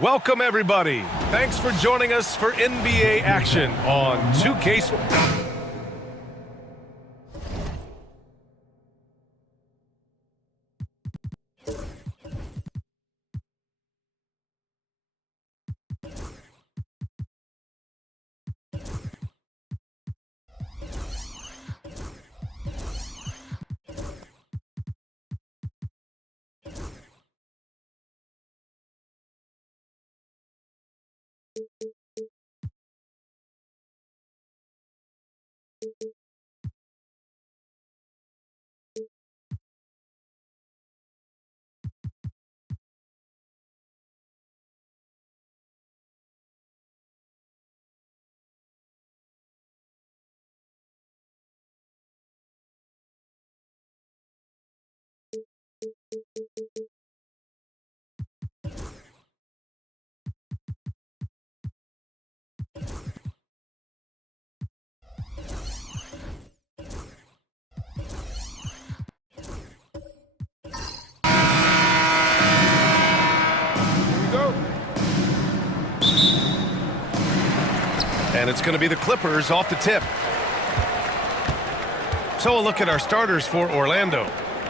Welcome, everybody. Thanks for joining us for NBA action on 2K. And it's going to be the Clippers off the tip. So a look at our starters for Orlando.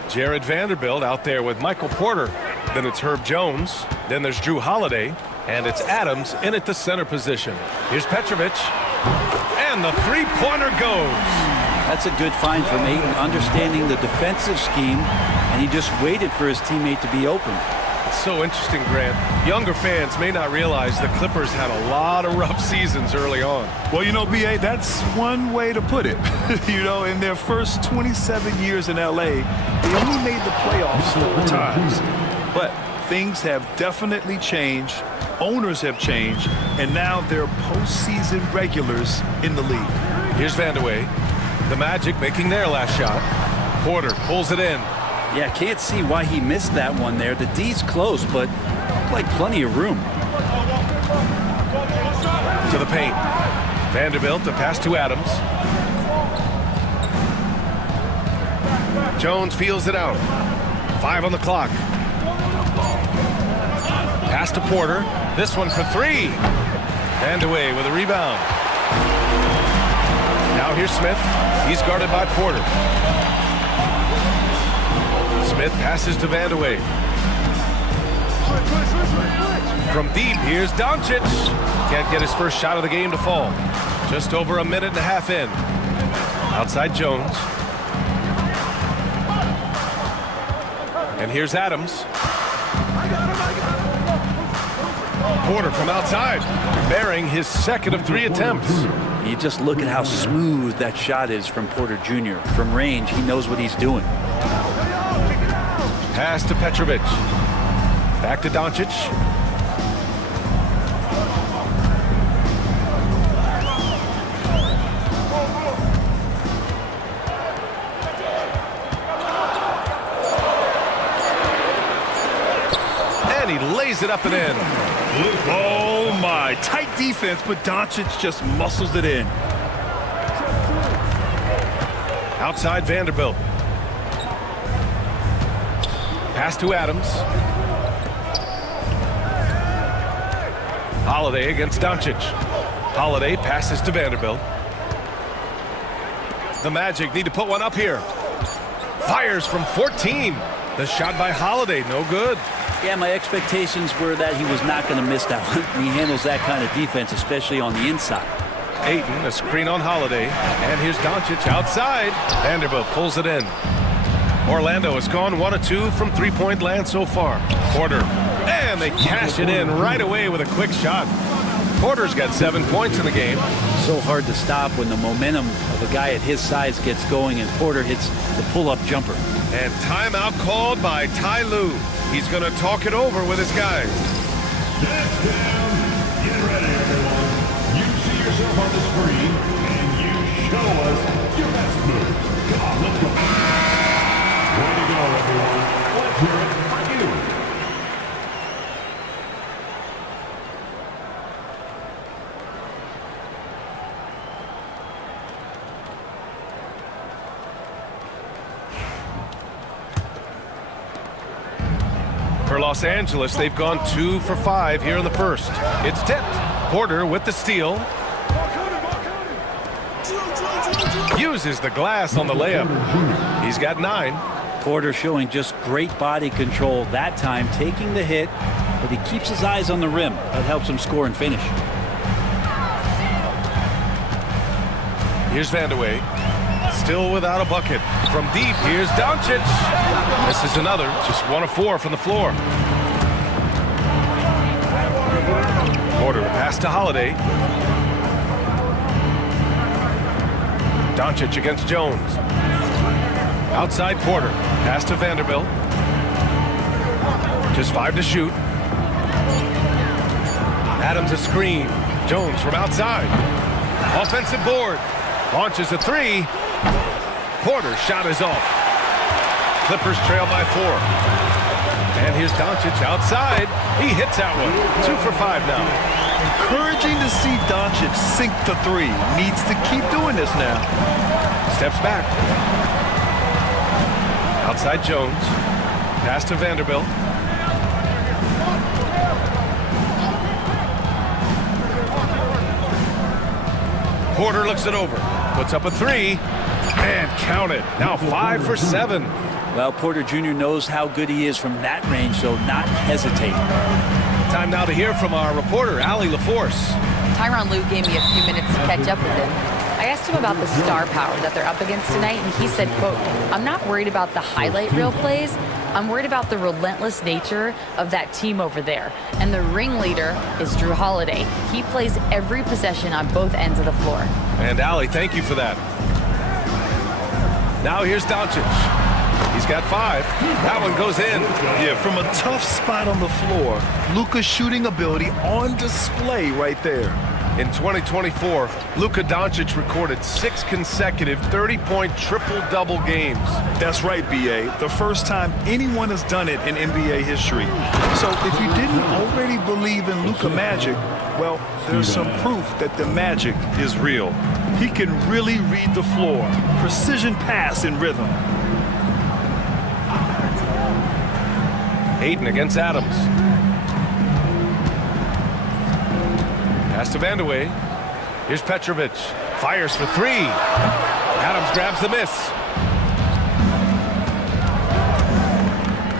Jared Vanderbilt out there with Michael Porter. Then it's Herb Jones. Then there's Drew Holiday. And it's Adams in at the center position. Here's Petrovic. And the three-pointer goes. That's a good find from Ayton, understanding the defensive scheme, and he just waited for his teammate to be open. It's so interesting, Grant. Younger fans may not realize the Clippers had a lot of rough seasons early on. Well, you know, B.A., that's one way to put it. You know, in their first 27 years in L.A., they only made the playoffs 4 times. But things have definitely changed. Owners have changed, and now they're postseason regulars in the league. Here's Vandeweghe. The Magic making their last shot. Porter pulls it in. Yeah, can't see why he missed that one there. The D's close, but looked like plenty of room. To the paint. Vanderbilt, the pass to Adams. Jones feels it out. 5 on the clock. Pass to Porter. This one for 3. Vandeweghe with a rebound. Now here's Smith. He's guarded by Porter. Smith passes to Vandeweghe. From deep, here's Doncic. Can't get his first shot of the game to fall. Just over a minute and a half in. Outside Jones. And here's Adams. Porter from outside, bearing his second of 3 attempts. You just look at how smooth that shot is from Porter Jr. From range, he knows what he's doing. Pass to Petrovic. Back to Doncic. he lays it up and in. Oh, my. Tight defense, but Doncic just muscles it in. Outside Vanderbilt. Pass to Adams. Holiday against Doncic. Holiday passes to Vanderbilt. The Magic need to put one up here. Fires from 14. The shot by Holiday, no good. Yeah, my expectations were that he was not going to miss that one. He handles that kind of defense, especially on the inside. Ayton, a screen on Holiday. And here's Doncic outside. Vanderbilt pulls it in. Orlando has gone 1 of 2 from three-point land so far. Porter. And they cash it in right away with a quick shot. Porter's got 7 points in the game. So hard to stop when the momentum of a guy at his size gets going and Porter hits the pull-up jumper. And timeout called by Ty Lue. He's going to talk it over with his guys. That's down. Get ready, everyone. You see yourself on the screen, and you show us your best moves. Come on, let's go. Way to go, everyone. Let's hear it for you. For Los Angeles, they've gone 2 for 5 here in the first. It's tipped. Porter with the steal. Uses the glass on the layup. He's got 9. Porter showing just great body control that time, taking the hit, but he keeps his eyes on the rim. That helps him score and finish. Here's Vandeweghe. Still without a bucket. From deep, here's Doncic. This is another, just 1 of 4 from the floor. Porter pass to Holiday. Doncic against Jones. Outside Porter. Pass to Vanderbilt. Just 5 to shoot. Adams a screen. Jones from outside. Offensive board. Launches a 3. Porter's shot is off. Clippers trail by 4. And here's Doncic outside. He hits that one. 2 for 5 now. Encouraging to see Doncic sink the 3. Needs to keep doing this now. Steps back. Outside Jones. Pass to Vanderbilt. Porter looks it over. Puts up a 3. And count it. Now 5 for 7. Well, Porter Jr. knows how good he is from that range, so not hesitate. Time now to hear from our reporter, Allie LaForce. Tyronn Lue gave me a few minutes to catch up with him. I asked him about the star power that they're up against tonight, and he said, quote, "I'm not worried about the highlight reel plays. I'm worried about the relentless nature of that team over there. And the ringleader is Jrue Holiday. He plays every possession on both ends of the floor." And Allie, thank you for that. Now here's Doncic. He's got 5. That one goes in. Yeah, from a tough spot on the floor, Luka's shooting ability on display right there. In 2024, Luka Doncic recorded 6 consecutive 30-point triple-double games. That's right, B.A. The first time anyone has done it in NBA history. So if you didn't already believe in Luka Magic, well, there's some proof that the magic is real. He can really read the floor. Precision pass in rhythm. Ayton against Adams. Pass to Vandeweghe. Here's Petrovic. Fires for 3. Adams grabs the miss.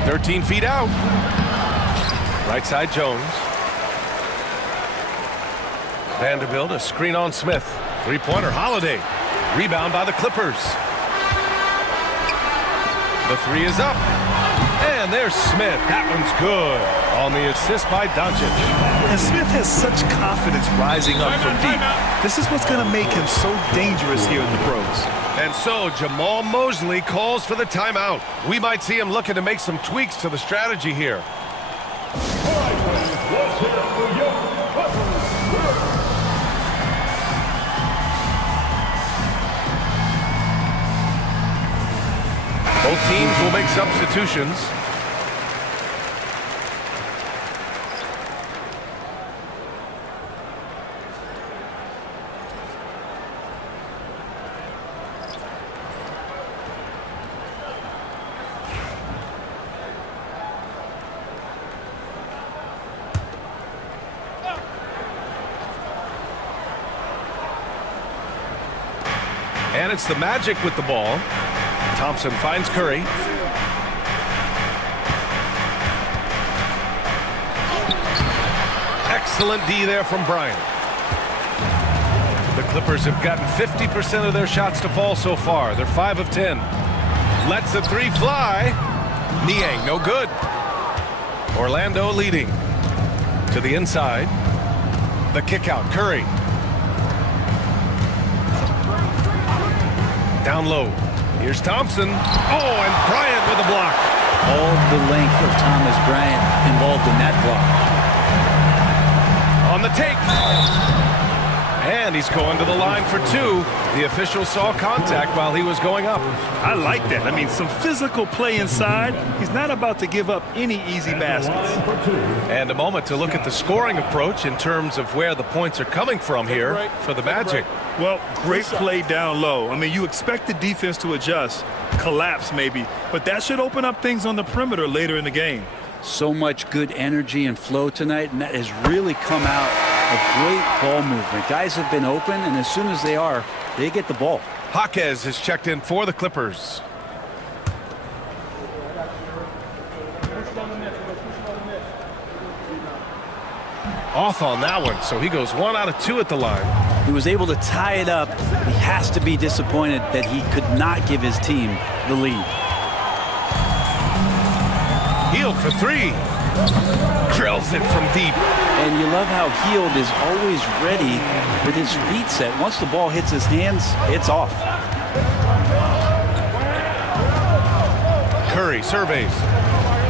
13 feet out. Right side Jones. Vanderbilt, a screen on Smith. 3-pointer Holiday. Rebound by the Clippers. The 3 is up. And there's Smith. That one's good. On the assist by Doncic. And Smith has such confidence rising up from deep. This is what's going to make him so dangerous here in the pros. And so Jamal Mosley calls for the timeout. We might see him looking to make some tweaks to the strategy here. Let's hear it for your Clippers. Both teams will make substitutions. And it's the Magic with the ball. Thompson finds Curry. Excellent D there from Bryant. The Clippers have gotten 50% of their shots to fall so far. They're 5 of 10. Lets the three fly. Niang, no good. Orlando leading. To the inside. The kick out, Curry. Down low. Here's Thompson. Oh, and Bryant with a block. All the length of Thomas Bryant involved in that block. On the take. And he's going to the line for two. The official saw contact while he was going up. I like that. I mean, some physical play inside. He's not about to give up any easy baskets. And a moment to look at the scoring approach in terms of where the points are coming from here for the Magic. Well, great play down low. I mean, you expect the defense to adjust, collapse maybe, but that should open up things on the perimeter later in the game. So much good energy and flow tonight, and that has really come out of great ball movement. Guys have been open, and as soon as they are, they get the ball. Jaquez has checked in for the Clippers. Off on that one, so he goes 1 out of 2 at the line. He was able to tie it up. He has to be disappointed that he could not give his team the lead. Hield for 3. Drills it from deep. And you love how Hield is always ready with his feet set. Once the ball hits his hands, it's off. Curry surveys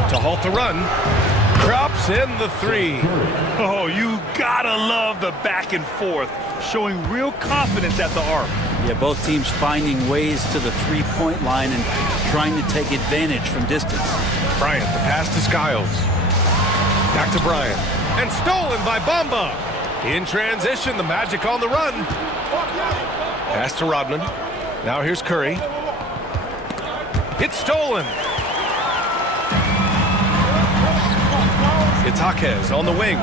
to halt the run. Drops in the 3. Oh, you gotta love the back and forth, showing real confidence at the arc. Yeah, both teams finding ways to the three-point line and trying to take advantage from distance. Bryant, the pass to Skiles. Back to Bryant. And stolen by Bamba. In transition, the Magic on the run. Pass to Rodman. Now here's Curry. It's stolen. It's Jaquez on the wing.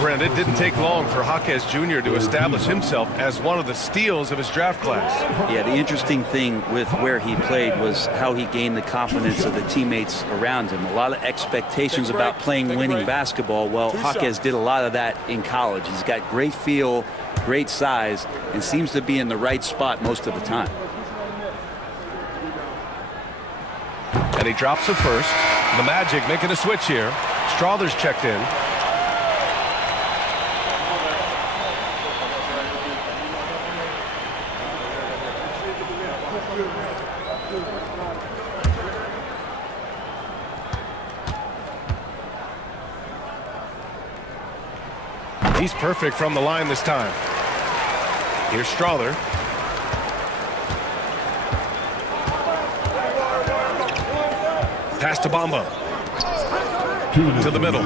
Brent, it didn't take long for Jaquez Jr. to establish himself as one of the steals of his draft class. Yeah, the interesting thing with where he played was how he gained the confidence of the teammates around him. A lot of expectations about playing winning basketball. Well, Jaquez did a lot of that in college. He's got great feel, great size, and seems to be in the right spot most of the time. And he drops it first. The Magic making a switch here. Strawther's checked in. He's perfect from the line this time. Here's Strawther. Pass to Bamba. To the middle.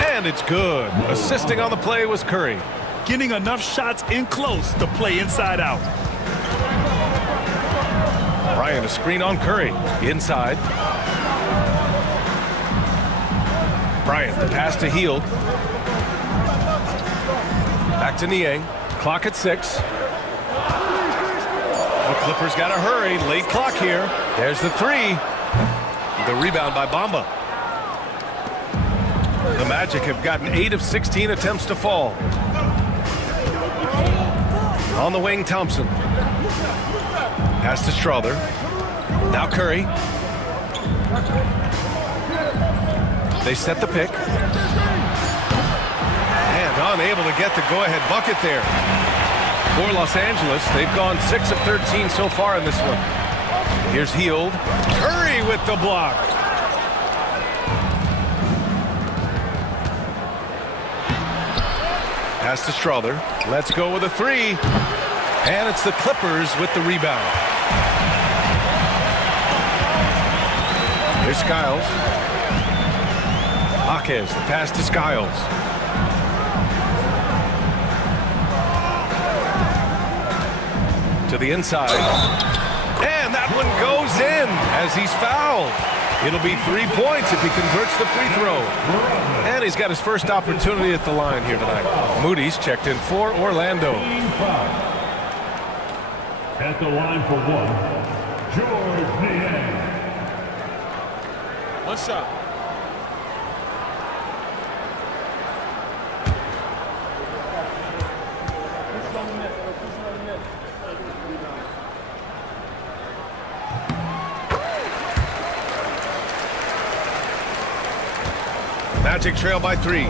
And it's good. Assisting on the play was Curry. Getting enough shots in close to play inside out. Bryant, a screen on Curry. Inside. Bryant, the pass to Hield. Back to Niang. Clock at 6. The Clippers got to hurry. Late clock here. There's the 3. The rebound by Bamba. The Magic have gotten 8 of 16 attempts to fall. On the wing, Thompson. Pass to Strawther. Now Curry. They set the pick. And unable to get the go-ahead bucket there. For Los Angeles, they've gone 6 of 13 so far in this one. Here's Hield. Curry with the block. Pass to Strawther. Let's go with a 3. And it's the Clippers with the rebound. Here's Skiles. Jaquez, the pass to Skiles. To the inside. And that one goes in as he's fouled. It'll be 3 points if he converts the free throw. And he's got his first opportunity at the line here tonight. Moody's checked in for Orlando. At the line for one, George Niang. One shot. Magic trail by 3.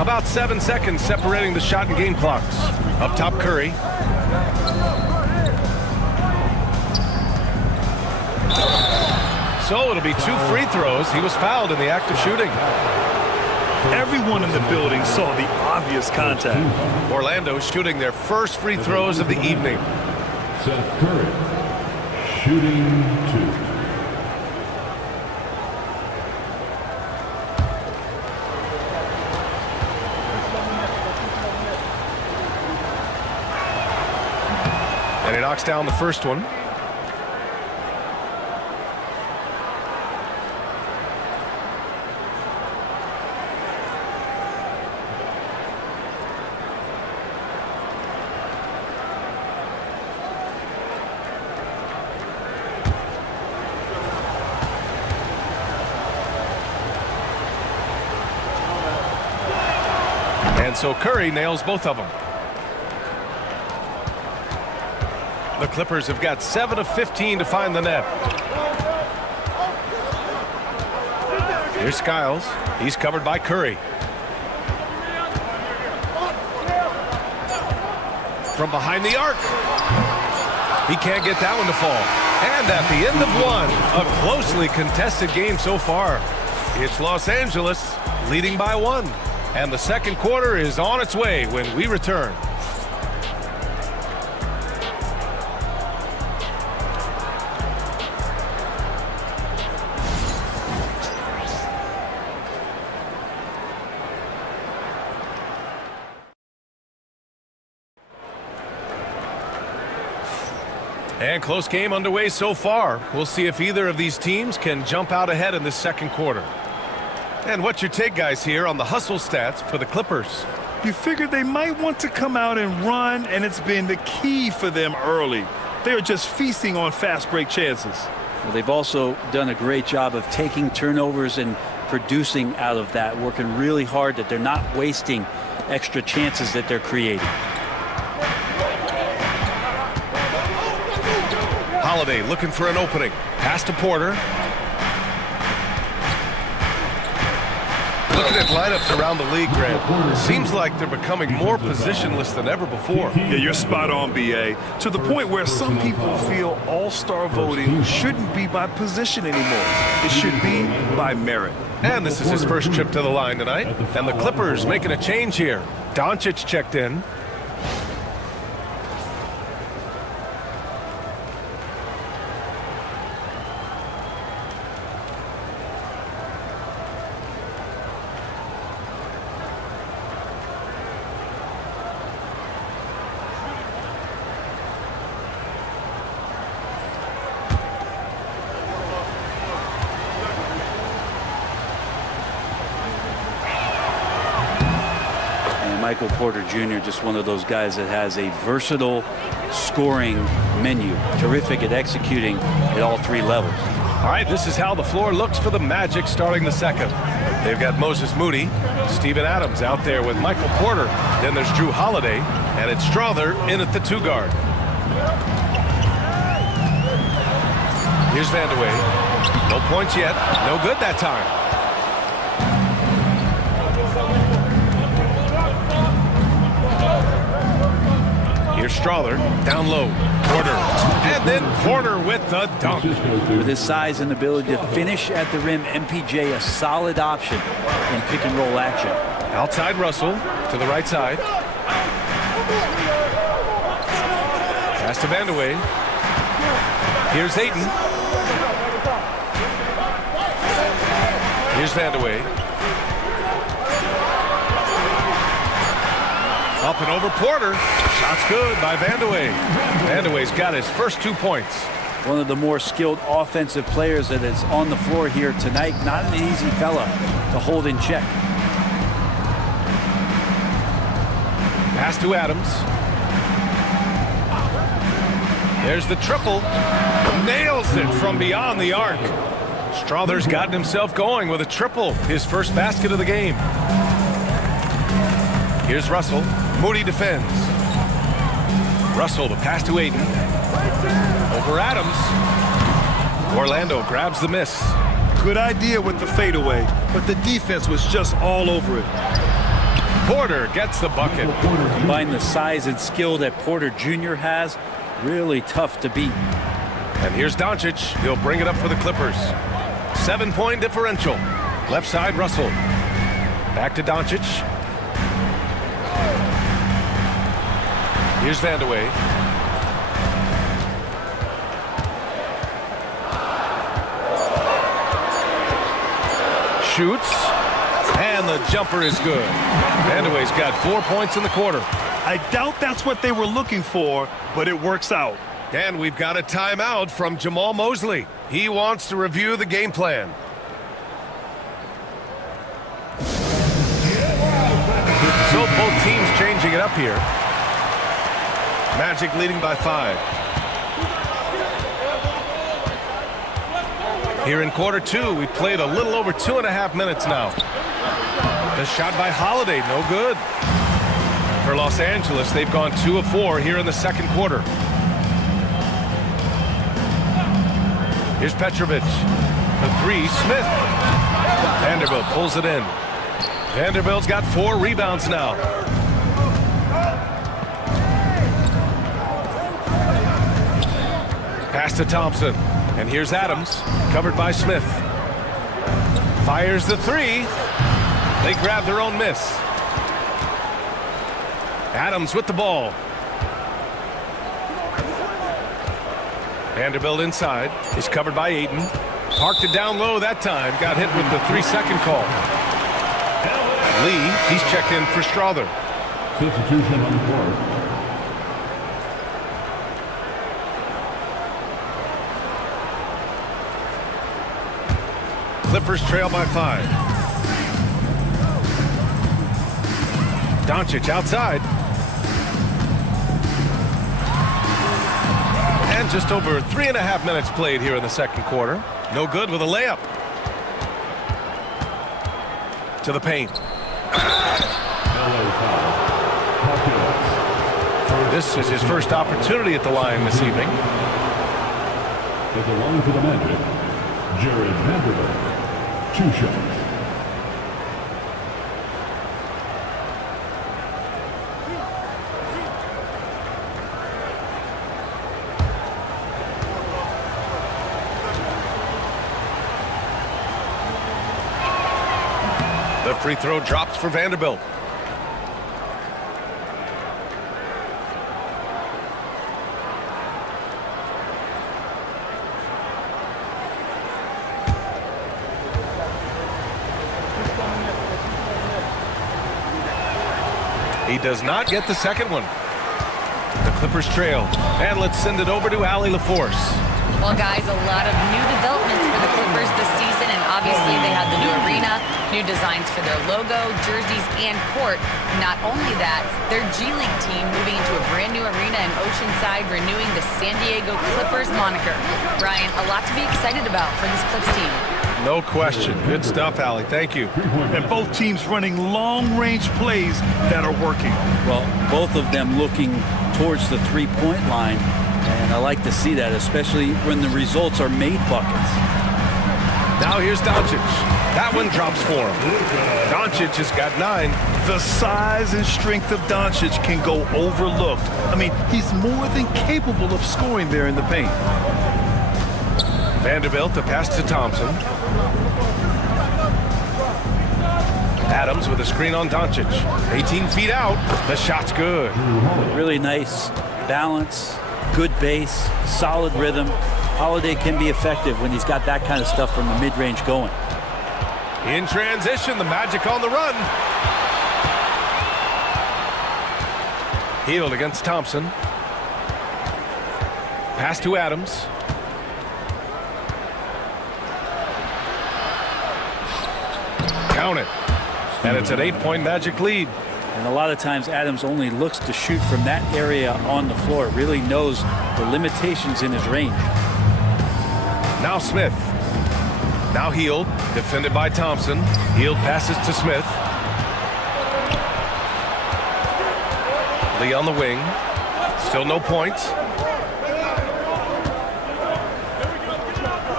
About 7 seconds separating the shot and game clocks. Up top, Curry. So it'll be 2 free throws. He was fouled in the act of shooting. Everyone in the building saw the obvious contact. Orlando shooting their first free throws of the evening. Seth Curry, shooting 2. And he knocks down the first one. And so Curry nails both of them. The Clippers have got 7 of 15 to find the net. Here's Skiles. He's covered by Curry. From behind the arc. He can't get that one to fall. And at the end of one, a closely contested game so far. It's Los Angeles leading by 1. And the second quarter is on its way when we return. And close game underway so far. We'll see if either of these teams can jump out ahead in this second quarter. And what's your take, guys, here on the hustle stats for the Clippers? You figured they might want to come out and run, and it's been the key for them early. They're just feasting on fast break chances. Well, they've also done a great job of taking turnovers and producing out of that, working really hard that they're not wasting extra chances that they're creating. Holiday looking for an opening. Pass to Porter. Looking at lineups around the league, Grant, it seems like they're becoming more positionless than ever before. Yeah, you're spot on, B.A. To the point where some people feel all-star voting shouldn't be by position anymore. It should be by merit. And this is his first trip to the line tonight. And the Clippers making a change here. Doncic checked in. Michael Porter Jr., just one of those guys that has a versatile scoring menu. Terrific at executing at all 3 levels. All right, this is how the floor looks for the Magic starting the second. They've got Moses Moody, Steven Adams out there with Michael Porter. Then there's Drew Holiday, and it's Strother in at the 2 guard. Here's Vandeweghe. No points yet. No good that time. Here's Strother, down low, Porter, and then Porter with the dunk. With his size and ability to finish at the rim, MPJ a solid option in pick and roll action. Outside Russell to the right side. Pass to Vandeweghe. Here's Ayton. Here's Vandeweghe. Up and over Porter. Shot's good by Vandeweghe. Vandeweghe's got his first 2 points. one of the more skilled offensive players that is on the floor here tonight. Not an easy fella to hold in check. Pass to Adams. There's the triple. Nails it from beyond the arc. Strother's gotten himself going with a triple, his first basket of the game. Here's Russell. Moody defends. Russell, the pass to Ayton. Over Adams. Orlando grabs the miss. Good idea with the fadeaway, but the defense was just all over it. Porter gets the bucket. Combine the size and skill that Porter Jr. has, really tough to beat. And here's Doncic. He'll bring it up for the Clippers. 7-point differential. Left side, Russell. Back to Doncic. Here's Vandeweghe. Shoots. And the jumper is good. Vandeweghe's got 4 points in the quarter. I doubt that's what they were looking for, but it works out. And we've got a timeout from Jamal Mosley. He wants to review the game plan. So both teams changing it up here. Magic leading by 5. Here in quarter 2, we played a little over 2.5 minutes now. The shot by Holiday, no good. For Los Angeles, they've gone 2 of 4 here in the second quarter. Here's Petrovic. For 3, Smith. Vanderbilt pulls it in. Vanderbilt's got 4 rebounds now. Pass to Thompson. And here's Adams, covered by Smith. Fires the 3. They grab their own miss. Adams with the ball. Vanderbilt inside. He's covered by Ayton. Parked it down low that time. Got hit with the 3-second call. Lee, he's checked in for Strother. Substitution on the court. Clippers trail by 5. Doncic outside. And just over 3.5 minutes played here in the second quarter. No good with a layup. To the paint. LA foul. Populous. This is his first opportunity at the line this evening. At the line for the Magic, Jared Vanderbilt. 2 shots. The free throw drops for Vanderbilt. He does not get the second one. The Clippers trail. And let's send it over to Allie LaForce. Well, guys, a lot of new developments for the Clippers this season, and obviously they have the new arena, new designs for their logo, jerseys, and court. Not only that, their G League team moving into a brand new arena in Oceanside, renewing the San Diego Clippers moniker. Brian, a lot to be excited about for this Clips team. No question. Good stuff, Allie. Thank you. And both teams running long-range plays that are working. Well, both of them looking towards the three-point line, and I like to see that, especially when the results are made buckets. Now here's Doncic. That one drops for him. Doncic has got 9. The size and strength of Doncic can go overlooked. I mean, he's more than capable of scoring there in the paint. Vanderbilt, the pass to Thompson. Adams with a screen on Doncic. 18 feet out. The shot's good. Really nice balance, good base, solid rhythm. Holiday can be effective when he's got that kind of stuff from the mid-range going. In transition, the Magic on the run. Hield against Thompson. Pass to Adams. Count it. And it's an 8-point Magic lead. And a lot of times Adams only looks to shoot from that area on the floor. Really knows the limitations in his range. Now Smith. Now Hield, defended by Thompson. Hield passes to Smith. Lee on the wing. Still no points.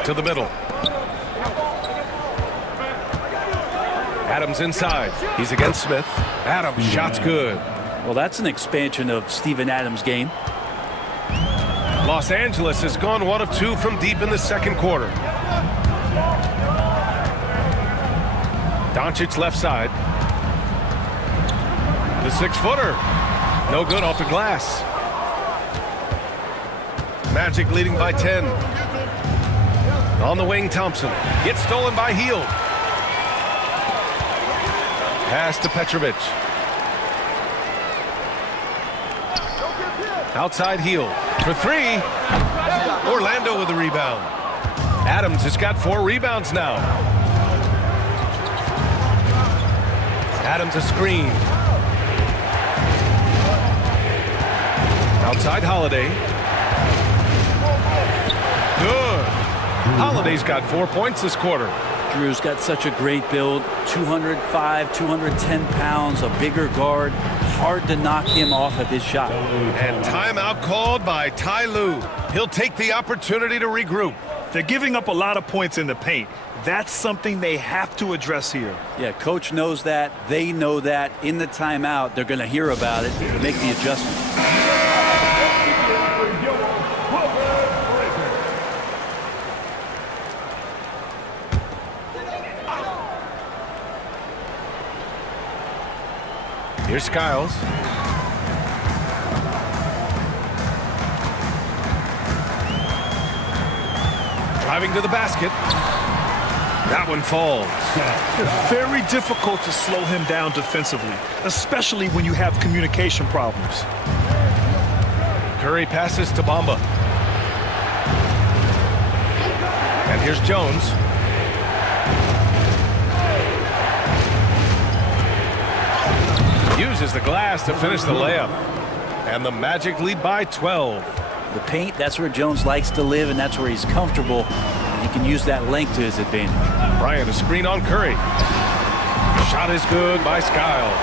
To the middle. Adams inside. He's against Smith. Adams, shot's good. Well, that's an expansion of Steven Adams' game. Los Angeles has gone 1 of 2 from deep in the second quarter. Doncic left side. The 6-footer. No good off the glass. Magic leading by 10. On the wing, Thompson. Gets stolen by Hield. Pass to Petrovic. Outside Hield for 3. Orlando with the rebound. Adams has got 4 rebounds now. Adams a screen. Outside Holiday. Good. Holiday's got 4 points this quarter. Drew's got such a great build. 205, 210 pounds, a bigger guard. Hard to knock him off of his shot. And timeout called by Ty Lue. He'll take the opportunity to regroup. They're giving up a lot of points in the paint. That's something they have to address here. Yeah, coach knows that. They know that. In the timeout, they're going to hear about it to make the adjustment. Here's Skiles. Driving to the basket. That one falls. It's very difficult to slow him down defensively, especially when you have communication problems. Curry passes to Bamba. And here's Jones. Uses the glass to finish the layup. And the Magic lead by 12. The paint, that's where Jones likes to live, and that's where he's comfortable. He can use that length to his advantage. Bryant a screen on Curry. Shot is good by Skiles.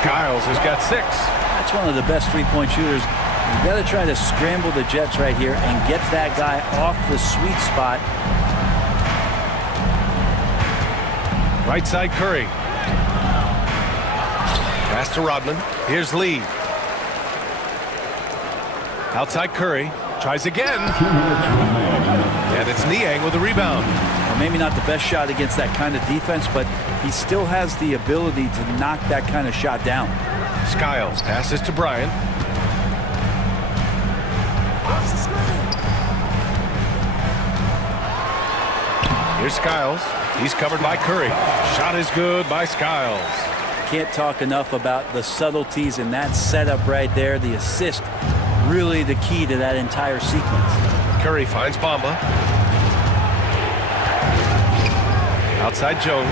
Skiles has got 6. That's one of the best three-point shooters. You got to try to scramble the Jets right here and get that guy off the sweet spot. Right side Curry. Pass to Rodman. Here's Lee. Outside Curry. Tries again. And it's Niang with the rebound. Well, maybe not the best shot against that kind of defense, but he still has the ability to knock that kind of shot down. Skiles passes to Bryant. Here's Skiles. He's covered by Curry. Shot is good by Skiles. Can't talk enough about the subtleties in that setup right there. The assist, really the key to that entire sequence. Curry finds Bamba. Outside Jones.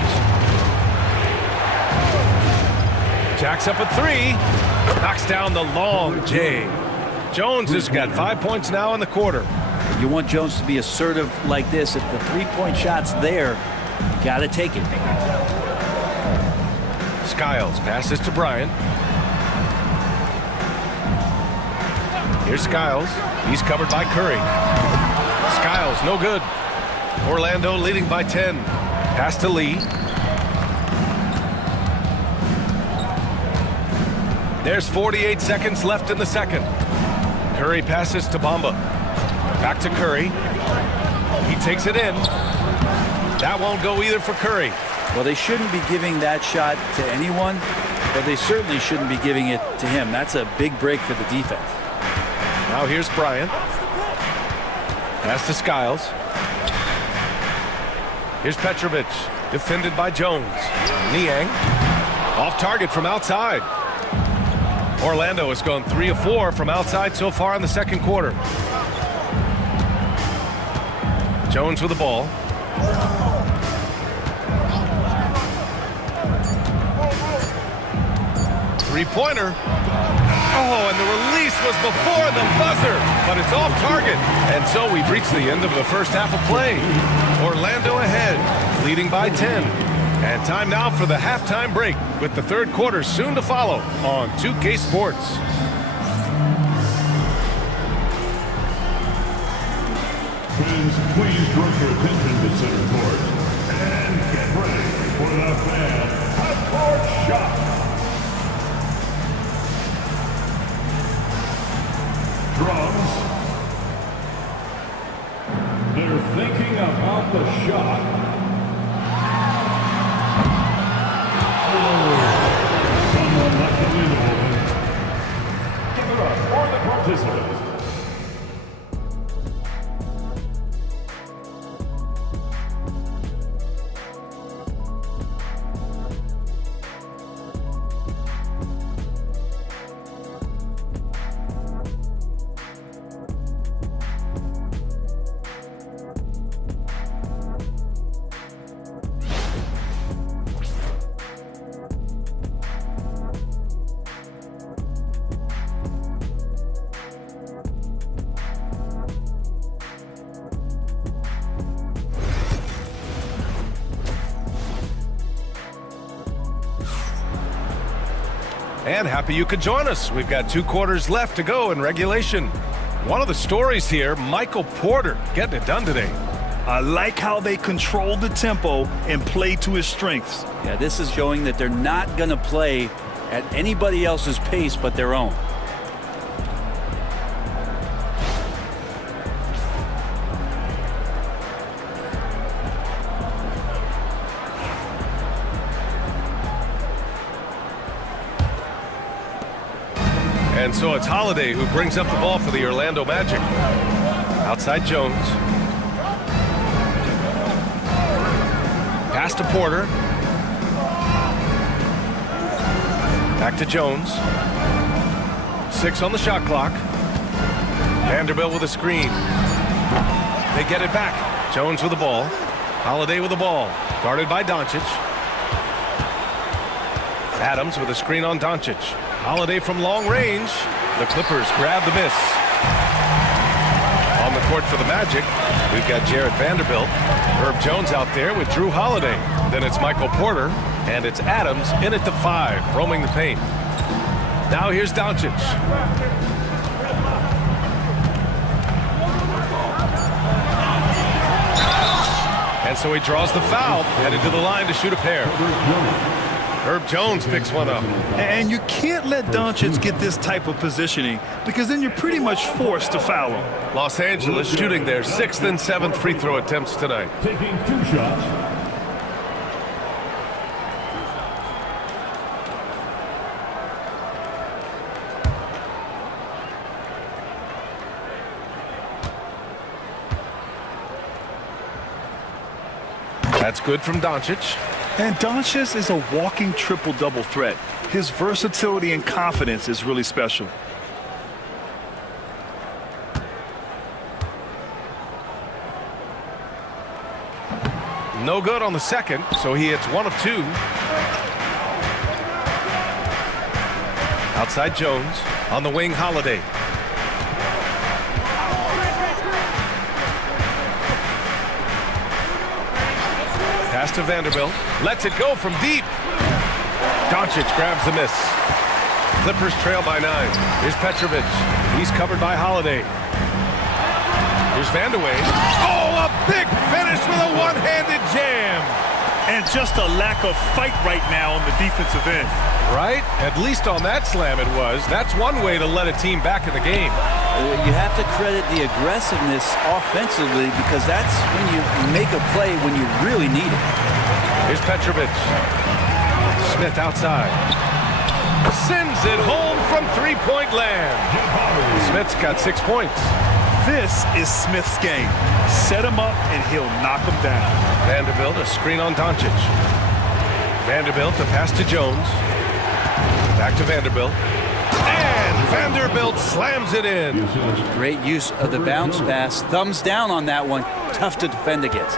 Jacks up a 3. Knocks down the long J. Jones has got 5 points now in the quarter. You want Jones to be assertive like this. If the three-point shot's there, you got to take it. Skiles passes to Bryant. Here's Skiles. He's covered by Curry. Skiles, no good. Orlando leading by 10. Pass to Lee. There's 48 seconds left in the second. Curry passes to Bamba. Back to Curry. He takes it in. That won't go either for Curry. Well, they shouldn't be giving that shot to anyone, but they certainly shouldn't be giving it to him. That's a big break for the defense. Now here's Bryant. Pass to Skiles. Here's Petrovic, defended by Jones. Niang, off target from outside. Orlando has gone 3 of 4 from outside so far in the second quarter. Jones with the ball. Three-pointer. Oh, and the release was before the buzzer, but it's off target. And so we've reached the end of the first half of play. Orlando ahead, leading by 10. And time now for the halftime break, with the third quarter soon to follow on 2K Sports. Fans, please direct your attention to center court and get ready for the fan half-court shot. Drums. They're thinking about the shot. Oh, someone left the window open. Give it up for the participants. And happy you could join us. We've got 2 quarters left to go in regulation. One of the stories here, Michael Porter getting it done today. I like how they controlled the tempo and played to his strengths. Yeah, this is showing that they're not going to play at anybody else's pace but their own. And so it's Holiday who brings up the ball for the Orlando Magic. Outside Jones. Pass to Porter. Back to Jones. 6 on the shot clock. Vanderbilt with a screen. They get it back. Jones with the ball. Holiday with the ball. Guarded by Doncic. Adams with a screen on Doncic. Holiday from long range. The Clippers grab the miss. On the court for the Magic, we've got Jared Vanderbilt. Herb Jones out there with Drew Holiday. Then it's Michael Porter, and it's Adams in at the 5, roaming the paint. Now here's Doncic. And so he draws the foul, headed to the line to shoot a pair. Herb Jones picks one up. And you can't let Doncic get this type of positioning because then you're pretty much forced to foul him. Los Angeles shooting their 6th and 7th free throw attempts tonight. Taking 2 shots. That's good from Doncic. And Doncic is a walking triple-double threat. His versatility and confidence is really special. No good on the second, so he hits 1 of 2. Outside Jones. On the wing, Holiday. Pass to Vanderbilt. Lets it go from deep. Doncic grabs the miss. Clippers trail by 9. Here's Petrovic. He's covered by Holiday. Here's Vandeweghe. Oh, a big finish with a one-handed jam. And just a lack of fight right now on the defensive end. Right? At least on that slam it was. That's one way to let a team back in the game. You have to credit the aggressiveness offensively because that's when you make a play when you really need it. Here's Petrovic. Smith outside. Sends it home from three-point land. Smith's got 6 points. This is Smith's game. Set him up and he'll knock him down. Vanderbilt, a screen on Doncic. Vanderbilt, the pass to Jones. Back to Vanderbilt. And Vanderbilt slams it in. Great use of the bounce pass. Thumbs down on that one. Tough to defend against.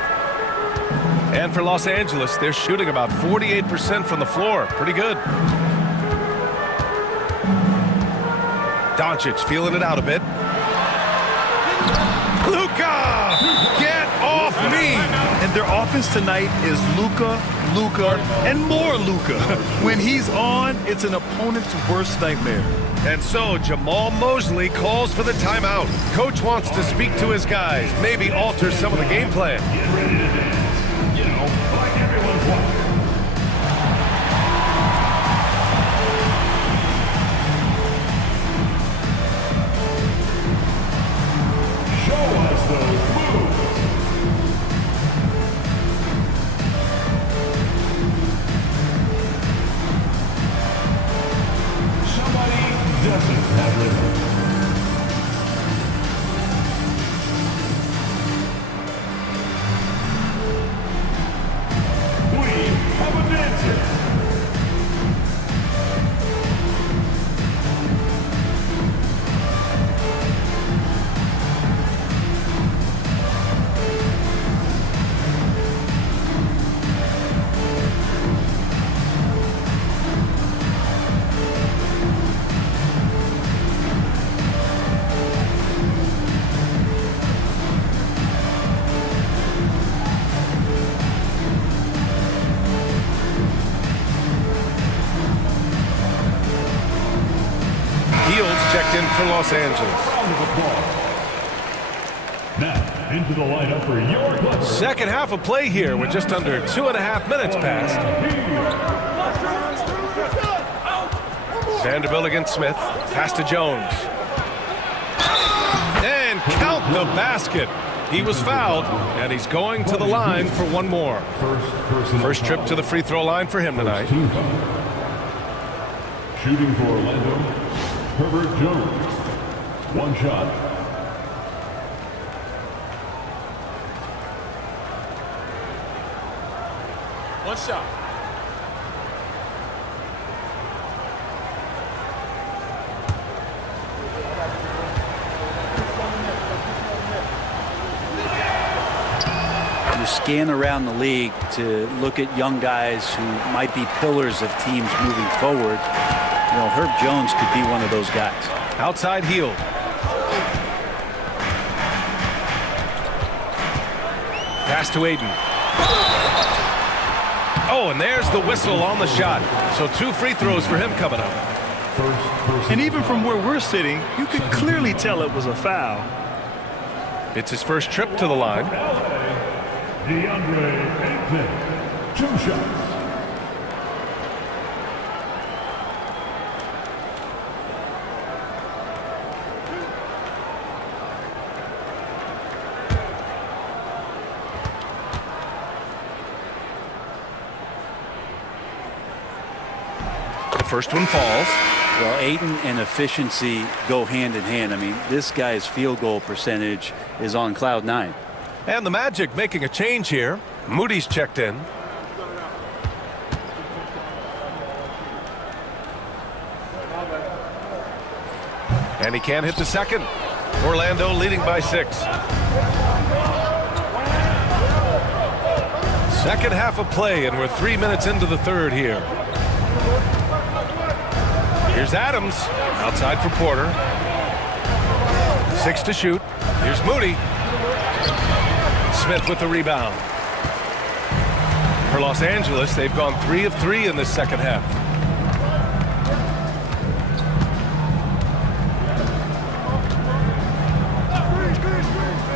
And for Los Angeles, they're shooting about 48% from the floor. Pretty good. Doncic feeling it out a bit. Luka! Get off me! And their offense tonight is Luka, and more Luka. When he's on, it's an opponent's worst nightmare. And so Jamal Mosley calls for the timeout. Coach wants to speak to his guys, maybe alter some of the game plan. Get ready to dance. You know, like everyone's watching. Show us those moves. Somebody doesn't have rhythm. We have a dancer. Fields checked in for Los Angeles. Round of applause. Now, into the lineup for your Clippers. Second half of play here with just under 2.5 minutes passed. Vanderbilt against Smith. Pass to Jones. And count the basket. He was fouled, and he's going to the line for one more. First trip to the free throw line for him tonight. Shooting for Orlando, Herbert Jones. One shot. One shot. You scan around the league to look at young guys who might be pillars of teams moving forward. You know, Herb Jones could be one of those guys. Outside Hield. Pass to Aiden. Oh, and there's the whistle on the shot. So 2 free throws for him coming up. And even from where we're sitting, you could clearly tell it was a foul. It's his first trip to the line. DeAndre Ayton. 2 shots. The first one falls. Well, Ayton and efficiency go hand in hand. I mean, this guy's field goal percentage is on cloud 9. And the Magic making a change here. Moody's checked in. And he can't hit the second. Orlando leading by 6. Second half of play, and we're 3 minutes into the third here. Here's Adams. Outside for Porter. 6 to shoot. Here's Moody. Smith with the rebound. For Los Angeles, they've gone 3 of 3 in this second half.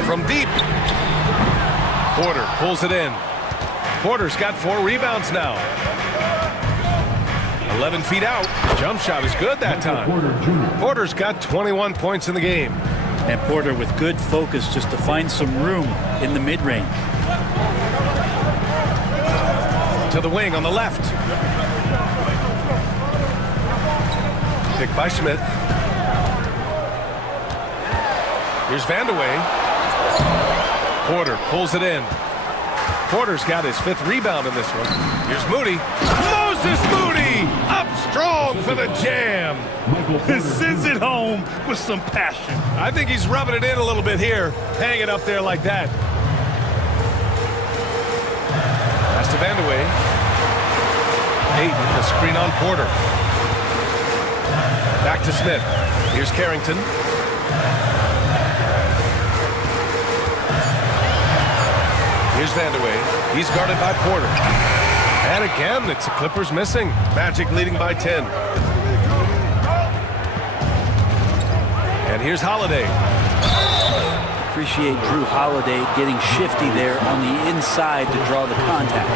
From deep. Porter pulls it in. Porter's got 4 rebounds now. 11 feet out. Jump shot is good that time. Porter's got 21 points in the game. And Porter with good focus just to find some room in the mid-range. To the wing on the left. Picked by Smith. Here's Vandeweghe. Porter pulls it in. Porter's got his 5th rebound in this one. Here's Moody. Moses Moody up strong for the jam. He sends it home with some passion. I think he's rubbing it in a little bit here. Hang it up there like that. Pass to Vandeweghe. Ayton, the screen on Porter. Back to Smith. Here's Carrington. Here's Vandeweghe. He's guarded by Porter. And again, it's the Clippers missing. Magic leading by 10. And here's Holiday. Appreciate Drew Holiday getting shifty there on the inside to draw the contact.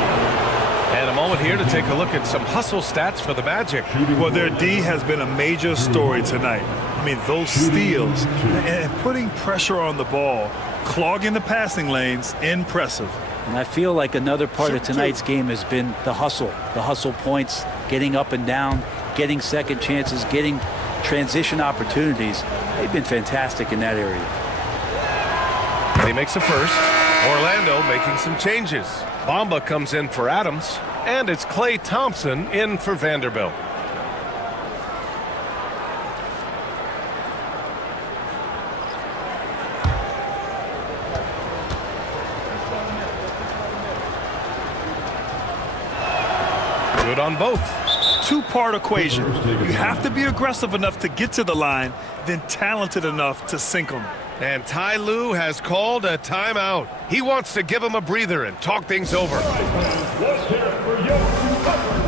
And a moment here to take a look at some hustle stats for the Magic. Well, their D has been a major story tonight. I mean, those steals and putting pressure on the ball, clogging the passing lanes, impressive. And I feel like another part of tonight's game has been the hustle points, getting up and down, getting second chances, getting transition opportunities. They've been fantastic in that area. He makes a first. Orlando making some changes. Bamba comes in for Adams, and it's Klay Thompson in for Vanderbilt. Good on both. Two-part equation. You have to be aggressive enough to get to the line, then talented enough to sink them. And Ty Lue has called a timeout. He wants to give him a breather and talk things over. Let's hear it for Joe Clippers.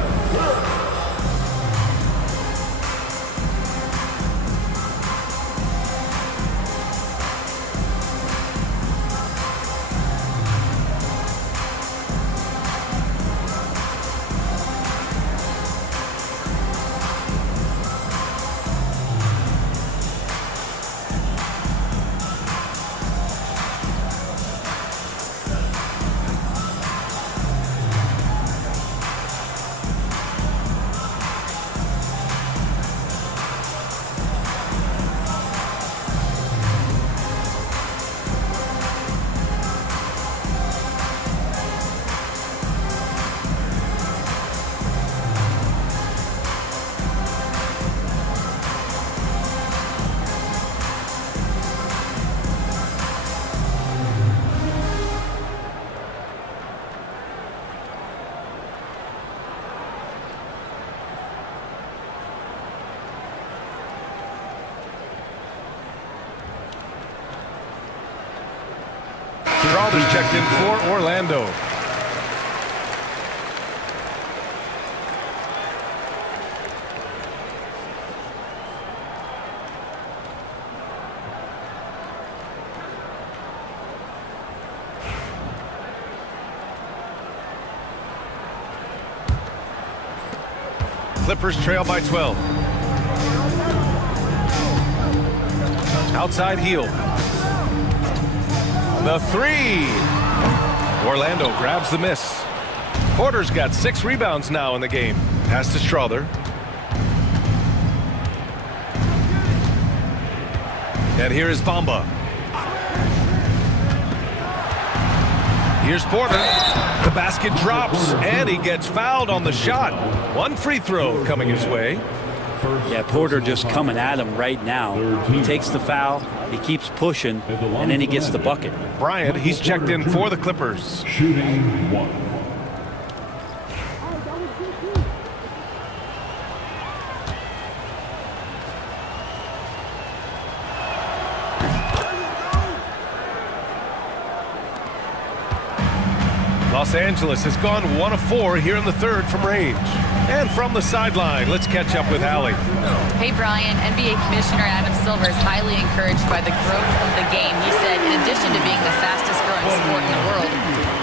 Geraldo's checked in for Orlando. Clippers trail by 12. Outside heel. The three. Orlando grabs the miss. Porter's got 6 rebounds now in the game. Pass to Strother. And here is Bamba. Here's Porter. The basket drops, and he gets fouled on the shot. One free throw coming his way. Yeah, Porter just coming at him right now. He takes the foul, he keeps pushing, and then he gets the bucket. Bryant, he's checked in for the Clippers. Shooting 1. Los Angeles has gone 1 of 4 here in the third from range. And from the sideline, let's catch up with Allie. Hey, Brian. NBA Commissioner Adam Silver is highly encouraged by the growth of the game. He said, in addition to being the fastest growing sport in the world,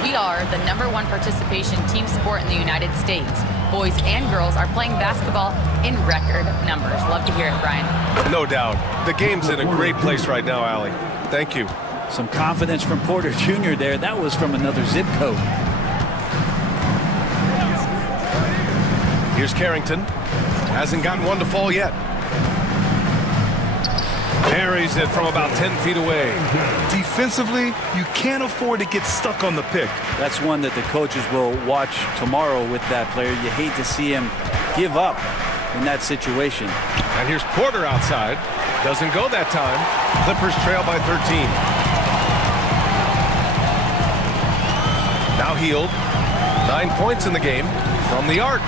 we are the #1 participation team sport in the United States. Boys and girls are playing basketball in record numbers. Love to hear it, Brian. No doubt. The game's in a great place right now, Allie. Thank you. Some confidence from Porter Jr. there. That was from another zip code. Here's Carrington. Hasn't gotten one to fall yet. Parries it from about 10 feet away. Defensively, you can't afford to get stuck on the pick. That's one that the coaches will watch tomorrow with that player. You hate to see him give up in that situation. And here's Porter outside. Doesn't go that time. Clippers trail by 13. Now Hield. 9 points in the game from the arc.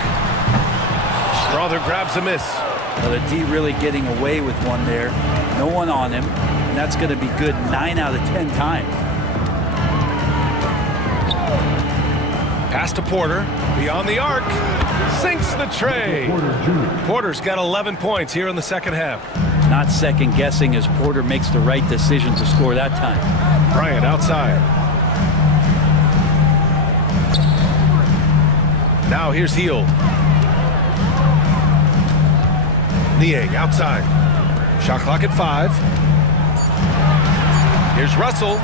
Strother grabs a miss. Well, the D really getting away with one there. No one on him, and that's going to be good 9 out of 10 times. Pass to Porter, beyond the arc, sinks the tray. Porter's got 11 points here in the second half. Not second guessing as Porter makes the right decision to score that time. Bryant outside. Now here's Hield. Niang outside. Shot clock at 5. Here's Russell.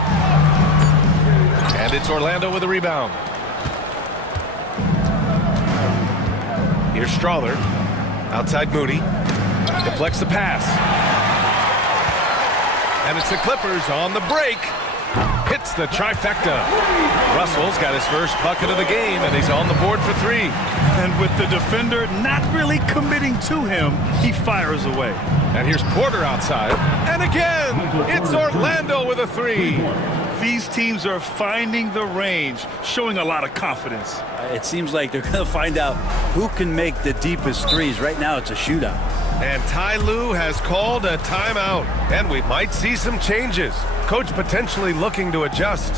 And it's Orlando with a rebound. Here's Strawther. Outside Moody. Deflects the pass. And it's the Clippers on the break. Hits the trifecta. Russell's got his first bucket of the game, and he's on the board for 3. And with the defender not really committing to him, he fires away. And here's Porter outside. And again, it's Orlando with a 3. These teams are finding the range, showing a lot of confidence. It seems like they're going to find out who can make the deepest threes. Right now, it's a shootout. And Ty Lue has called a timeout. And we might see some changes. Coach potentially looking to adjust.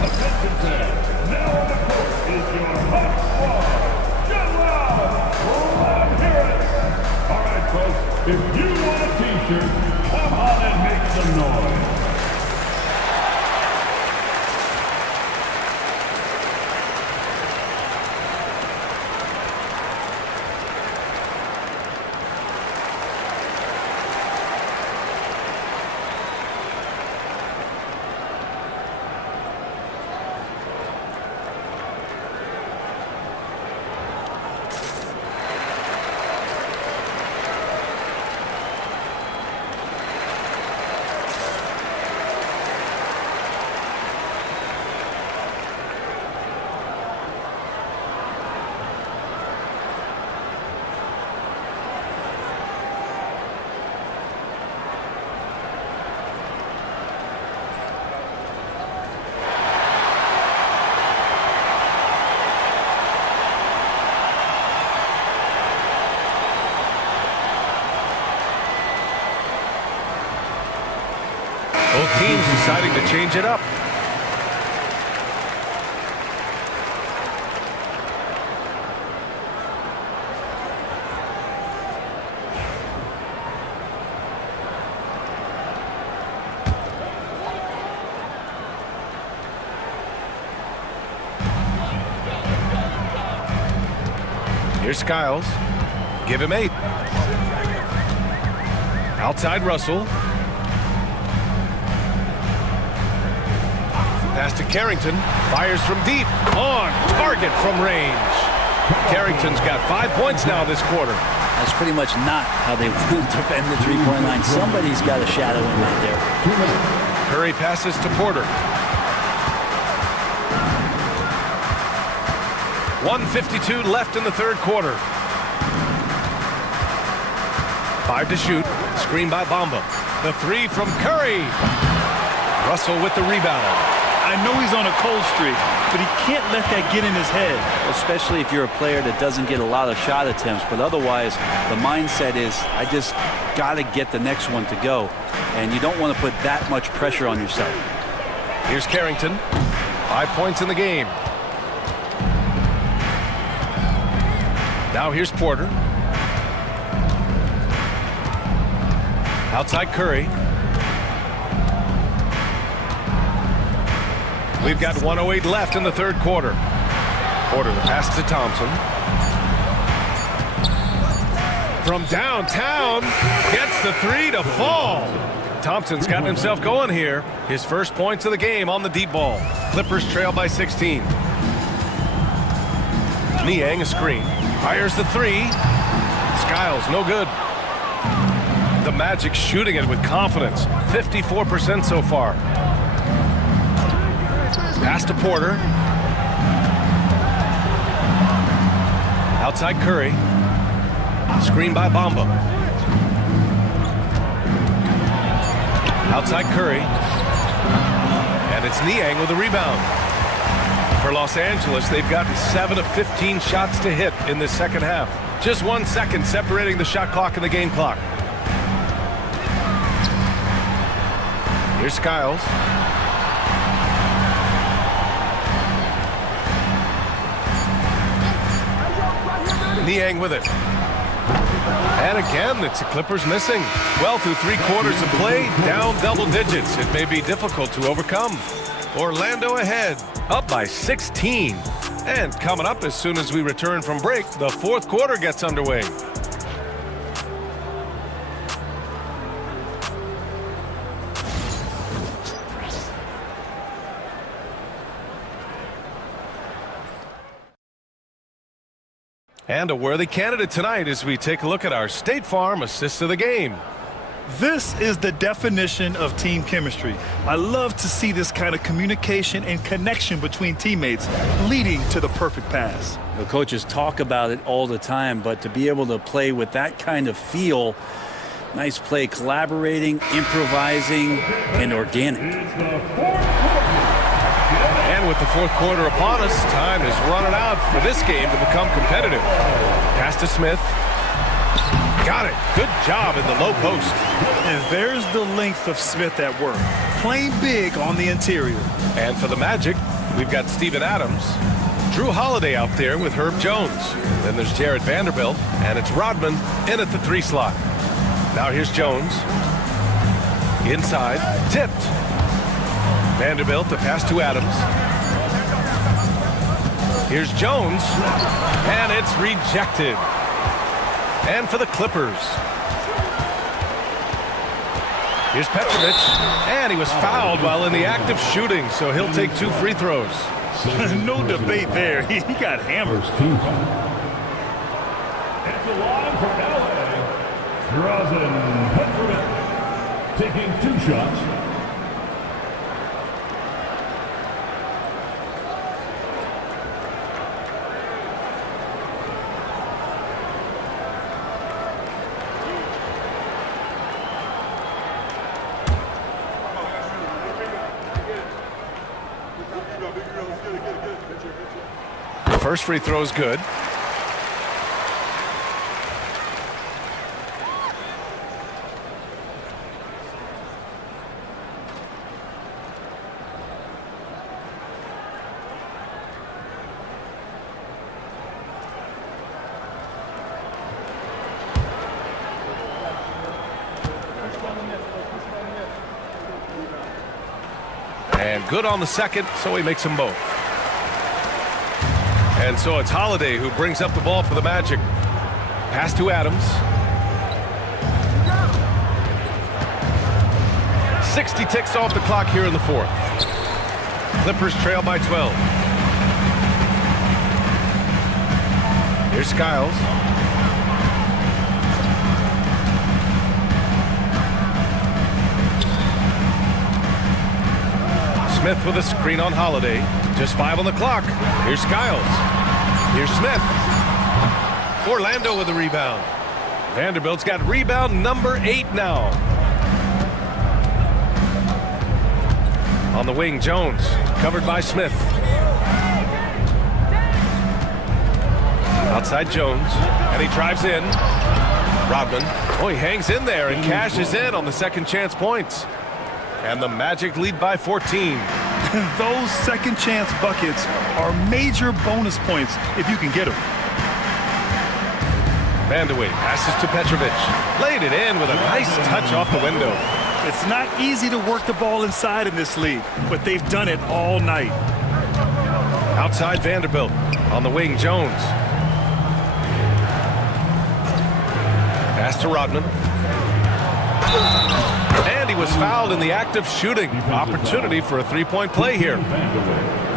Attention fans, now on the court is your hot squad. Get loud! Let's hear it! All right, folks, if you want a t-shirt, come on and make some noise. Both teams deciding to change it up. Here's Skiles. Give him 8. Outside Russell. Pass to Carrington. Fires from deep. On target from range. Carrington's got 5 points now this quarter. That's pretty much not how they want to defend the three-point line. Somebody's got to shadow him out there. Curry passes to Porter. 1:52 left in the third quarter. 5 to shoot. Screen by Bamba. The 3 from Curry. Russell with the rebound. I know he's on a cold streak, but he can't let that get in his head. Especially if you're a player that doesn't get a lot of shot attempts, but otherwise the mindset is I just got to get the next one to go, and you don't want to put that much pressure on yourself. Here's Carrington. 5 points in the game. Now here's Porter. Outside Curry. We've got 1:08 left in the third quarter. Porter, the pass to Thompson. From downtown, gets the 3 to fall. Thompson's gotten himself going here. His first points of the game on the deep ball. Clippers trail by 16. Niang a screen. Fires the 3. Skiles, no good. The Magic shooting it with confidence. 54% so far. Pass to Porter. Outside Curry. Screen by Bamba. Outside Curry. And it's Niang with the rebound. For Los Angeles, they've gotten 7 of 15 shots to hit in this second half. Just 1 second separating the shot clock and the game clock. Here's Skiles. Niang with it. And again, it's the Clippers missing. Well, through 3 quarters of play, down double digits. It may be difficult to overcome. Orlando ahead, up by 16. And coming up as soon as we return from break, the 4th quarter gets underway. And a worthy candidate tonight as we take a look at our State Farm assist of the game. This is the definition of team chemistry. I love to see this kind of communication and connection between teammates leading to the perfect pass. The coaches talk about it all the time, but to be able to play with that kind of feel, nice play, collaborating, improvising, and organic. And with the 4th quarter upon us, time is running out for this game to become competitive. Pass to Smith. Got it. Good job in the low post. And there's the length of Smith at work. Playing big on the interior. And for the Magic, we've got Steven Adams. Drew Holiday out there with Herb Jones. Then there's Jared Vanderbilt, and it's Rodman in at the 3 slot. Now here's Jones. Inside, tipped. Vanderbilt, the pass to Adams. Here's Jones, and it's rejected. And for the Clippers, here's Petrovic, and he was fouled while in the act of shooting, so he'll take 2 free throws. No debate there. He got hammered. At the line for LA, Drazen Petrovic taking 2 shots. First free throw is good. And good on the second, so he makes them both. And so it's Holiday who brings up the ball for the Magic. Pass to Adams. 60 ticks off the clock here in the 4th. Clippers trail by 12. Here's Skiles. Smith with a screen on Holiday. Just 5 on the clock. Here's Skiles. Here's Smith. Orlando with a rebound. Vanderbilt's got rebound number 8 now. On the wing, Jones. Covered by Smith. Outside Jones. And he drives in. Rodman. Oh, he hangs in there and cashes in on the second chance points. And the Magic lead by 14. Those second chance buckets are major bonus points if you can get them. Vandeweghe passes to Petrovic. Laid it in with a nice touch off the window. It's not easy to work the ball inside in this league, but they've done it all night. Outside Vanderbilt. On the wing, Jones. Pass to Rodman. And he was fouled in the act of shooting. Opportunity for a 3-point play here.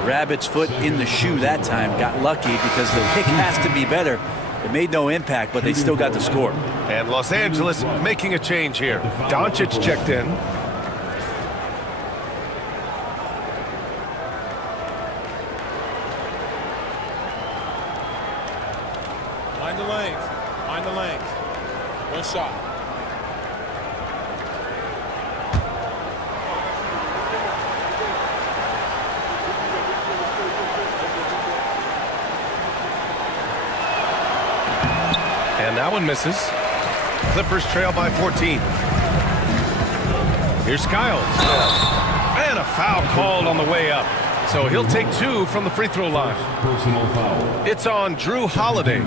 Rabbit's foot in the shoe that time. Got lucky because the kick has to be better. It made no impact, but they still got the score. And Los Angeles making a change here. Doncic checked in. Mind the lanes. Mind the lanes. One shot. That one misses. Clippers trail by 14. Here's Skiles. And a foul called on the way up. So he'll take 2 from the free throw line. Personal foul. It's on Drew Holiday.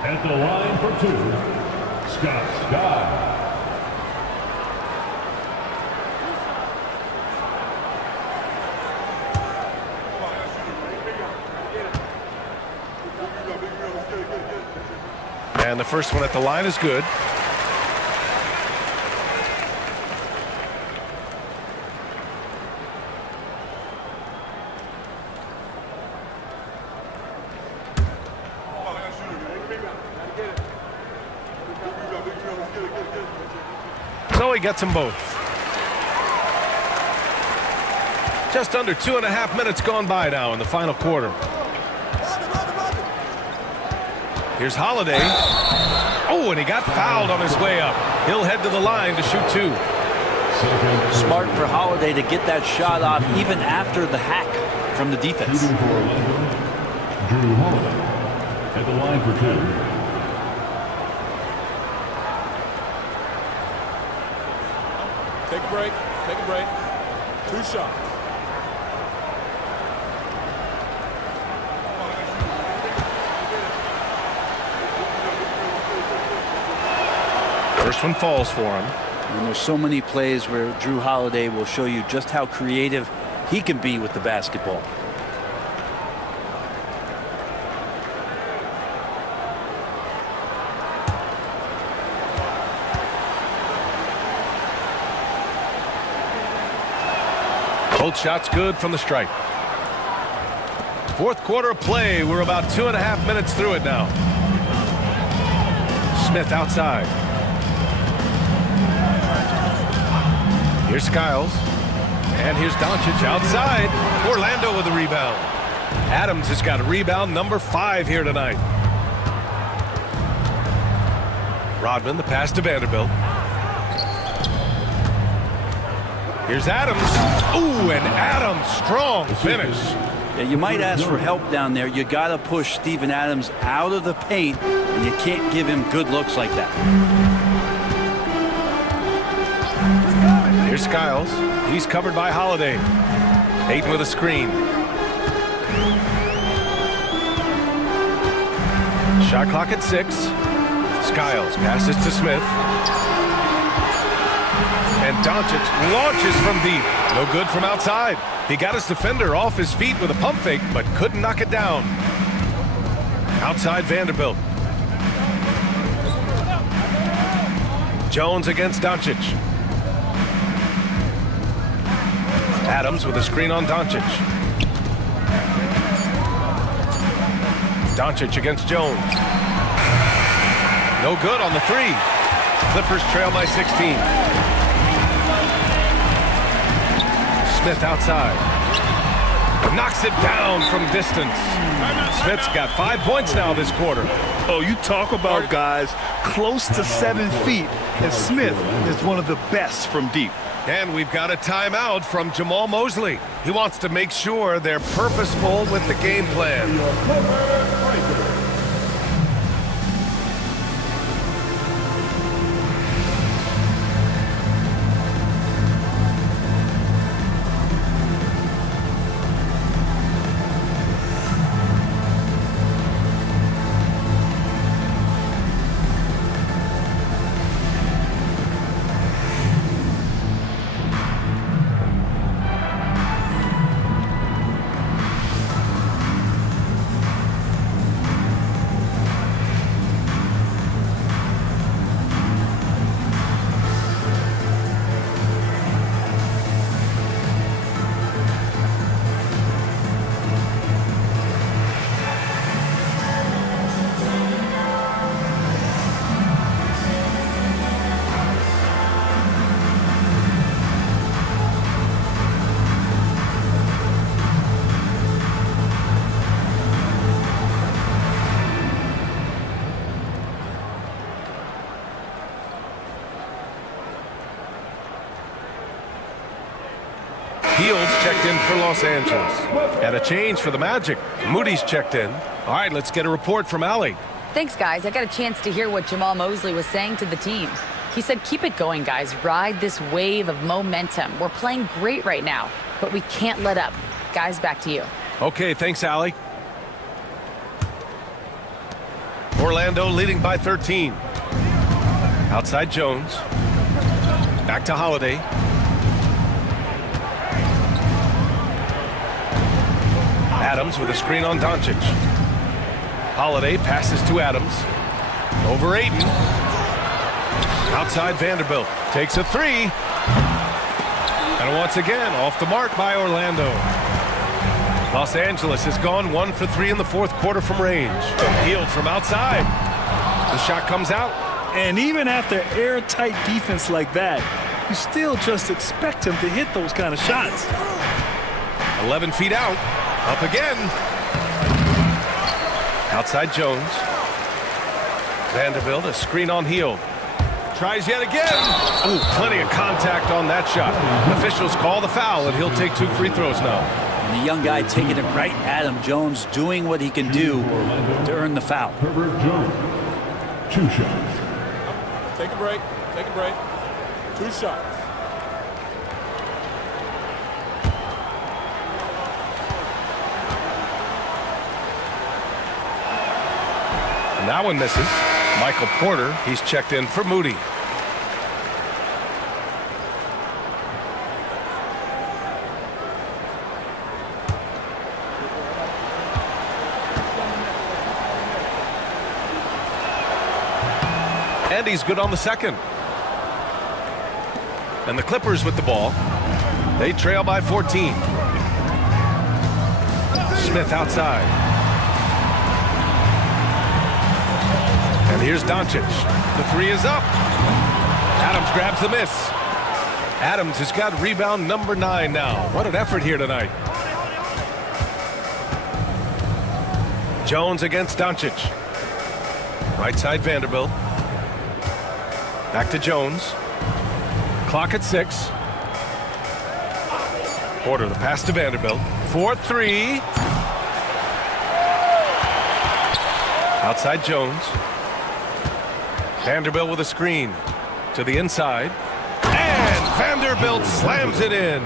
At the line for 2, Scott. And the first one at the line is good. So he gets them both. Just under 2.5 minutes gone by now in the final quarter. Here's Holiday. Oh, and he got fouled on his way up. He'll head to the line to shoot 2. Smart for Holiday to get that shot off even after the hack from the defense. Shooting for Orlando, Drew Holiday. At the line for 2. Take a break. Take a break. 2 shots. First one falls for him. And there's so many plays where Drew Holiday will show you just how creative he can be with the basketball. Both shots good from the stripe. Fourth quarter of play. We're about 2.5 minutes through it now. Smith outside. Here's Skiles. And here's Doncic outside. Orlando with a rebound. Adams has got a rebound number 5 here tonight. Rodman, the pass to Vanderbilt. Here's Adams. Ooh, and Adams, strong finish. Yeah, you might ask for help down there. You got to push Steven Adams out of the paint, and you can't give him good looks like that. Here's Skiles. He's covered by Holiday. Ayton with a screen. Shot clock at 6. Skiles passes to Smith. And Doncic launches from deep. No good from outside. He got his defender off his feet with a pump fake, but couldn't knock it down. Outside Vanderbilt. Jones against Doncic. Adams with a screen on Doncic. Doncic against Jones. No good on the 3. Clippers trail by 16. Smith outside. Knocks it down from distance. Smith's got 5 points now this quarter. Oh, you talk about guys close to 7 feet, and Smith is one of the best from deep. And we've got a timeout from Jamal Mosley. He wants to make sure they're purposeful with the game plan. Fields checked in for Los Angeles. And a change for the Magic. Moody's checked in. All right, let's get a report from Allie. Thanks, guys. I got a chance to hear what Jamal Mosley was saying to the team. He said, keep it going, guys. Ride this wave of momentum. We're playing great right now, but we can't let up. Guys, back to you. Okay, thanks, Allie. Orlando leading by 13. Outside Jones. Back to Holiday. Adams with a screen on Doncic. Holiday passes to Adams. Over Ayton. Outside Vanderbilt. Takes a three. And once again, off the mark by Orlando. Los Angeles has gone 1 for 3 in the fourth quarter from range. Hield from outside. The shot comes out. And even after airtight defense like that, you still just expect him to hit those kind of shots. 11 feet out. Up again. Outside Jones. Vanderbilt, a screen on Hield. Tries yet again. Ooh, plenty of contact on that shot. Officials call the foul, and he'll take 2 free throws now. And the young guy taking it right at him. Jones doing what he can do to earn the foul. Herbert Jones, 2 shots. Take a break. Take a break. 2 shots. And that one misses. Michael Porter, he's checked in for Moody. And he's good on the second. And the Clippers with the ball. They trail by 14. Smith outside. And here's Doncic. The three is up. Adams grabs the miss. Adams has got rebound number 9 now. What an effort here tonight. Jones against Doncic. Right side Vanderbilt. Back to Jones. Clock at 6. Porter, the pass to Vanderbilt. 4-3. Outside Jones. Vanderbilt with a screen to the inside. And Vanderbilt slams it in.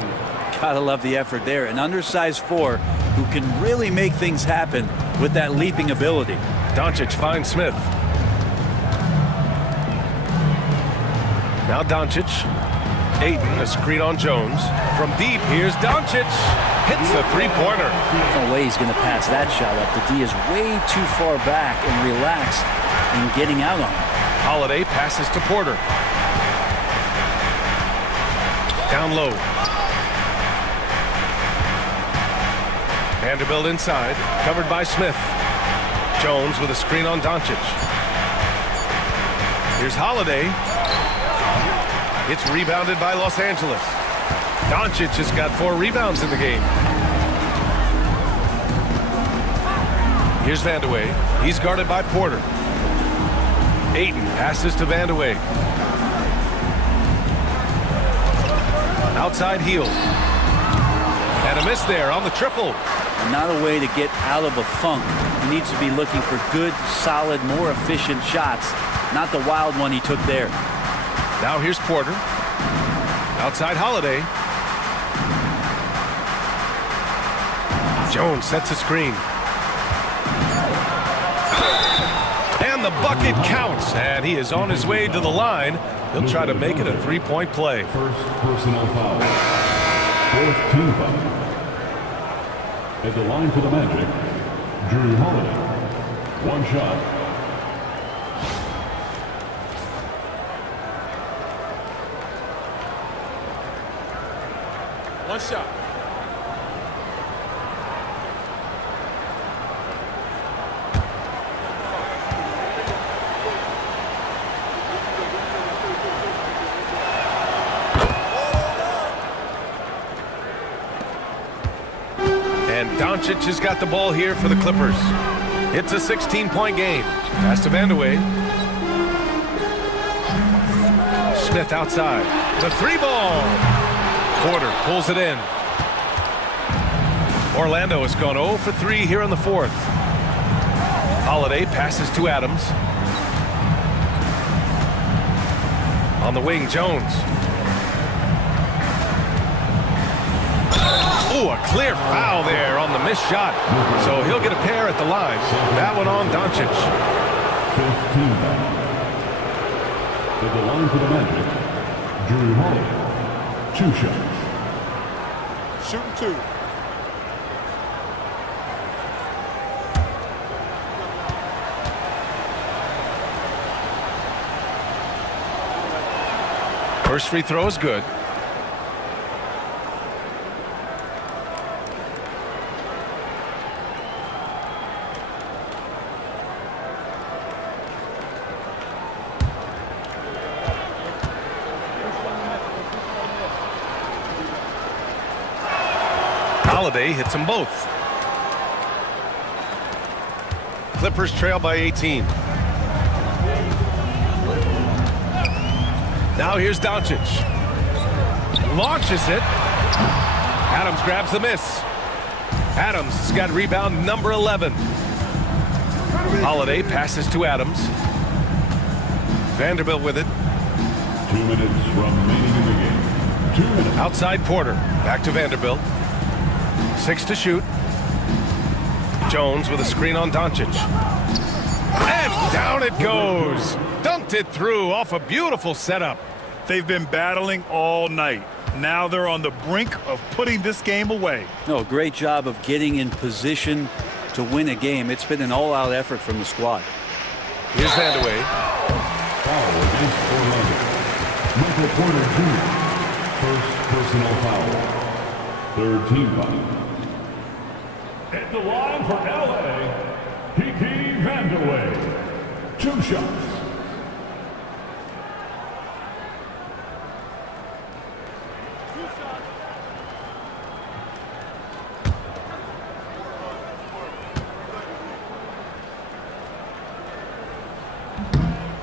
Gotta love the effort there. An undersized 4 who can really make things happen with that leaping ability. Doncic finds Smith. Now Doncic. Ayton, a screen on Jones. From deep, here's Doncic. Hits a three-pointer. No way he's going to pass that shot up. The D is way too far back and relaxed in getting out on him. Holiday passes to Porter. Down low. Vanderbilt inside, covered by Smith. Jones with a screen on Doncic. Here's Holiday. It's rebounded by Los Angeles. Doncic has got 4 rebounds in the game. Here's Vandeweghe. He's guarded by Porter. Ayton passes to Vandeweghe. Outside Hield. And a miss there on the triple. Not a way to get out of a funk. He needs to be looking for good, solid, more efficient shots. Not the wild one he took there. Now here's Porter. Outside Holiday. Jones sets a screen. And the bucket counts. And he is on his way to the line. He'll try to make it a 3-point play. First personal foul. 4th team foul. At the line for the Magic, Drew Holiday. 1 shot. One shot. And Doncic has got the ball here for the Clippers. It's a 16-point game. Pass to Vandeweghe. Smith outside. The 3-ball. Porter pulls it in. Orlando has gone 0 for 3 here in the fourth. Holiday passes to Adams. On the wing, Jones. Ooh, a clear foul there on the missed shot. So he'll get a pair at the line. That one on Doncic. 15 foul. To the line for the Magic, Drew Holiday. 2 shots. Shooting 2. First free throw is good. Holiday hits them both. Clippers trail by 18. Now here's Doncic. Launches it. Adams grabs the miss. Adams has got rebound number 11. Holiday passes to Adams. Vanderbilt with it. 2 minutes remaining in the game. 2 minutes. Outside Porter. Back to Vanderbilt. 6 to shoot. Jones with a screen on Doncic. And down it goes. Dunked it through off a beautiful setup. They've been battling all night. Now they're on the brink of putting this game away. No, great job of getting in position to win a game. It's been an all-out effort from the squad. Here's Vandeweghe. Foul against Orlando. Michael Porter Jr. First personal foul. 3rd team foul. At the line for LA, Kiki Vandeweghe. 2 shots.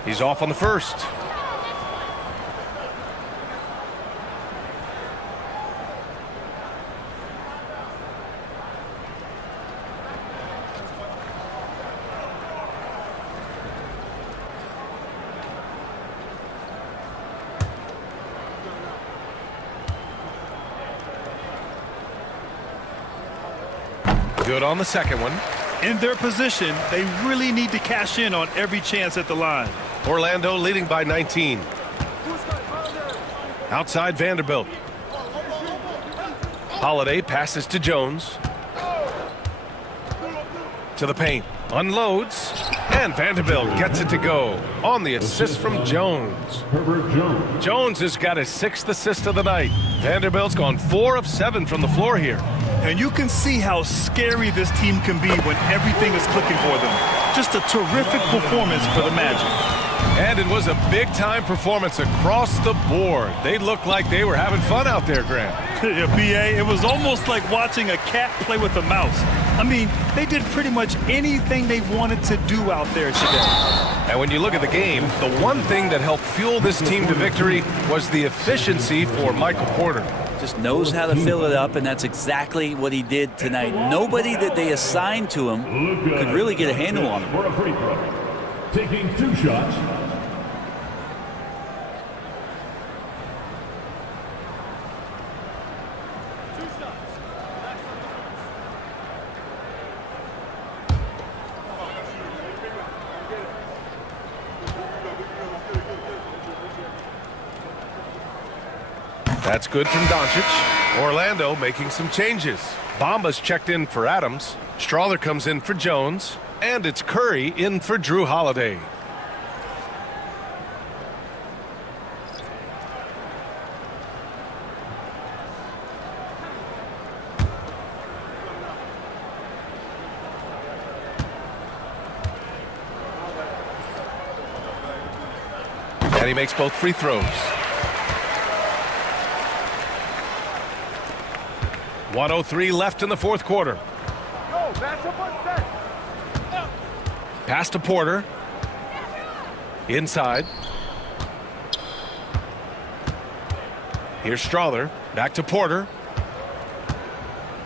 He's off on the first. Good on the second one. In their position, they really need to cash in on every chance at the line. Orlando leading by 19. Outside Vanderbilt. Holiday passes to Jones. To the paint. Unloads. And Vanderbilt gets it to go on the assist from Jones. Herbert Jones. Jones has got his 6th assist of the night. Vanderbilt's gone 4 of 7 from the floor here. And you can see how scary this team can be when everything is clicking for them. Just a terrific performance for the Magic. And it was a big-time performance across the board. They looked like they were having fun out there, Grant. Yeah, B.A., it was almost like watching a cat play with a mouse. I mean, they did pretty much anything they wanted to do out there today. And when you look at the game, the one thing that helped fuel this team to victory was the efficiency for Michael Porter. Just knows how to fill it up, and that's exactly what he did tonight. Nobody that they assigned to him could really get a handle on him. For a free throw. Taking 2 shots. That's good from Doncic. Orlando making some changes. Bamba's checked in for Adams. Strawther comes in for Jones. And it's Curry in for Drew Holiday. And he makes both free throws. 1:03 left in the 4th quarter. Pass to Porter. Inside. Here's Strawther. Back to Porter.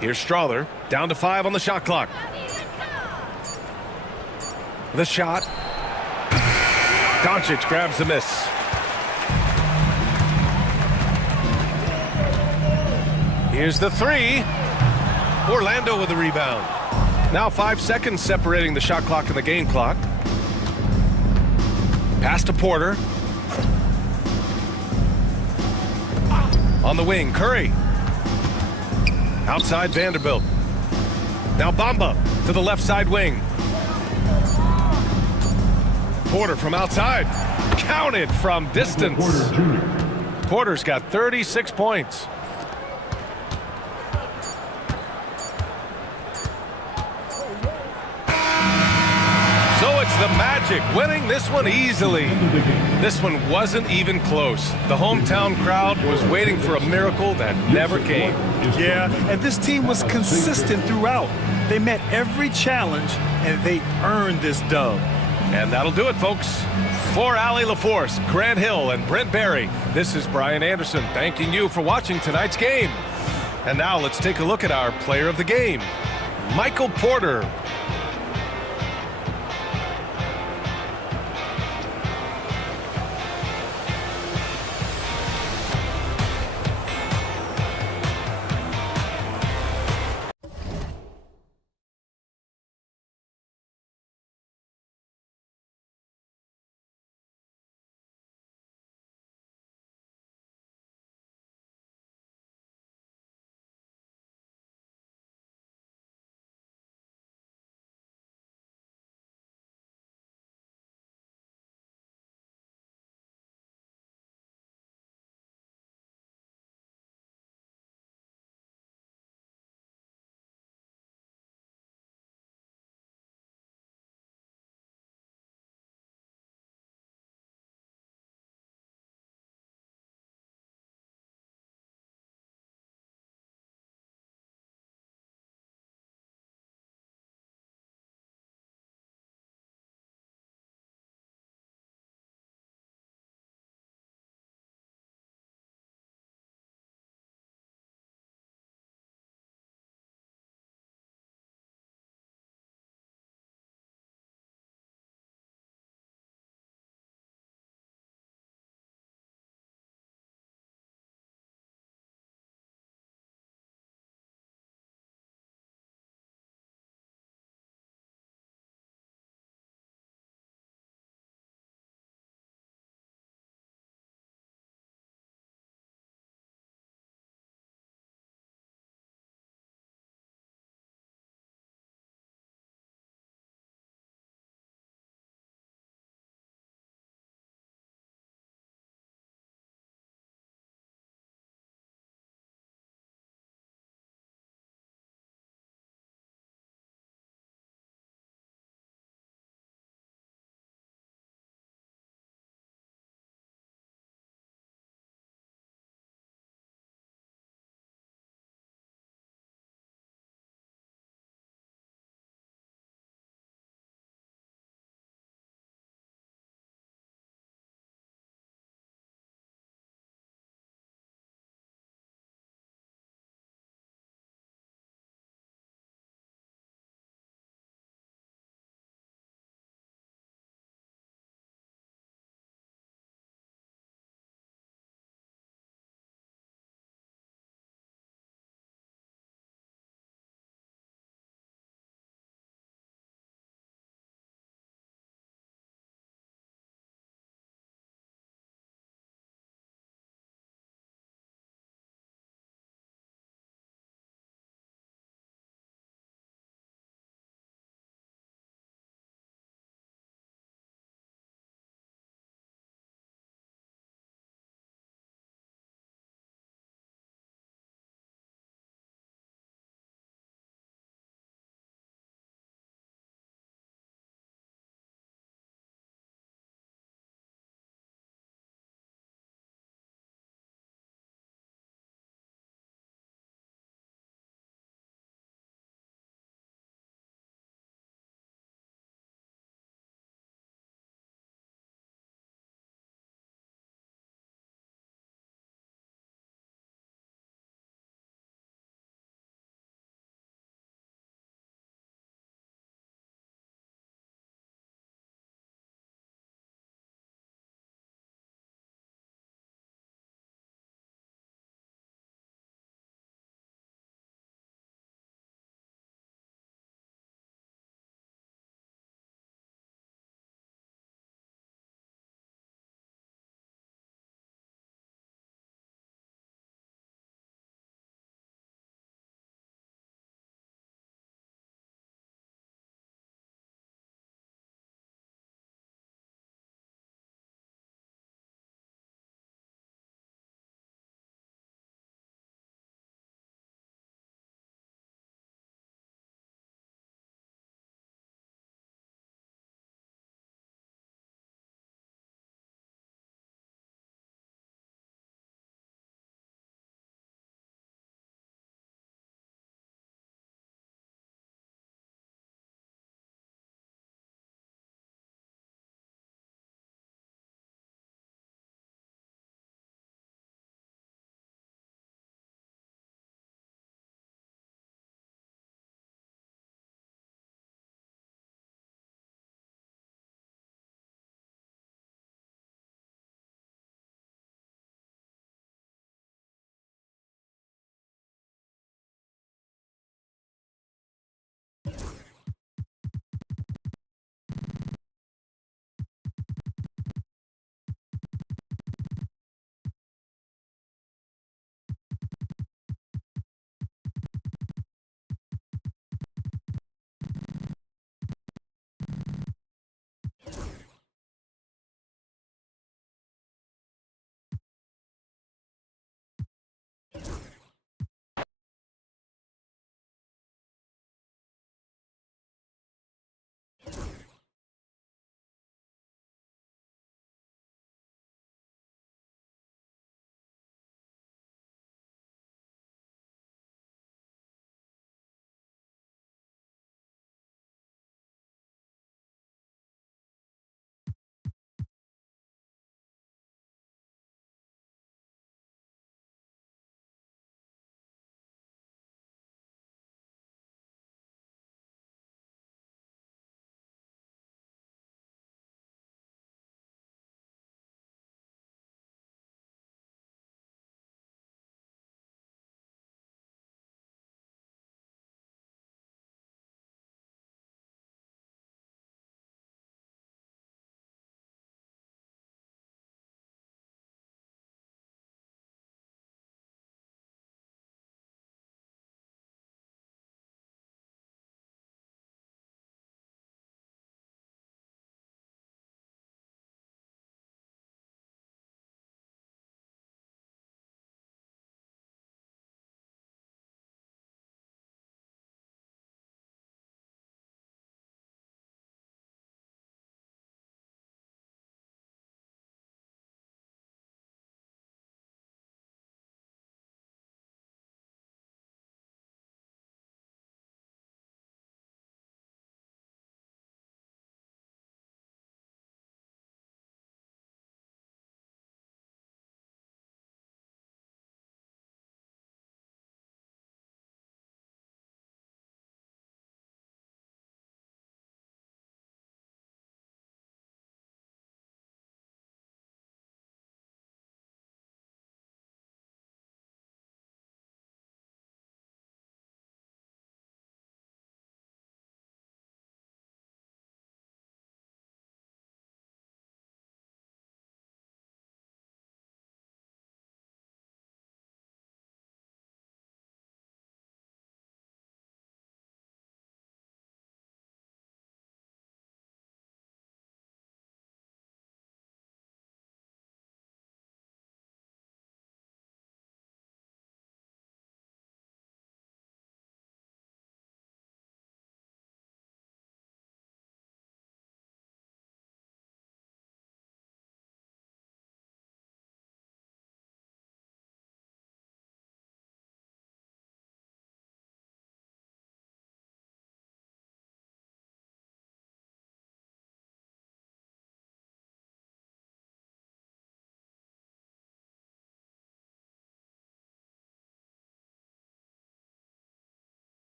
Here's Strawther. Down to 5 on the shot clock. The shot. Doncic grabs the miss. Here's the three. Orlando with the rebound. Now 5 seconds separating the shot clock and the game clock. Pass to Porter. On the wing, Curry. Outside Vanderbilt. Now Bamba to the left side wing. Porter from outside. Counted from distance. Porter's got 36 points. So it's the Magic winning this one easily. This one wasn't even close. The hometown crowd was waiting for a miracle that never came. Yeah, and this team was consistent throughout. They met every challenge, and they earned this dub. And that'll do it, folks. For Allie LaForce, Grant Hill, and Brent Barry, this is Brian Anderson thanking you for watching tonight's game. And now let's take a look at our player of the game, Michael Porter.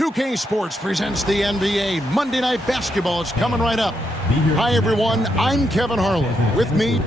2K Sports presents the NBA Monday Night Basketball. It's coming right up. Hi, everyone. I'm Kevin Harlan. With me,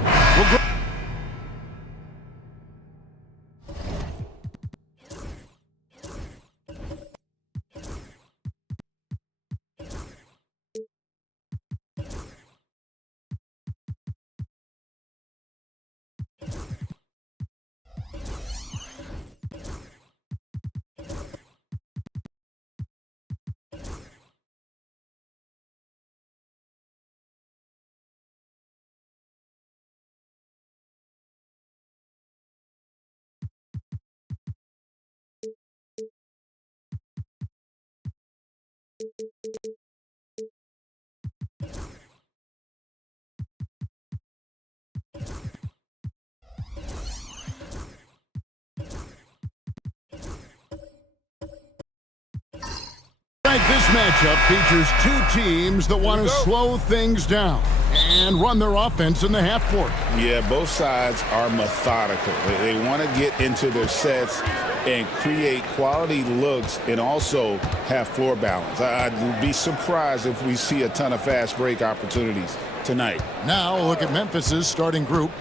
this matchup features two teams that want to slow things down and run their offense in the half court. Yeah, both sides are methodical. They want to get into their sets and create quality looks and also have floor balance. I'd be surprised if we see a ton of fast break opportunities tonight. Now look at Memphis's starting group.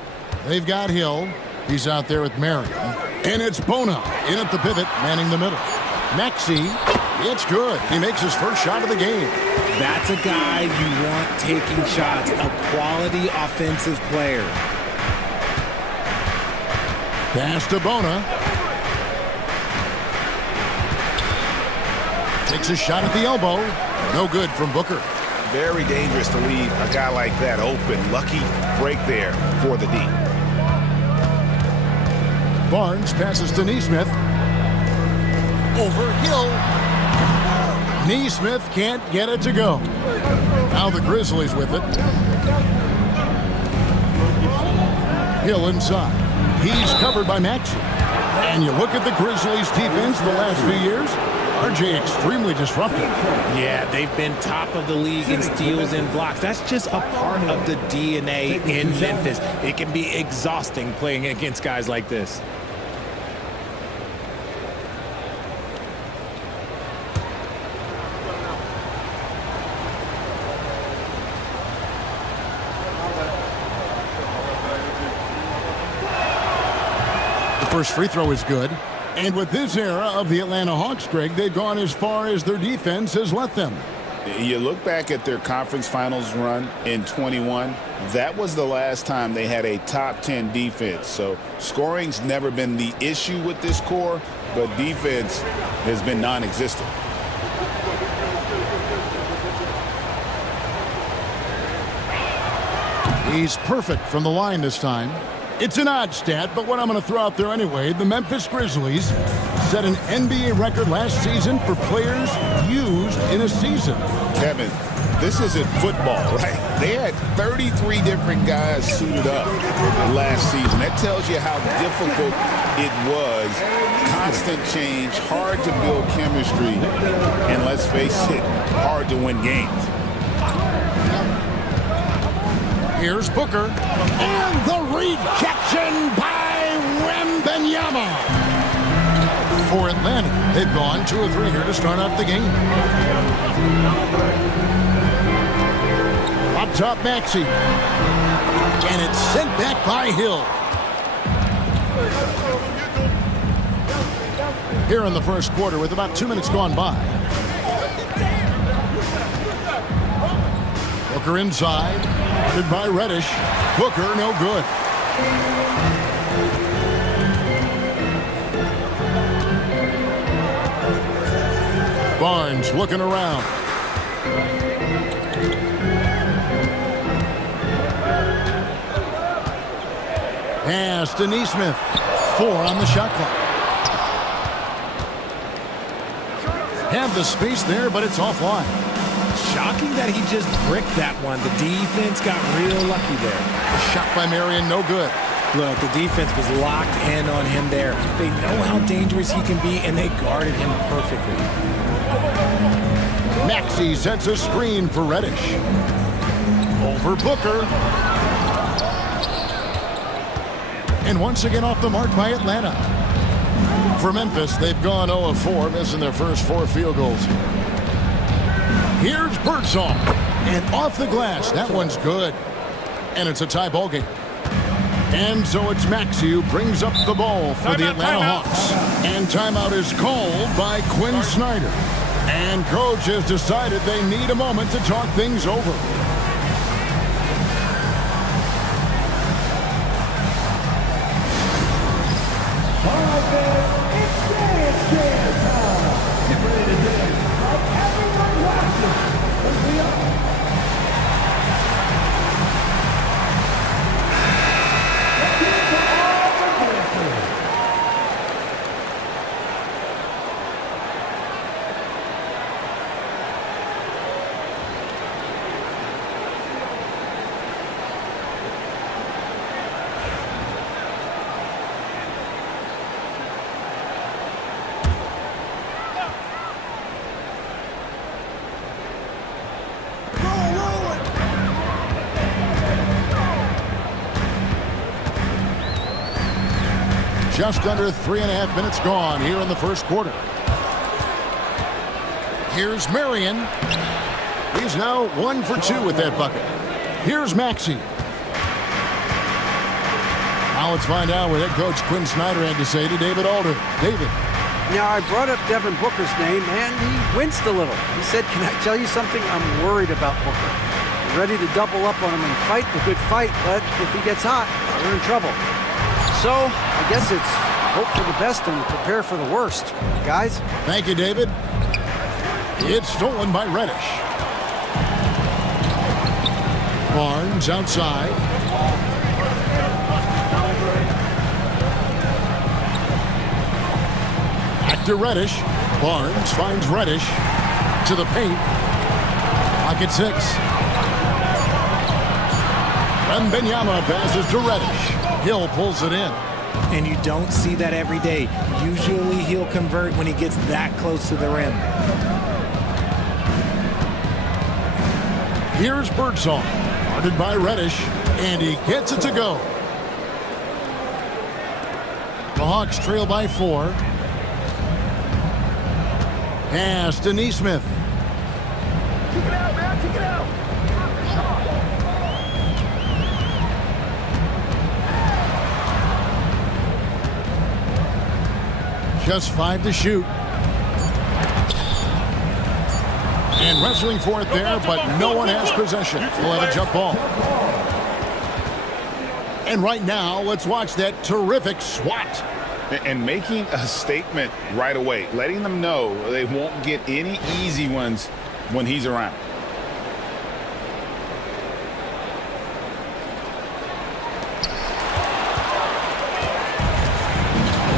They've got Hill. He's out there with Marion. And it's Bona in at the pivot, manning the middle. Maxey, it's good. He makes his first shot of the game. That's a guy you want taking shots, a quality offensive player. Pass to Bona. Takes a shot at the elbow. No good from Booker. Very dangerous to leave a guy like that open. Lucky break there for the D. Barnes passes to Nesmith. Over Hill. Nesmith can't get it to go. Now the Grizzlies with it. Hill inside. He's covered by Maxey. And you look at the Grizzlies defense the last few years, RJ extremely disruptive. Yeah, they've been top of the league in steals and blocks. That's just a part of the DNA in Memphis. It can be exhausting playing against guys like this. First free throw is good. And with this era of the Atlanta Hawks, Greg, they've gone as far as their defense has let them. You look back at their conference finals run in 21, that was the last time they had a top 10 defense. So scoring's never been the issue with this core, but defense has been non-existent. He's perfect from the line this time. It's an odd stat, but what I'm going to throw out there anyway, the Memphis Grizzlies set an NBA record last season for players used in a season. Kevin, this isn't football, right? They had 33 different guys suited up last season. That tells you how difficult it was. Constant change, hard to build chemistry, and let's face it, hard to win games. Here's Booker, and the rejection by Wembanyama. For Atlanta, they've gone 2 of 3 here to start out the game. Up top, Maxey. And it's sent back by Hill. Here in the first quarter with about 2 minutes gone by. Booker inside. Guarded by Reddish. Booker, no good. Barnes looking around. Pass to Nesmith. 4 on the shot clock. Have the space there, but it's offline. Shocking that he just bricked that one. The defense got real lucky there. The shot by Marion, no good. Look, the defense was locked in on him there. They know how dangerous he can be, and they guarded him perfectly. Maxey sets a screen for Reddish. Over Booker. And once again off the mark by Atlanta. For Memphis, they've gone 0 of 4, missing their first 4 field goals. Here's Birdsong. And off the glass, that one's good. And it's a tie ball game. And so it's Maxey who brings up the ball for the Atlanta Hawks. And timeout is called by Quinn Snyder. And coach has decided they need a moment to talk things over. All right, fans, it's dance time. Get ready to dance like everyone watching. Let's be up. Let's hear it for all the dancers. Just under 3.5 minutes gone here in the first quarter. Here's Marion. He's now 1 for 2 with that bucket. Here's Maxey. Now let's find out what head coach Quinn Snyder had to say to David Alder. David. Now, I brought up Devin Booker's name, and he winced a little. He said, can I tell you something? I'm worried about Booker. I'm ready to double up on him and fight the good fight, but if he gets hot, we're in trouble. So, I guess it's hope for the best and prepare for the worst. Guys? Thank you, David. It's stolen by Reddish. Barnes outside. Back to Reddish. Barnes finds Reddish to the paint. Pocket 6. Wembanyama passes to Reddish. Hill pulls it in. and you don't see that every day. Usually he'll convert when he gets that close to the rim. Here's Birdsong, guarded by Reddish, and he gets it to go. The Hawks trail by 4. Pass to Neesmith. Kick it out, man. Kick it out. Just 5 to shoot. And wrestling for it there, but no one has possession. We'll have a jump ball. And right now, let's watch that terrific swat. And making a statement right away, letting them know they won't get any easy ones when he's around.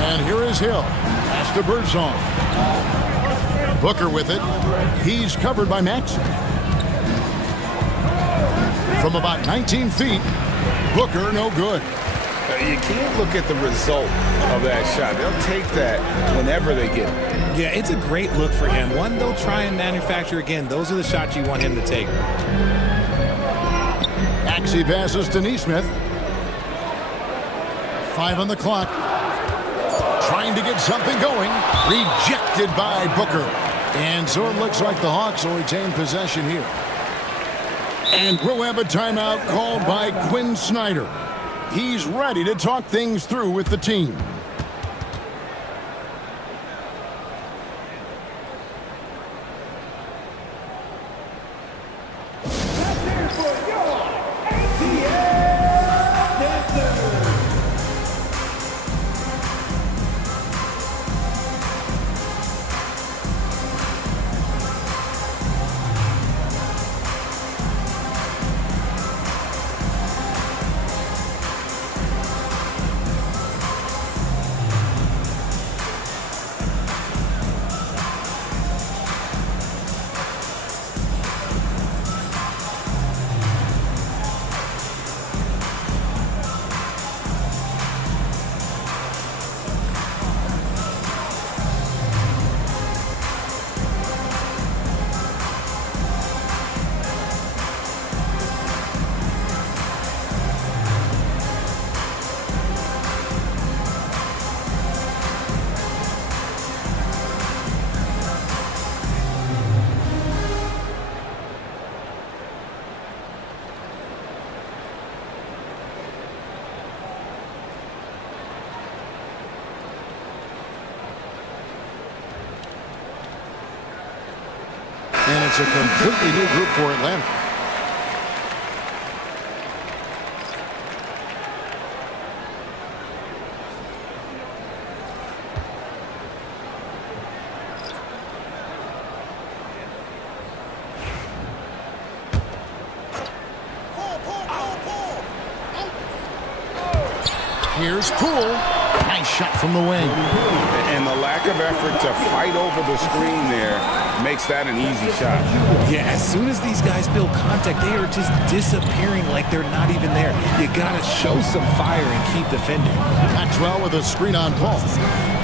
And here is Hill. Pass to Birdsong. Booker with it. He's covered by Maxey. From about 19 feet, Booker no good. You can't look at the result of that shot. They'll take that whenever they get it. Yeah, it's a great look for him. One they'll try and manufacture again. Those are the shots you want him to take. Maxey passes to Neesmith. 5 on the clock. Trying to get something going. Rejected by Booker. And so it looks like the Hawks will retain possession here. And we'll have a timeout called by Quinn Snyder. He's ready to talk things through with the team. And it's a completely new group for Atlanta. Here's Poole. Nice shot from the wing. And the lack of effort to fight over the screen there makes that an easy shot. Yeah, as soon as these guys feel contact, they are just disappearing like they're not even there. You got to show some fire and keep defending. Maxwell with a screen on Paul.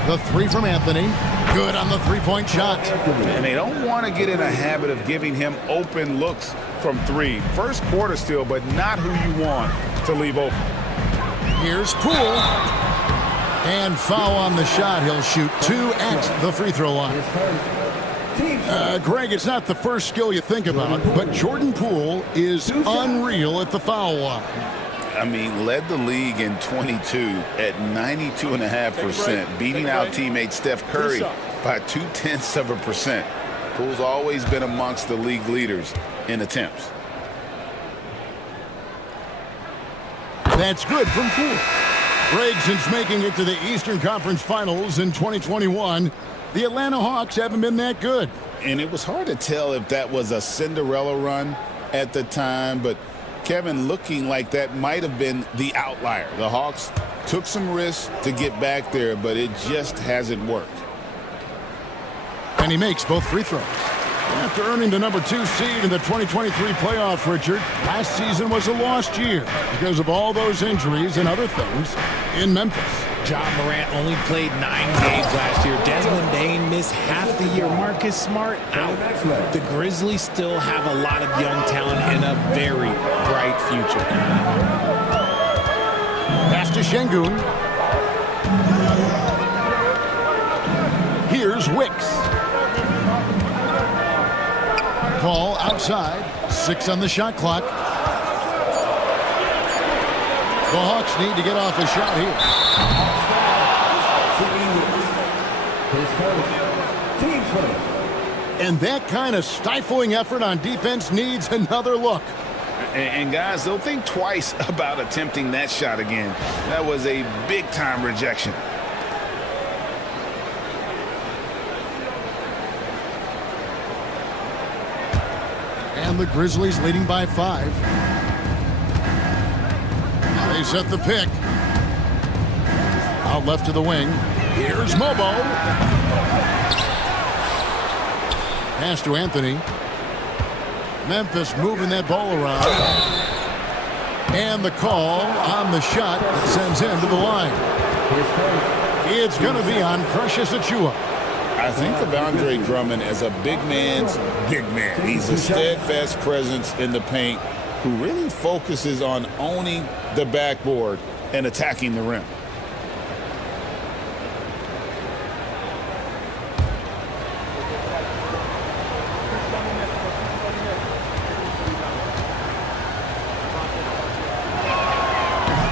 The 3 from Anthony. Good on the three-point shot. And they don't want to get in a habit of giving him open looks from 3. First quarter still, but not who you want to leave open. Here's Poole. And foul on the shot. He'll shoot 2 at the free throw line. Greg, it's not the first skill you think about, but Jordan Poole is unreal at the foul line. I mean, led the league in 22 at 92.5%, beating out teammate Steph Curry by 0.2%. Poole's always been amongst the league leaders in attempts. That's good from Poole. Greg, since making it to the Eastern Conference Finals in 2021, the Atlanta Hawks haven't been that good. And it was hard to tell if that was a Cinderella run at the time, but Kevin, looking like that might have been the outlier. The Hawks took some risks to get back there, but it just hasn't worked. And he makes both free throws. After earning the number 2 seed in the 2023 playoffs, Richard, last season was a lost year because of all those injuries and other things in Memphis. Ja Morant only played 9 games last year. Desmond Bane missed half the year. Marcus Smart out. The Grizzlies still have a lot of young talent and a very bright future. Pass to Şengün. Here's Wicks. Paul outside. 6 on the shot clock. The Hawks need to get off a shot here. And that kind of stifling effort on defense needs another look. And guys, they'll think twice about attempting that shot again. That was a big-time rejection. And the Grizzlies leading by 5. They set the pick. Out left to the wing. Here's Mobo. Pass to Anthony. Memphis moving that ball around. And the call on the shot that sends him to the line. It's going to be on Precious Achiuwa. I think of Andre Drummond as a big man's big man. He's a steadfast presence in the paint who really focuses on owning the backboard and attacking the rim.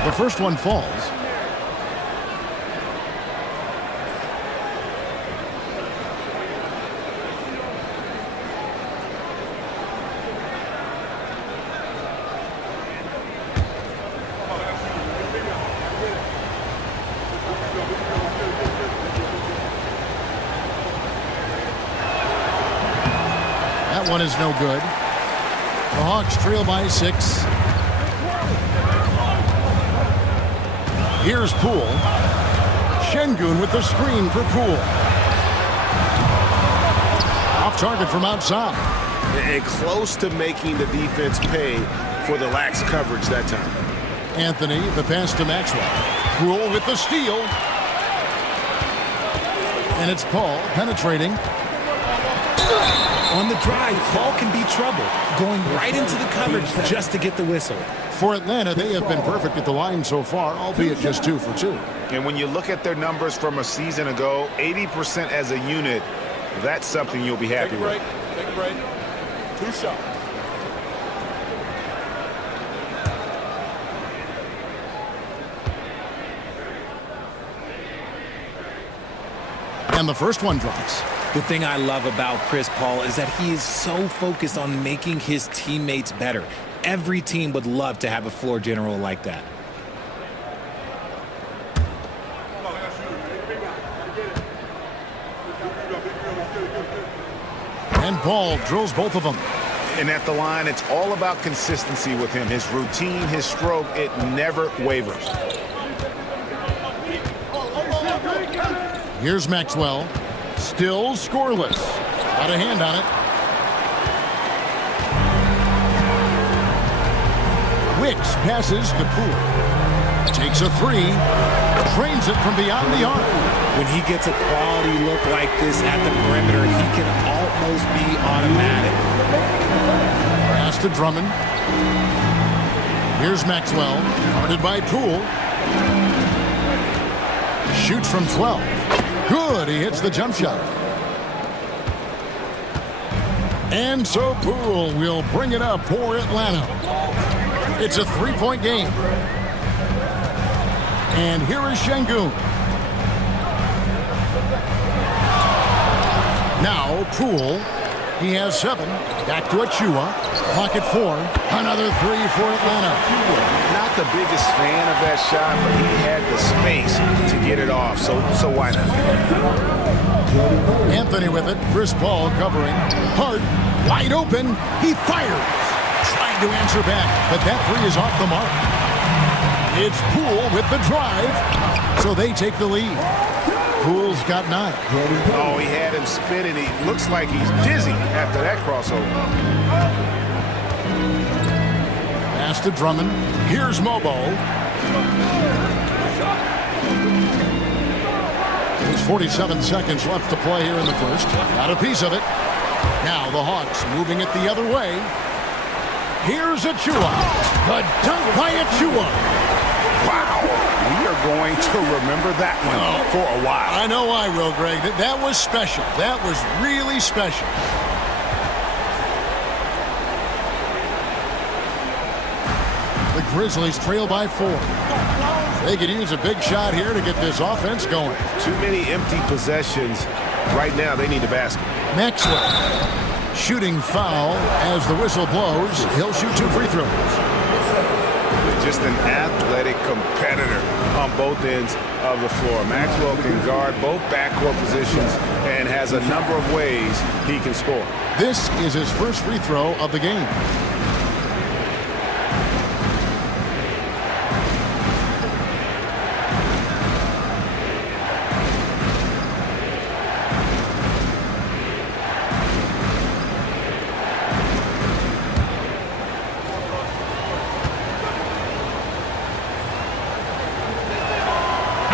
The first one falls. That one is no good. The Hawks trail by 6. Here's Poole. Şengün with the screen for Poole. Off target from outside. And close to making the defense pay for the lax coverage that time. Anthony, the pass to Maxwell. Poole with the steal. And it's Paul penetrating. On the drive, Paul can be trouble, going right into the coverage just to get the whistle. For Atlanta, they have been perfect at the line so far, albeit just 2 for 2. And when you look at their numbers from a season ago, 80% as a unit, that's something you'll be happy with. Take a break. 2 shots. And the first one drops. The thing I love about Chris Paul is that he is so focused on making his teammates better. Every team would love to have a floor general like that. And Paul drills both of them. And at the line, it's all about consistency with him. His routine, his stroke, it never wavers. Here's Maxwell. Still scoreless. Got a hand on it. Wicks passes to Poole. Takes a 3. Trains it from beyond the arc. When he gets a quality look like this at the perimeter, he can almost be automatic. Pass to Drummond. Here's Maxwell. Guarded by Poole. Shoots from 12. Good. He hits the jump shot. And so Poole will bring it up for Atlanta. It's a 3-point game. And here is Şengün. Now Poole. He has 7. Back to Achiuwa. Clock at 4. Another 3 for Atlanta. Not the biggest fan of that shot, but he had the space to get it off, so why not? Anthony with it. Chris Paul covering. Hart wide open. He fires. Trying to answer back, but that 3 is off the mark. It's Poole with the drive. So they take the lead. Poole's got 9. Oh, he had him spinning. He looks like he's dizzy after that crossover. Pass to Drummond. Here's Mobo. 47 seconds left to play here in the first. Got a piece of it. Now the Hawks moving it the other way. Here's Achua. The dunk by Achua. Wow. We are going to remember that one for a while. I know I will, Greg. That was special. That was really special. The Grizzlies trail by 4. They could use a big shot here to get this offense going. Too many empty possessions. Right now, they need a basket. Maxwell shooting foul as the whistle blows. He'll shoot 2 free throws. Just an athletic competitor on both ends of the floor. Maxwell can guard both backcourt positions and has a number of ways he can score. This is his first free throw of the game.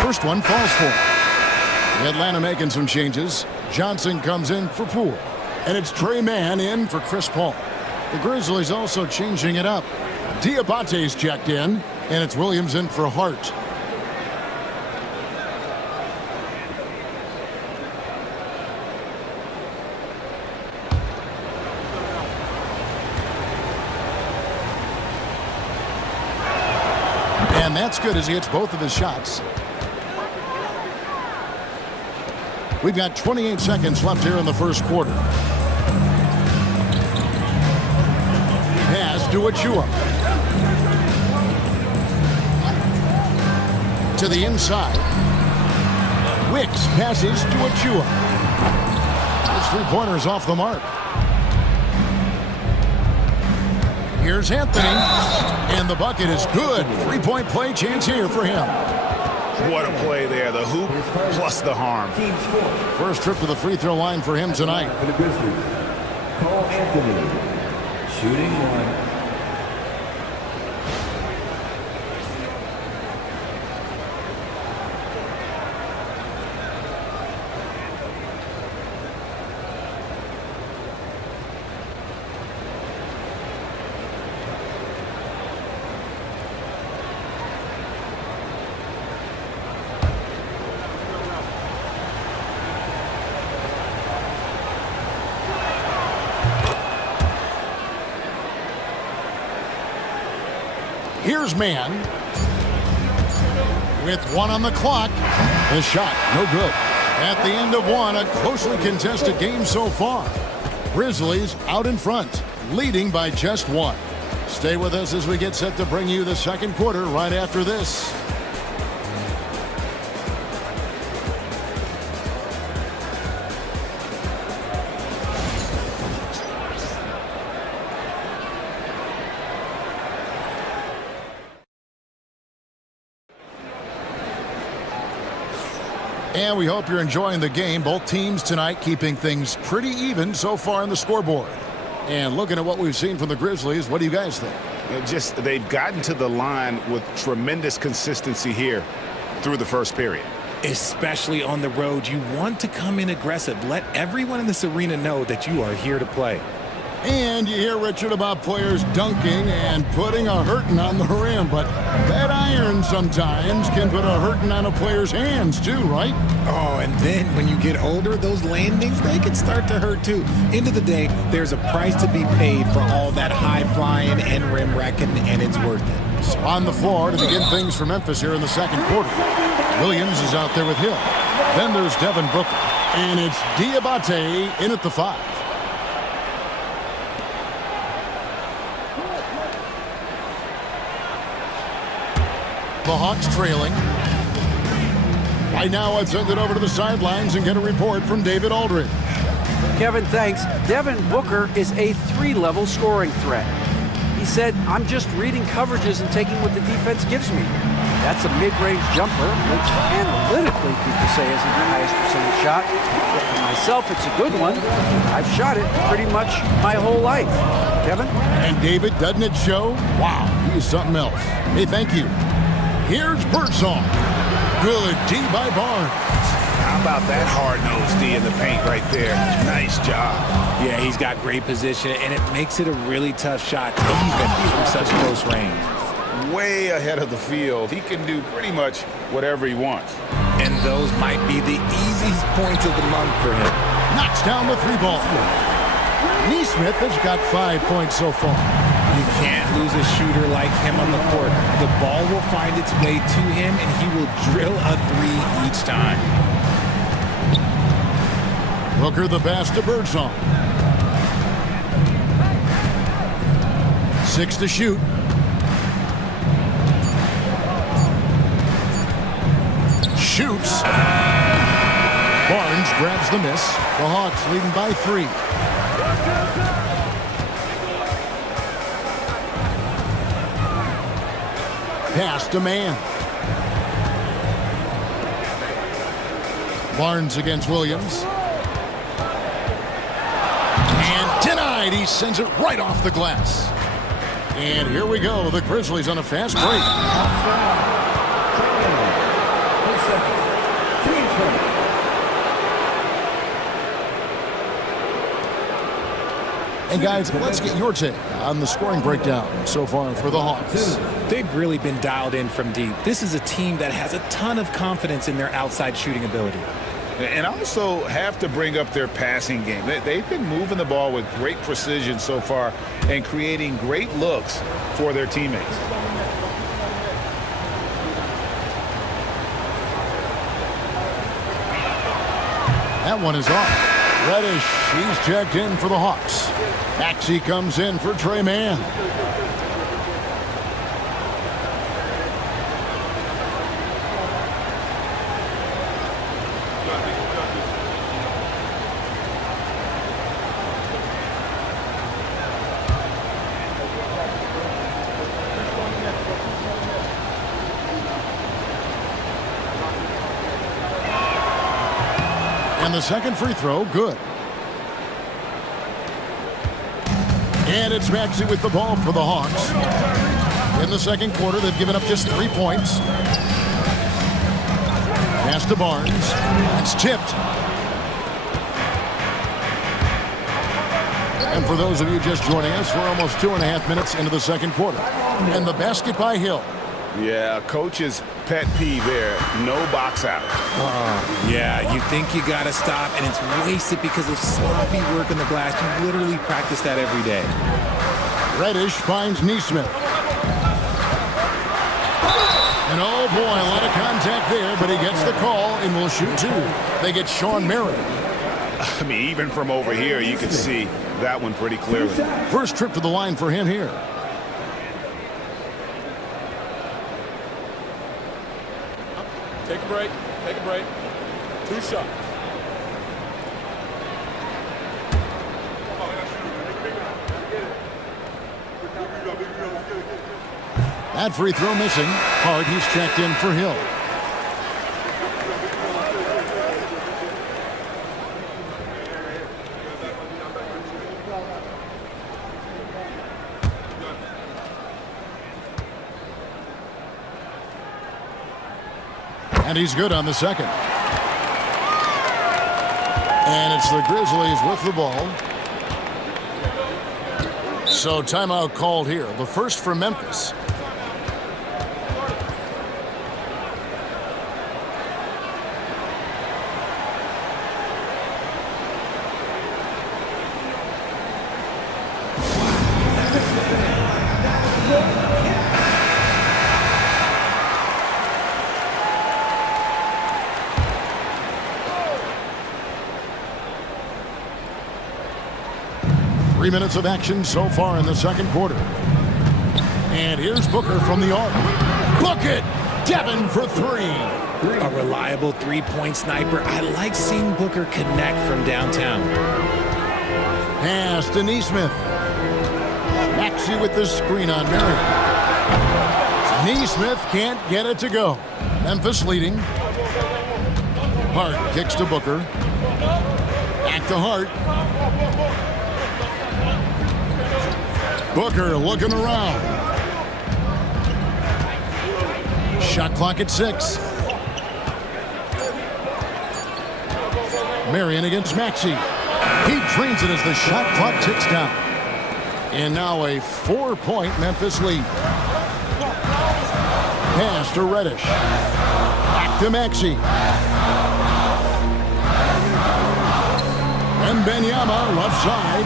First one falls for him. Atlanta making some changes. Johnson comes in for Poole. And it's Trey Mann in for Chris Paul. The Grizzlies also changing it up. Diabate's checked in, and it's Williams in for Hart. And that's good as he hits both of his shots. We've got 28 seconds left here in the first quarter. Pass to Achua. To the inside. Wicks passes to Achua. His three-pointers off the mark. Here's Anthony. And the bucket is good. Three-point play chance here for him. What a play there. The hoop plus the harm. First trip to the free throw line for him tonight. For the Grizzlies, Cole Anthony, shooting 1. Here's Mann. With 1 on the clock. The shot, no good. At the end of 1, a closely contested game so far. Grizzlies out in front, leading by just 1. Stay with us as we get set to bring you the second quarter right after this. And we hope you're enjoying the game. Both teams tonight keeping things pretty even so far on the scoreboard. And looking at what we've seen from the Grizzlies, what do you guys think? They've gotten to the line with tremendous consistency here through the first period. Especially on the road, you want to come in aggressive. Let everyone in this arena know that you are here to play. And you hear, Richard, about players dunking and putting a hurting on the rim, but that iron sometimes can put a hurting on a player's hands too, right? Oh, and then when you get older, those landings, they can start to hurt too. End of the day, there's a price to be paid for all that high flying and rim wrecking, and it's worth it. So on the floor to begin things for Memphis here in the second quarter. Williams is out there with Hill. Then there's Devin Booker, and it's Diabate in at the 5. The Hawks trailing. Right now, I'd send it over to the sidelines and get a report from David Aldridge. Kevin, thanks. Devin Booker is a 3-level scoring threat. He said, I'm just reading coverages and taking what the defense gives me. That's a mid-range jumper, which analytically people say isn't the highest percentage shot. But for myself, it's a good one. I've shot it pretty much my whole life. Kevin? And David, doesn't it show? Wow, he is something else. Hey, thank you. Here's Birdsong. Good D by Barnes. How about that hard-nosed D in the paint right there? Nice job. Yeah, he's got great position, and it makes it a really tough shot, even from such close range. Way ahead of the field. He can do pretty much whatever he wants. And those might be the easiest points of the month for him. Knocks down the 3-ball. Neesmith has got 5 points so far. You can't lose a shooter like him on the court. The ball will find its way to him, and he will drill a 3 each time. Booker the pass to Birdsong. 6 to shoot. Shoots. Barnes grabs the miss. The Hawks leading by 3. Pass to Mann. Barnes against Williams. And denied. He sends it right off the glass. And here we go. The Grizzlies on a fast break. And guys, let's get your take on the scoring breakdown so far for the Hawks. They've really been dialed in from deep. This is a team that has a ton of confidence in their outside shooting ability. And also have to bring up their passing game. They've been moving the ball with great precision so far and creating great looks for their teammates. That one is off. Reddish, he's checked in for the Hawks. Maxey comes in for Tre Mann. And the second free throw, good. And it's Maxey with the ball for the Hawks. In the second quarter, they've given up just 3 points. Pass to Barnes. It's tipped. And for those of you just joining us, we're almost 2.5 minutes into the second quarter. And the basket by Hill. Yeah, coach's pet peeve there. No box out. Yeah, you think you got to stop, and it's wasted because of sloppy work on the glass. You literally practice that every day. Reddish finds Neesmith. And oh boy, a lot of contact there, but he gets the call and will shoot 2. They get Sean Merritt. I mean, even from over here, you can see that one pretty clearly. First trip to the line for him here. Take a break. Take a break. 2 shots. That free throw missing. Hart, he's checked in for Hill. And he's good on the second. And it's the Grizzlies with the ball. So timeout called here. The first for Memphis. Three minutes of action so far in the second quarter. And here's Booker from the arc. Book it! Devin for 3. A reliable three-point sniper. I like seeing Booker connect from downtown. Pass to Neesmith. Maxey with the screen on Mary. Neesmith can't get it to go. Memphis leading. Hart kicks to Booker. Back to Hart. Booker looking around. Shot clock at 6. Marion against Maxey. He drains it as the shot clock ticks down. And now a 4-point Memphis lead. Pass to Reddish. Back to Maxey. Wembanyama left side.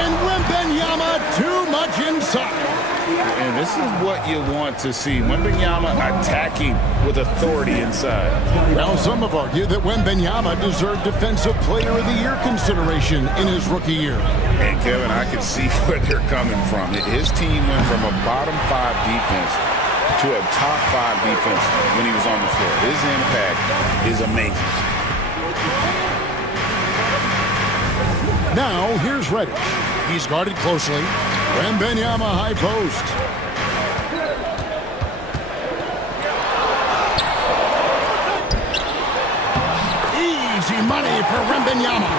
And Wembanyama too much inside. And this is what you want to see. Wembanyama attacking with authority inside. Now, some have argued that Wembanyama deserved Defensive Player of the Year consideration in his rookie year. And, Kevin, I can see where they're coming from. His team went from a bottom 5 defense to a top 5 defense when he was on the floor. His impact is amazing. Now, here's Reddish. He's guarded closely. Wembanyama high post. Easy money for Wembanyama.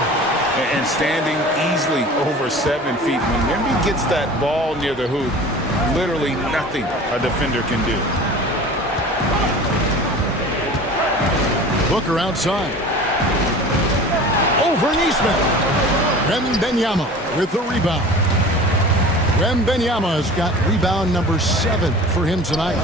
And standing easily over 7 feet. When Wemby gets that ball near the hoop, literally nothing a defender can do. Booker outside. Over Neesmith. Wembanyama with the rebound. Wembanyama has got rebound number 7 for him tonight.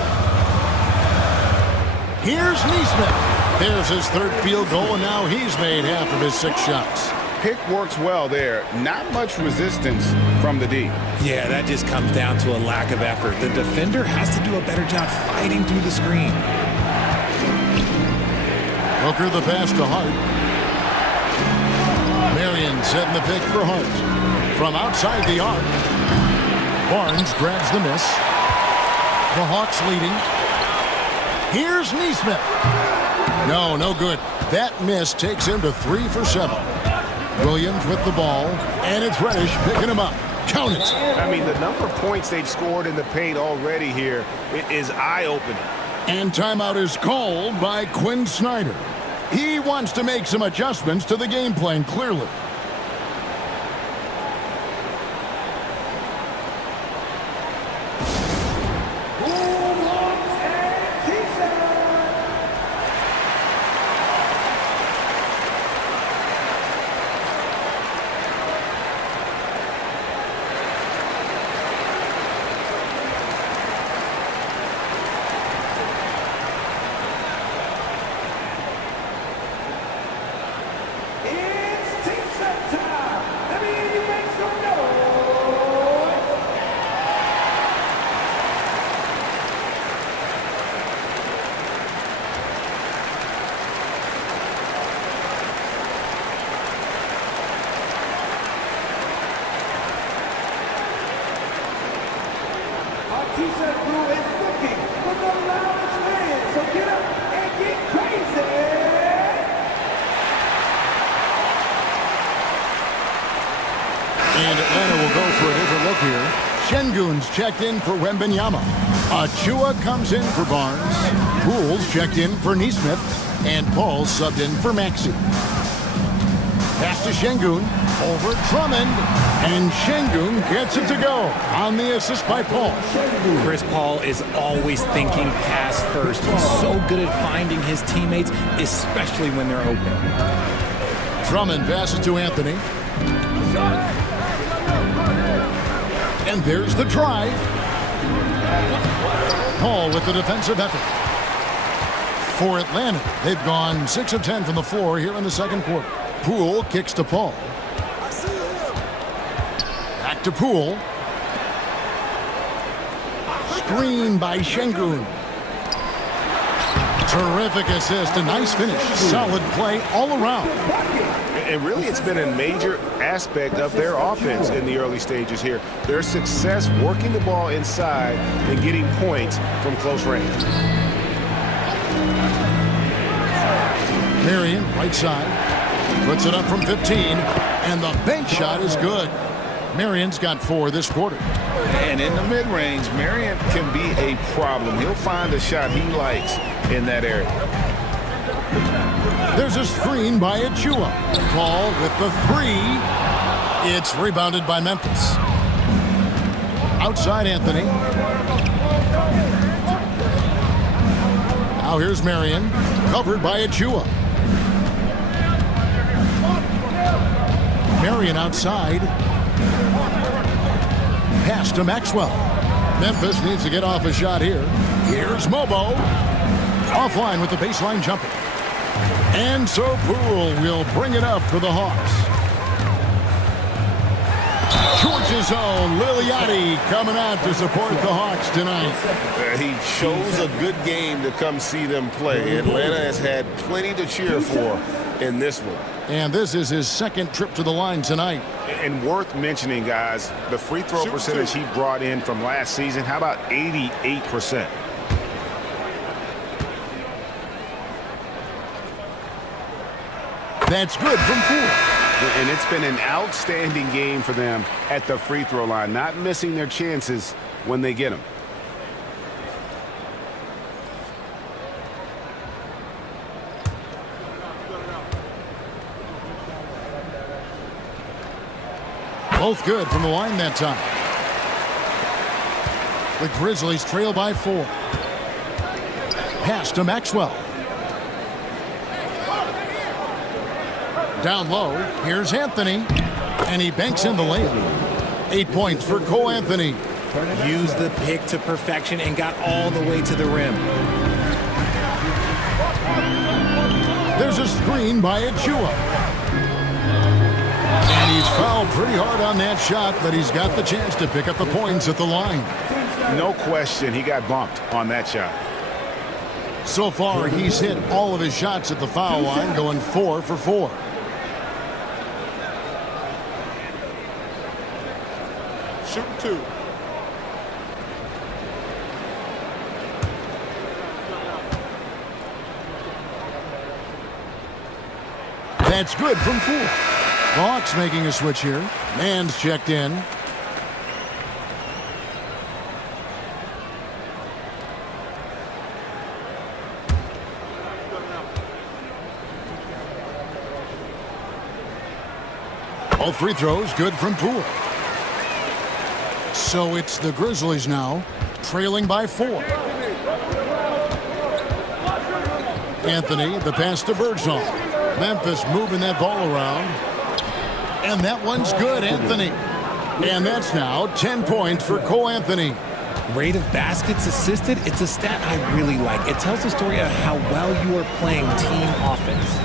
Here's Neesmith. There's his 3rd field goal, and now he's made half of his 6 shots. Pick works well there. Not much resistance from the D. Yeah, that just comes down to a lack of effort. The defender has to do a better job fighting through the screen. Booker the pass to Hart. Marion setting the pick for Hart. From outside the arc. Barnes grabs the miss. The Hawks leading. Here's Neesmith. No good. That miss takes him to 3 for 7. Williams with the ball, and it's Reddish picking him up. Count it. I mean, the number of points they've scored in the paint already here is eye-opening. And timeout is called by Quinn Snyder. He wants to make some adjustments to the game plan, clearly. T-shirt crew is looking for the loudest fans, so get up and get crazy! And Atlanta will go for a different look here. Şengün's checked in for Wembanyama. Achua comes in for Barnes. Poole's checked in for Neesmith. And Paul subbed in for Maxey. Pass to Şengün. Over Drummond. And Şengün gets it to go on the assist by Paul. Chris Paul is always thinking pass first. He's so good at finding his teammates, especially when they're open. Drummond passes to Anthony. And there's the drive. Paul with the defensive effort. For Atlanta, they've gone 6 of 10 from the floor here in the second quarter. Poole kicks to Paul. Back to Poole. Screen by Şengün. Terrific assist, a nice finish. Solid play all around. And really, it's been a major aspect of their offense in the early stages here. Their success working the ball inside and getting points from close range. Marion, right side, puts it up from 15, and the bank shot is good. Marion's got 4 this quarter. And in the mid-range, Marion can be a problem. He'll find the shot he likes in that area. There's a screen by Achua. Paul with the 3. It's rebounded by Memphis. Outside Anthony. Now here's Marion, covered by Achua. Marion outside. Pass to Maxwell. Memphis needs to get off a shot here. Here's Mobo. Offline with the baseline jumper. And so Poole will bring it up for the Hawks. Georgia's own Liliati coming out to support the Hawks tonight. He chose a good game to come see them play. Atlanta has had plenty to cheer for in this one. And this is his second trip to the line tonight. And worth mentioning, guys, the free throw percentage he brought in from last season, how about 88%? That's good from Poole. And it's been an outstanding game for them at the free throw line, not missing their chances when they get them. Both good from the line that time. The Grizzlies trail by 4. Pass to Maxwell. Down low, here's Anthony. And he banks in the layup. 8 points for Cole Anthony. Used the pick to perfection and got all the way to the rim. There's a screen by Achua. And he's fouled pretty hard on that shot, but he's got the chance to pick up the points at the line. No question, he got bumped on that shot. So far, he's hit all of his shots at the foul line, going 4 for 4. Shooting 2. That's good from Poole. The Hawks making a switch here. Mann's checked in. All free throws good from Poole. So it's the Grizzlies now, trailing by 4. Anthony, the pass to Birdsong. Memphis moving that ball around. And that one's good, Anthony. And that's now 10 points for Cole Anthony. Rate of baskets assisted, it's a stat I really like. It tells the story of how well you are playing team offense.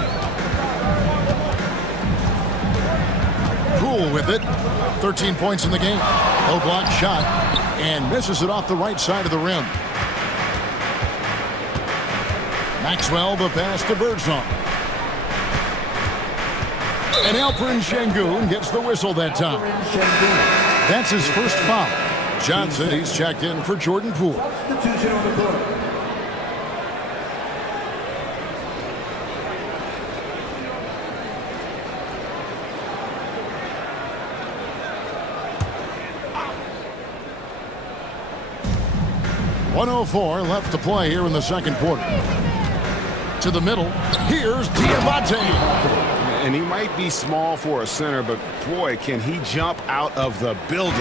Poole with it. 13 points in the game. Low block shot. And misses it off the right side of the rim. Maxwell, the pass to Birdsong. And Alperen Sengun gets the whistle that time. That's his first foul. Johnson, he's checked in for Jordan Poole. .104 left to play here in the second quarter. To the middle, here's Diamante. And he might be small for a center, but boy, can he jump out of the building.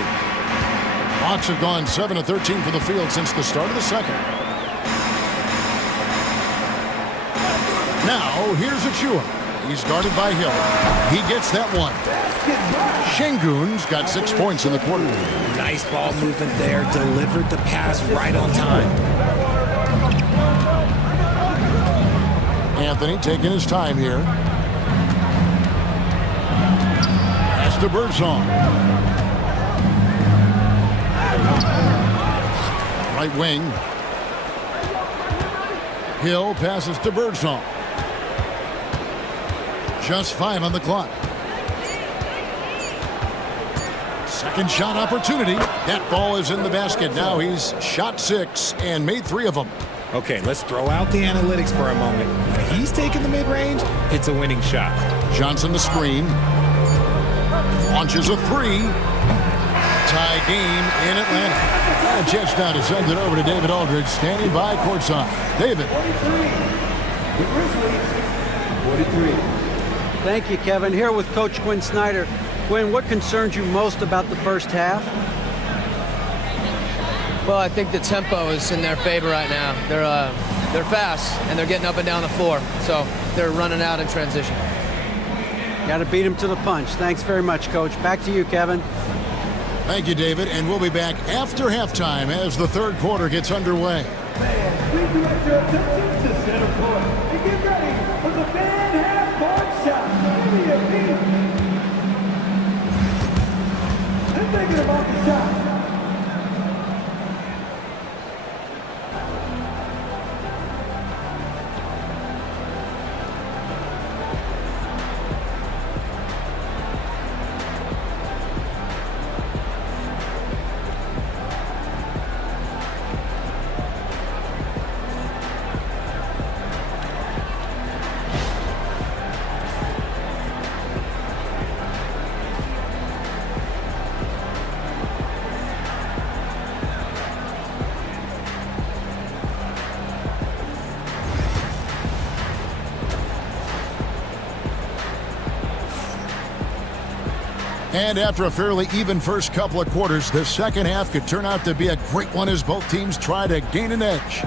Hawks have gone 7 of 13 from the field since the start of the second. Now, here's Achua. He's guarded by Hill. He gets that one. Sengun's got 6 points in the quarter. Nice ball movement there. Delivered the pass right on time. Anthony taking his time here. Pass to Birdsong. Right wing. Hill passes to Birdsong. Just 5 on the clock. Second shot opportunity. That ball is in the basket. Now he's shot 6 and made 3 of them. Okay, let's throw out the analytics for a moment. When he's taking the mid-range, it's a winning shot. Johnson the screen. Launches a 3. Tie game in Atlanta. And a chance now to send it over to David Aldridge, standing by courtside. David. 43. The Grizzlies, 43. Thank you, Kevin. Here with Coach Quinn Snyder. Quinn, what concerns you most about the first half? Well, I think the tempo is in their favor right now. They're fast, and they're getting up and down the floor. So they're running out in transition. Got to beat him to the punch. Thanks very much, Coach. Back to you, Kevin. Thank you, David. And we'll be back after halftime as the third quarter gets underway. Fans, please direct your attention to center court and get ready for the fan half-court shot. Give me a beat. And thinking about the shot. And after a fairly even first couple of quarters, the second half could turn out to be a great one as both teams try to gain an edge.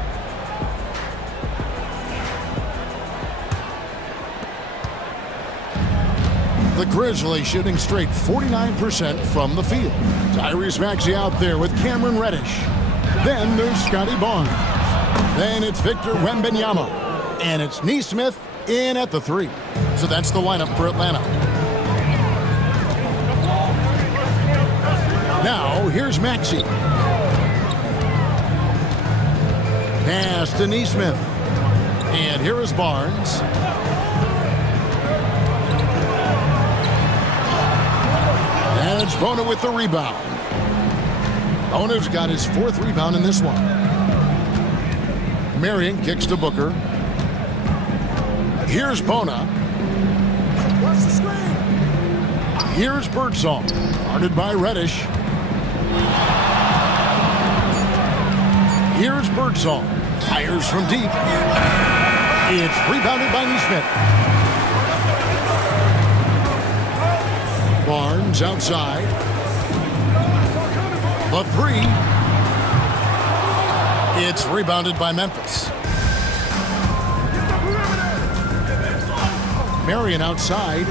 The Grizzlies shooting straight 49% from the field. Tyrese Maxey out there with Cameron Reddish. Then there's Scotty Barnes. Then it's Victor Wembanyama. And it's Nesmith in at the 3. So that's the lineup for Atlanta. Now, here's Maxey. Pass to Nesmith. And here is Barnes. And it's Bona with the rebound. Bona's got his 4th rebound in this one. Marion kicks to Booker. Here's Bona. What's the screen? Here's Birdsong. Guarded by Reddish. Here's Birdsong. Fires from deep. It's rebounded by Nesmith. Barnes outside. The 3. It's rebounded by Memphis. Marion outside.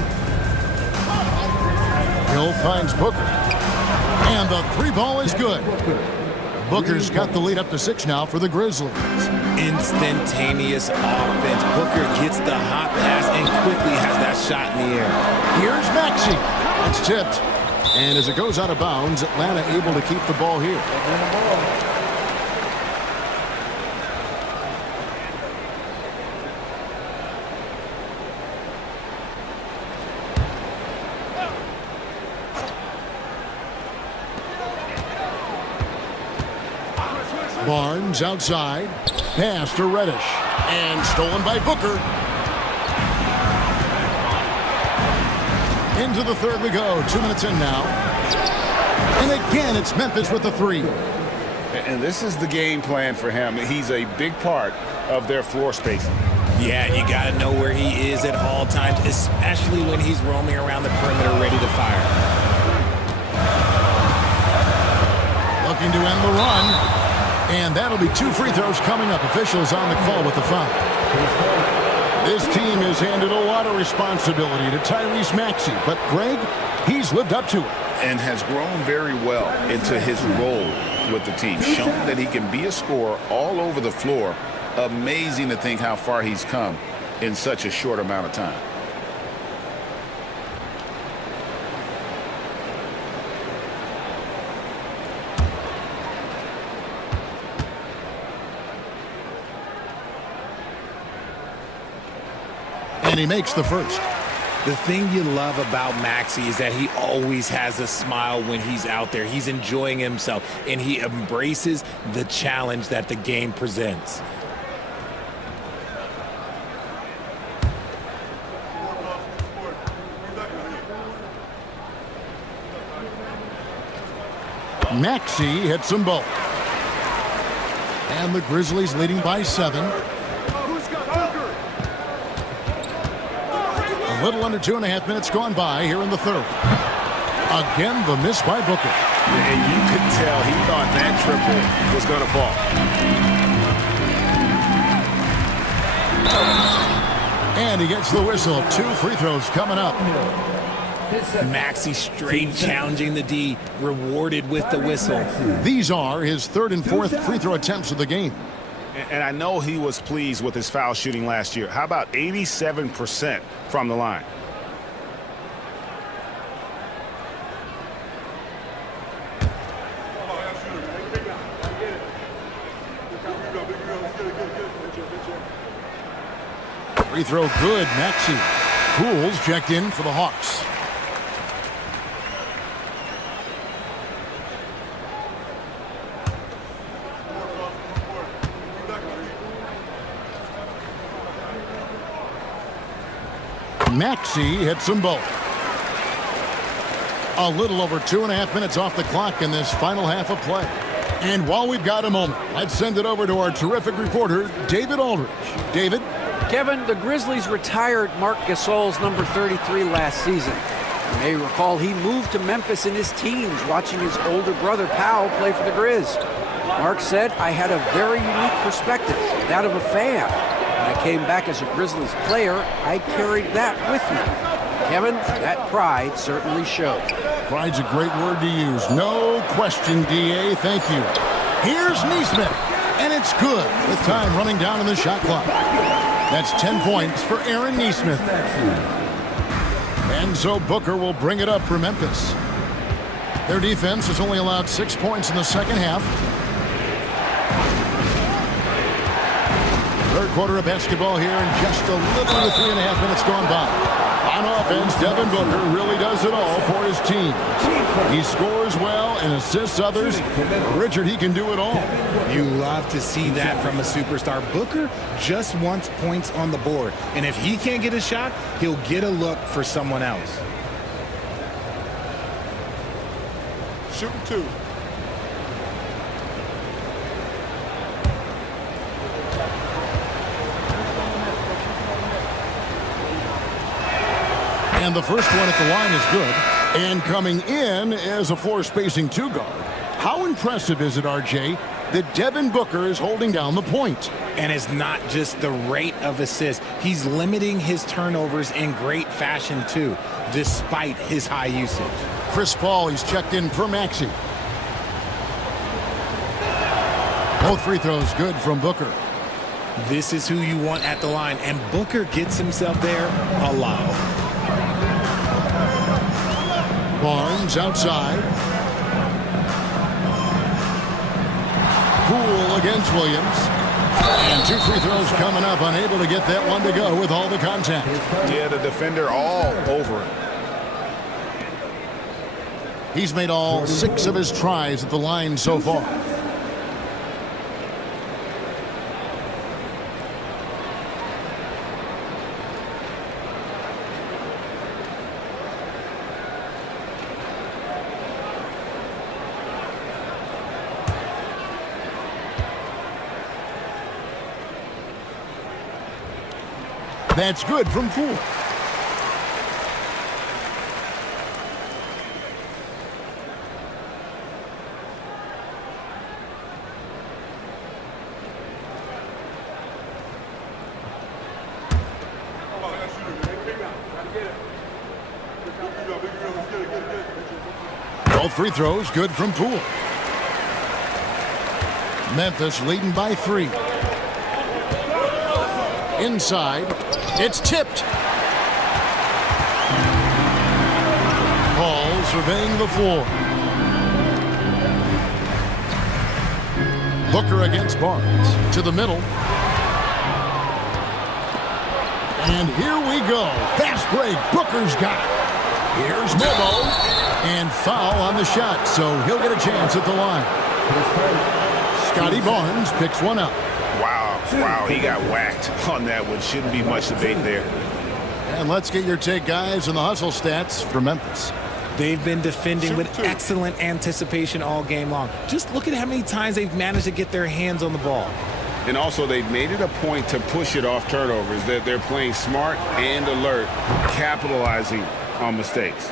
Hill finds Booker. And the 3 ball is good. Booker's got the lead up to 6 now for the Grizzlies. Instantaneous offense. Booker gets the hot pass and quickly has that shot in the air. Here's Maxey. It's tipped. And as it goes out of bounds, Atlanta able to keep the ball here. Barnes outside. Pass to Reddish. And stolen by Booker. Into the third we go. 2 minutes in now. And again, it's Memphis with the 3. And this is the game plan for him. He's a big part of their floor spacing. Yeah, you got to know where he is at all times, especially when he's roaming around the perimeter ready to fire. Looking to end the run. And that'll be 2 free throws coming up. Officials on the call with the foul. This team has handed a lot of responsibility to Tyrese Maxey, but Greg, he's lived up to it. And has grown very well into his role with the team. Shown that he can be a scorer all over the floor. Amazing to think how far he's come in such a short amount of time. And he makes the first. The thing you love about Maxey is that he always has a smile when he's out there. He's enjoying himself, and he embraces the challenge that the game presents. Maxey hits them both. And the Grizzlies leading by 7. A little under 2.5 minutes gone by here in the third. Again, the miss by Booker. And you could tell he thought that triple was going to fall. And And he gets the whistle. 2 free throws coming up. Maxey straight challenging the D, rewarded with the whistle. These are his 3rd and 4th free throw attempts of the game. And I know he was pleased with his foul shooting last year. How about 87% from the line? Free throw good, Maxey. Pools checked in for the Hawks. Maxey hits them both. A little over 2.5 minutes off the clock in this final half of play. And while we've got a moment, let's send it over to our terrific reporter, David Aldridge. David? Kevin, the Grizzlies retired Marc Gasol's number 33 last season. You may recall he moved to Memphis in his teens, watching his older brother Powell play for the Grizz. Marc said, "I had a very unique perspective, that of a fan. When I came back as a Grizzlies player, I carried that with me." Kevin, that pride certainly showed. Pride's a great word to use. No question, D.A. Thank you. Here's Nesmith, and it's good with time running down in the shot clock. That's 10 points for Aaron Nesmith. And so Booker will bring it up for Memphis. Their defense has only allowed 6 points in the second half. Third quarter of basketball here, and just a little over 3.5 minutes gone by. On offense, Devin Booker really does it all for his team. He scores well and assists others. Richard, he can do it all. You love to see that from a superstar. Booker just wants points on the board. And if he can't get a shot, he'll get a look for someone else. Shooting 2. And the first one at the line is good. And coming in as a floor-spacing 2 guard. How impressive is it, RJ, that Devin Booker is holding down the point? And it's not just the rate of assists. He's limiting his turnovers in great fashion, too, despite his high usage. Chris Paul, he's checked in for Maxey. Both free throws good from Booker. This is who you want at the line, and Booker gets himself there a lot. Barnes outside. Poole against Williams. And 2 free throws coming up, unable to get that one to go with all the contact. Yeah, the defender all over it. He's made all 6 of his tries at the line so far. That's good from Poole. Both free throws good from Poole. Memphis leading by 3. Inside, it's tipped. Paul surveying the floor. Booker against Barnes. To the middle. And here we go. Fast break. Booker's got it. Here's Mobo. And foul on the shot, so he'll get a chance at the line. Scotty Barnes picks one up. Wow, he got whacked on that one. Shouldn't be much debate there. And let's get your take, guys, on the hustle stats for Memphis. They've been defending with excellent anticipation all game long. Just look at how many times they've managed to get their hands on the ball. And also, they've made it a point to push it off turnovers. That they're playing smart and alert, capitalizing on mistakes.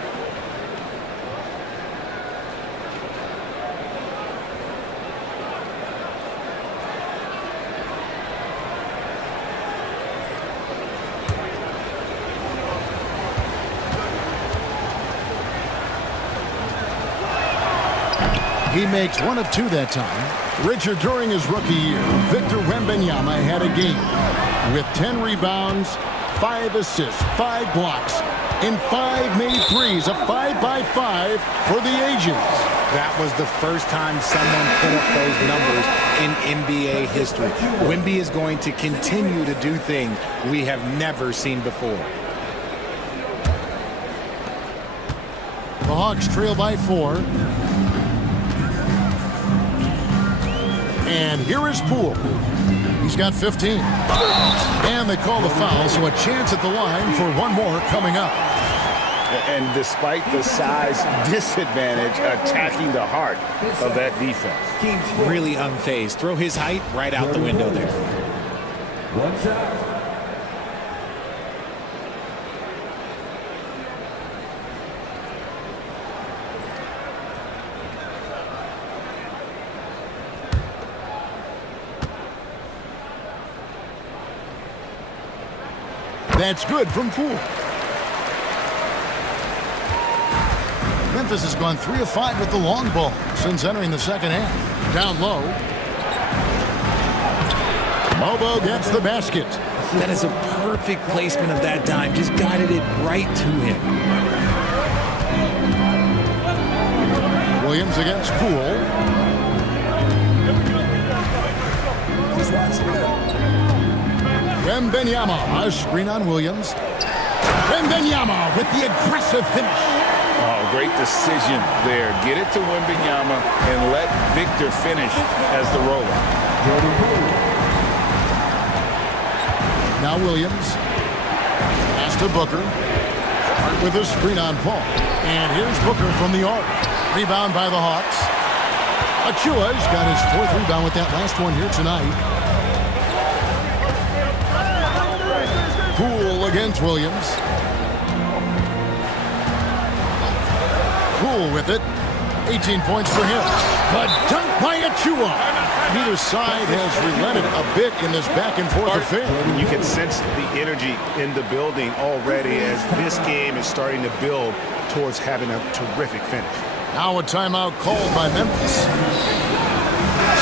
He makes 1 of 2 that time. Richard, during his rookie year, Victor Wembanyama had a game with 10 rebounds, 5 assists, 5 blocks, and 5 made threes, a 5-by-5 for the ages. That was the first time someone put up those numbers in NBA history. Wemby is going to continue to do things we have never seen before. The Hawks trail by 4. And here is Poole. He's got 15. And they call the foul, so a chance at the line for one more coming up. And despite the size disadvantage, attacking the heart of that defense. Really unfazed. Throw his height right out the window there. One shot. That's good from Poole. Memphis has gone 3 of 5 with the long ball since entering the second half. Down low. Mobo gets the basket. That is a perfect placement of that dime. Just guided it right to him. Williams against Poole. Wembanyama, a screen on Williams. Wembanyama with the aggressive finish. Oh, great decision there. Get it to Wembanyama and let Victor finish as the roller. Now Williams. Pass to Booker. Hart with a screen on Paul. And here's Booker from the arc. Rebound by the Hawks. Achua's got his 4th rebound with that last one here tonight. Poole against Williams. Poole with it. 18 points for him. The dunk by Achua. Neither side has relented a bit in this back-and-forth affair. You can sense the energy in the building already as this game is starting to build towards having a terrific finish. Now a timeout called by Memphis.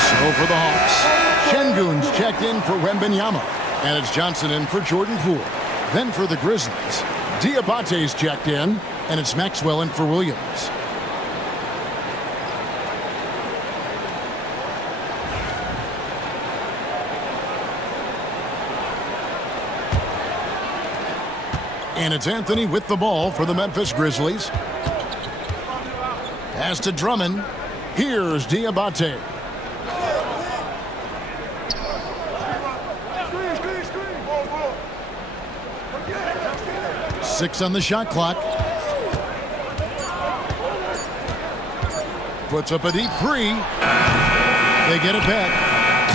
So for the Hawks, Şengün's checked in for Wembanyama. And it's Johnson in for Jordan Poole. Then for the Grizzlies, Diabate's checked in, and it's Maxwell in for Williams. And it's Anthony with the ball for the Memphis Grizzlies. Pass to Drummond. Here's Diabate. Six on the shot clock. Puts up a deep 3. They get it back.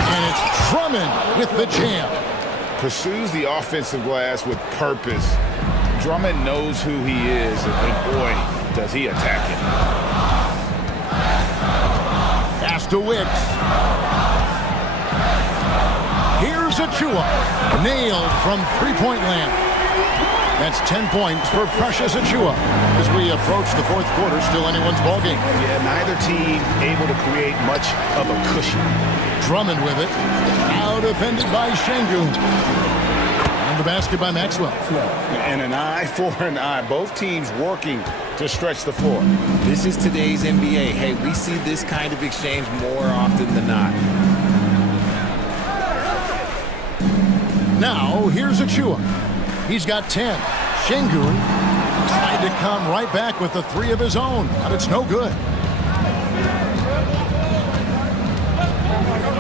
And it's Drummond with the jam. Pursues the offensive glass with purpose. Drummond knows who he is, and boy, does he attack it. Pass to Wicks. Here's Achua. Nailed from three-point land. That's 10 points for Precious Achua as we approach the 4th quarter. Still anyone's ballgame. Yeah, neither team able to create much of a cushion. Drummond with it. Now defended by Şengün. And the basket by Maxwell. And an eye for an eye. Both teams working to stretch the floor. This is today's NBA. Hey, we see this kind of exchange more often than not. Now here's Achua. He's got 10. Şengün tried to come right back with the 3 of his own, but it's no good.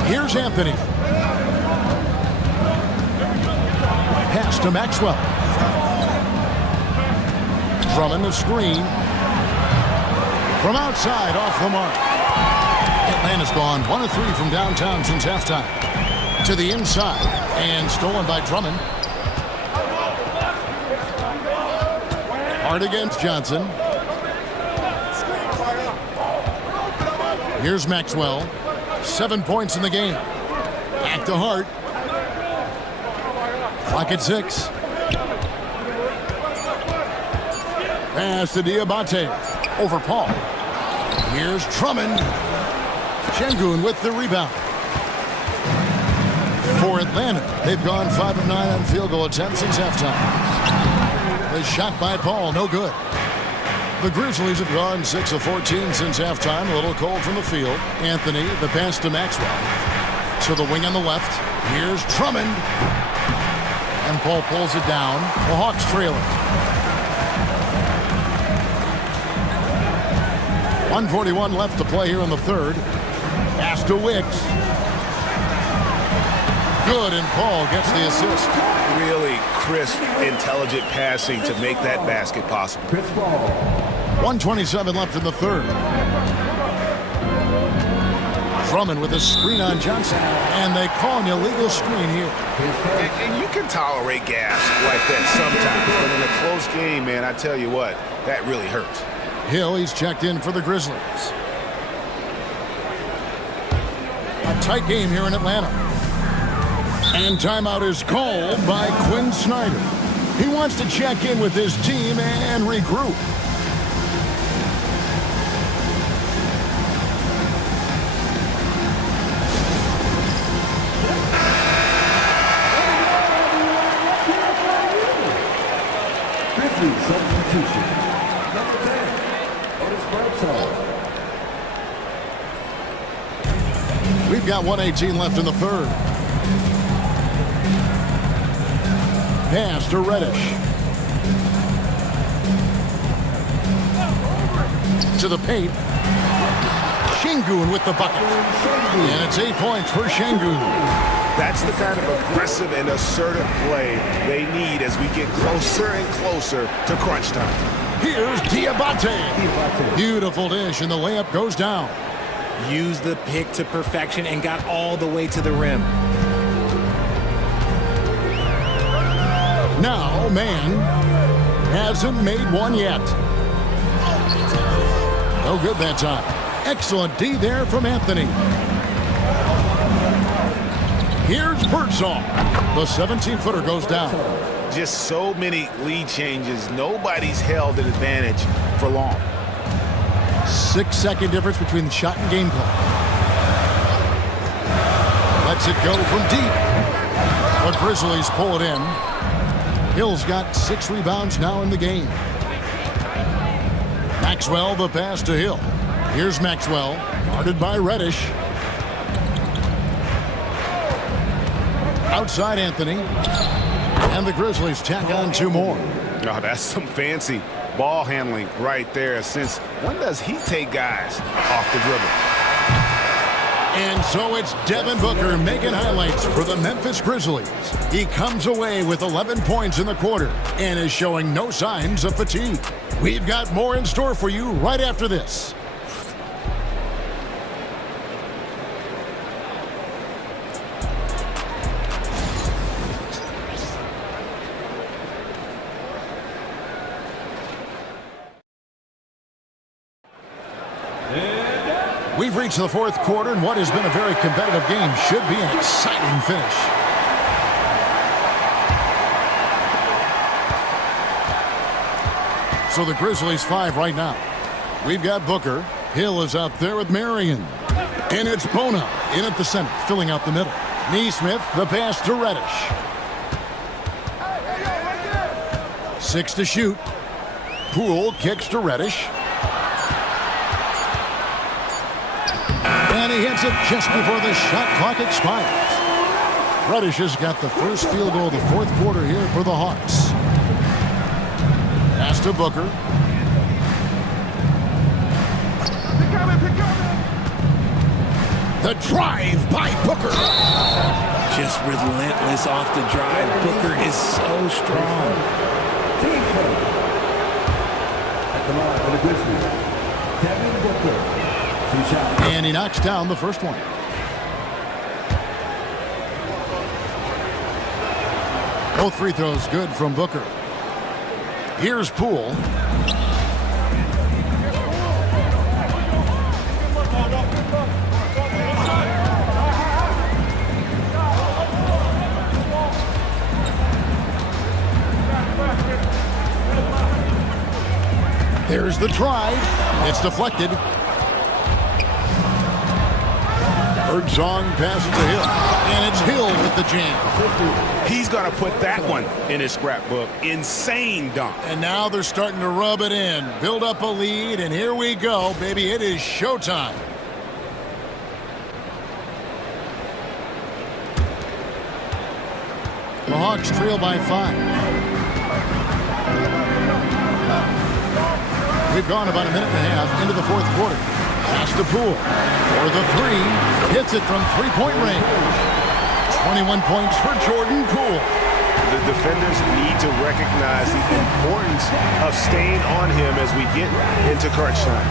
Here's Anthony. Pass to Maxwell. Drummond the screen. From outside, off the mark. Atlanta's gone 1 of 3 from downtown since halftime. To the inside, and stolen by Drummond. Hart against Johnson. Here's Maxwell. 7 points in the game. Back to Hart. Clock at 6. Pass to Diabate. Over Paul. Here's Drummond. Şengün with the rebound. For Atlanta, they've gone 5 of 9 on field goal attempts since halftime. The shot by Paul, no good. The Grizzlies have gone 6 of 14 since halftime. A little cold from the field. Anthony, the pass to Maxwell. To the wing on the left. Here's Drummond. And Paul pulls it down. The Hawks trail it. 1:41 left to play here in the third. Pass to Wicks. Good, and Paul gets the assist. Really crisp, intelligent passing to make that basket possible. 1:27 left in the third. Drummond with a screen on Johnson, and they call an illegal screen here. And you can tolerate gas like that sometimes, but in a close game, man, I tell you what, that really hurts. Hill, he's checked in for the Grizzlies. A tight game here in Atlanta. And timeout is called by Quinn Snyder. He wants to check in with his team and regroup. Grizzlies substitution. Number 10, Otis Broussard. We've got 1:18 left in the third. Pass to Reddish. To the paint. Şengün with the bucket. And it's 8 points for Şengün. That's the kind of aggressive and assertive play they need as we get closer and closer to crunch time. Here's Diabate. Beautiful dish, and the layup goes down. Used the pick to perfection and got all the way to the rim. Now, man hasn't made one yet. No good that time. Excellent D there from Anthony. Here's Birdsong. The 17-footer goes down. Just so many lead changes. Nobody's held an advantage for long. 6-second difference between the shot and game clock. Lets it go from deep. The Grizzlies pull it in. Hill's got 6 rebounds now in the game. Maxwell, the pass to Hill. Here's Maxwell, guarded by Reddish. Outside Anthony. And the Grizzlies tack on 2 more. Oh, that's some fancy ball handling right there. Since when does he take guys off the dribble? And so it's Devin Booker making highlights for the Memphis Grizzlies. He comes away with 11 points in the quarter and is showing no signs of fatigue. We've got more in store for you right after this. We've reached the fourth quarter, and what has been a very competitive game should be an exciting finish. So the Grizzlies 5 right now. We've got Booker. Hill is out there with Marion. And it's Bona in at the center, filling out the middle. Neesmith, the pass to Reddish. 6 to shoot. Poole kicks to Reddish. And he hits it just before the shot clock expires. Reddish has got the first field goal of the fourth quarter here for the Hawks. Pass to Booker. The drive by Booker. Just relentless off the drive. Booker is so strong. Team first. At the line for the Grizzlies, Devin Booker. 2 shots. And he knocks down the first one. Both free throws good from Booker. Here's Poole. There's the drive. It's deflected. Birdsong passes to Hill. And it's Hill with the jam. He's going to put that one in his scrapbook. Insane dunk. And now they're starting to rub it in. Build up a lead, and here we go, baby. It is showtime. The Hawks trail by 5. We've gone about a minute and a half into the fourth quarter. Pass to Poole for the three. Hits it from three-point range. 21 points for Jordan Poole. The defenders need to recognize the importance of staying on him as we get into crunch time.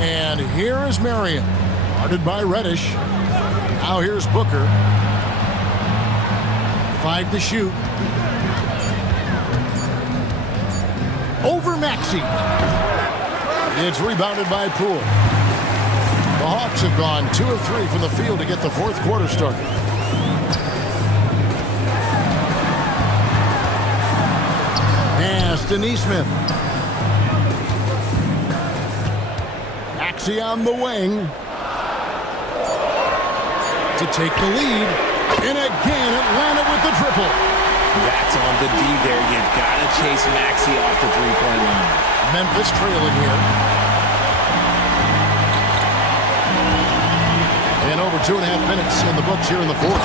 And here is Marion, guarded by Reddish. Now here's Booker. 5 to shoot. Over Maxey. It's rebounded by Poole. The Hawks have gone 2 of 3 from the field to get the fourth quarter started. Pass to Nesmith. Maxey on the wing to take the lead. And again, Atlanta with the triple. That's on the D there. You gotta chase Maxey off the three-point line. Memphis trailing here. And over 2.5 minutes in the books here in the fourth.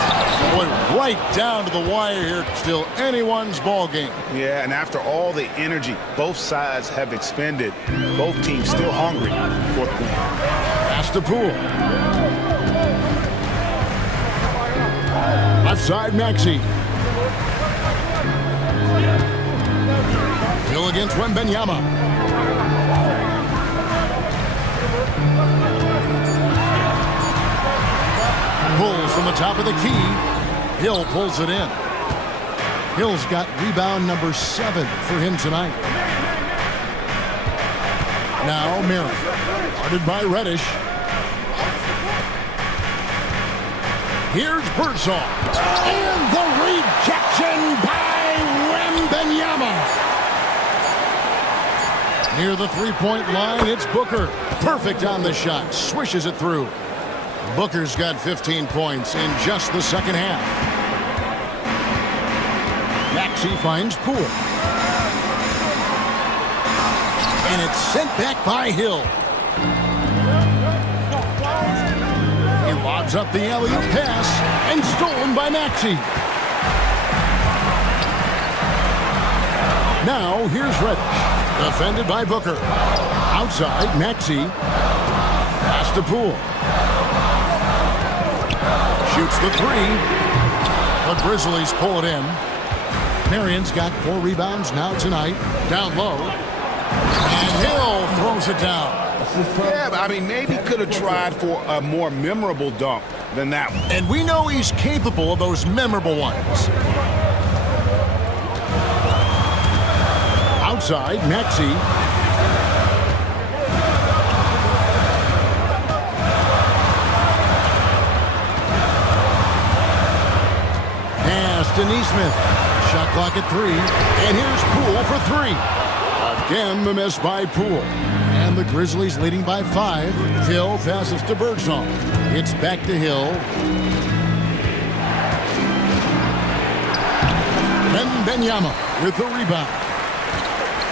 Boy, right down to the wire here. Still anyone's ball game. Yeah, and after all the energy both sides have expended, both teams still hungry for the win. Pass to Poole. Left side, Maxey. Hill against Wembanyama. Pulls from the top of the key. Hill pulls it in. Hill's got rebound number 7 for him tonight. Now Marion, guarded by Reddish. Here's Birdsong. And the rejection by Wembanyama. Near the three-point line, it's Booker. Perfect on the shot. Swishes it through. Booker's got 15 points in just the second half. Maxey finds Poole. And it's sent back by Hill. He lobs up the alley-oop pass and stolen by Maxey. Now here's Reddish. Defended by Booker. Outside, Maxey. Pass to Poole. Shoots the three. The Grizzlies pull it in. Marion's got 4 rebounds now tonight. Down low. And Hill throws it down. Yeah, but I mean, maybe could have tried for a more memorable dunk than that one. And we know he's capable of those memorable ones. Outside, Maxey. Pass to Nesmith. Shot clock at 3. And here's Poole for 3. Again, the miss by Poole. And the Grizzlies leading by 5. Hill passes to Birdsong. It's back to Hill. Wembanyama with the rebound.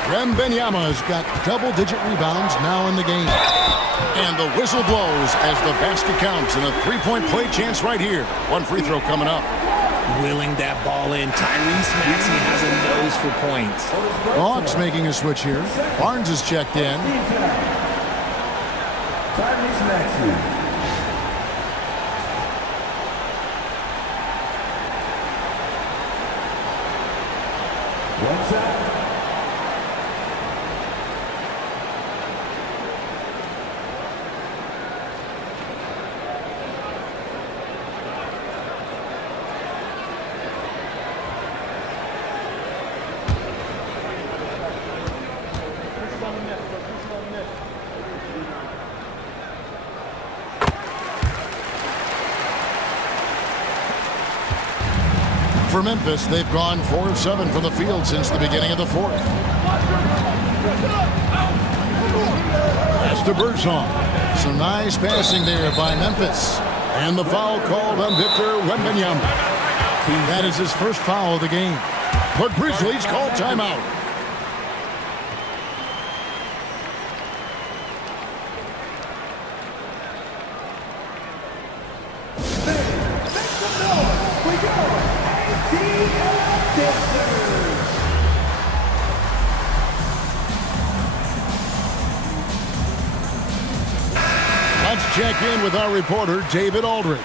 Wembanyama has got double-digit rebounds now in the game. And the whistle blows as the basket counts, and a three-point play chance right here. One free throw coming up. Willing that ball in. Tyrese Maxey has a nose for points. Hawks making a switch here. Barnes is checked in. Tyrese Maxey. One shot. For Memphis, they've gone 4 of 7 from the field since the beginning of the fourth. Pass to Birdsong. Some nice passing there by Memphis. And the foul called on Victor Wembanyama. That is his first foul of the game. The Grizzlies call timeout. Let's check in with our reporter, David Aldridge.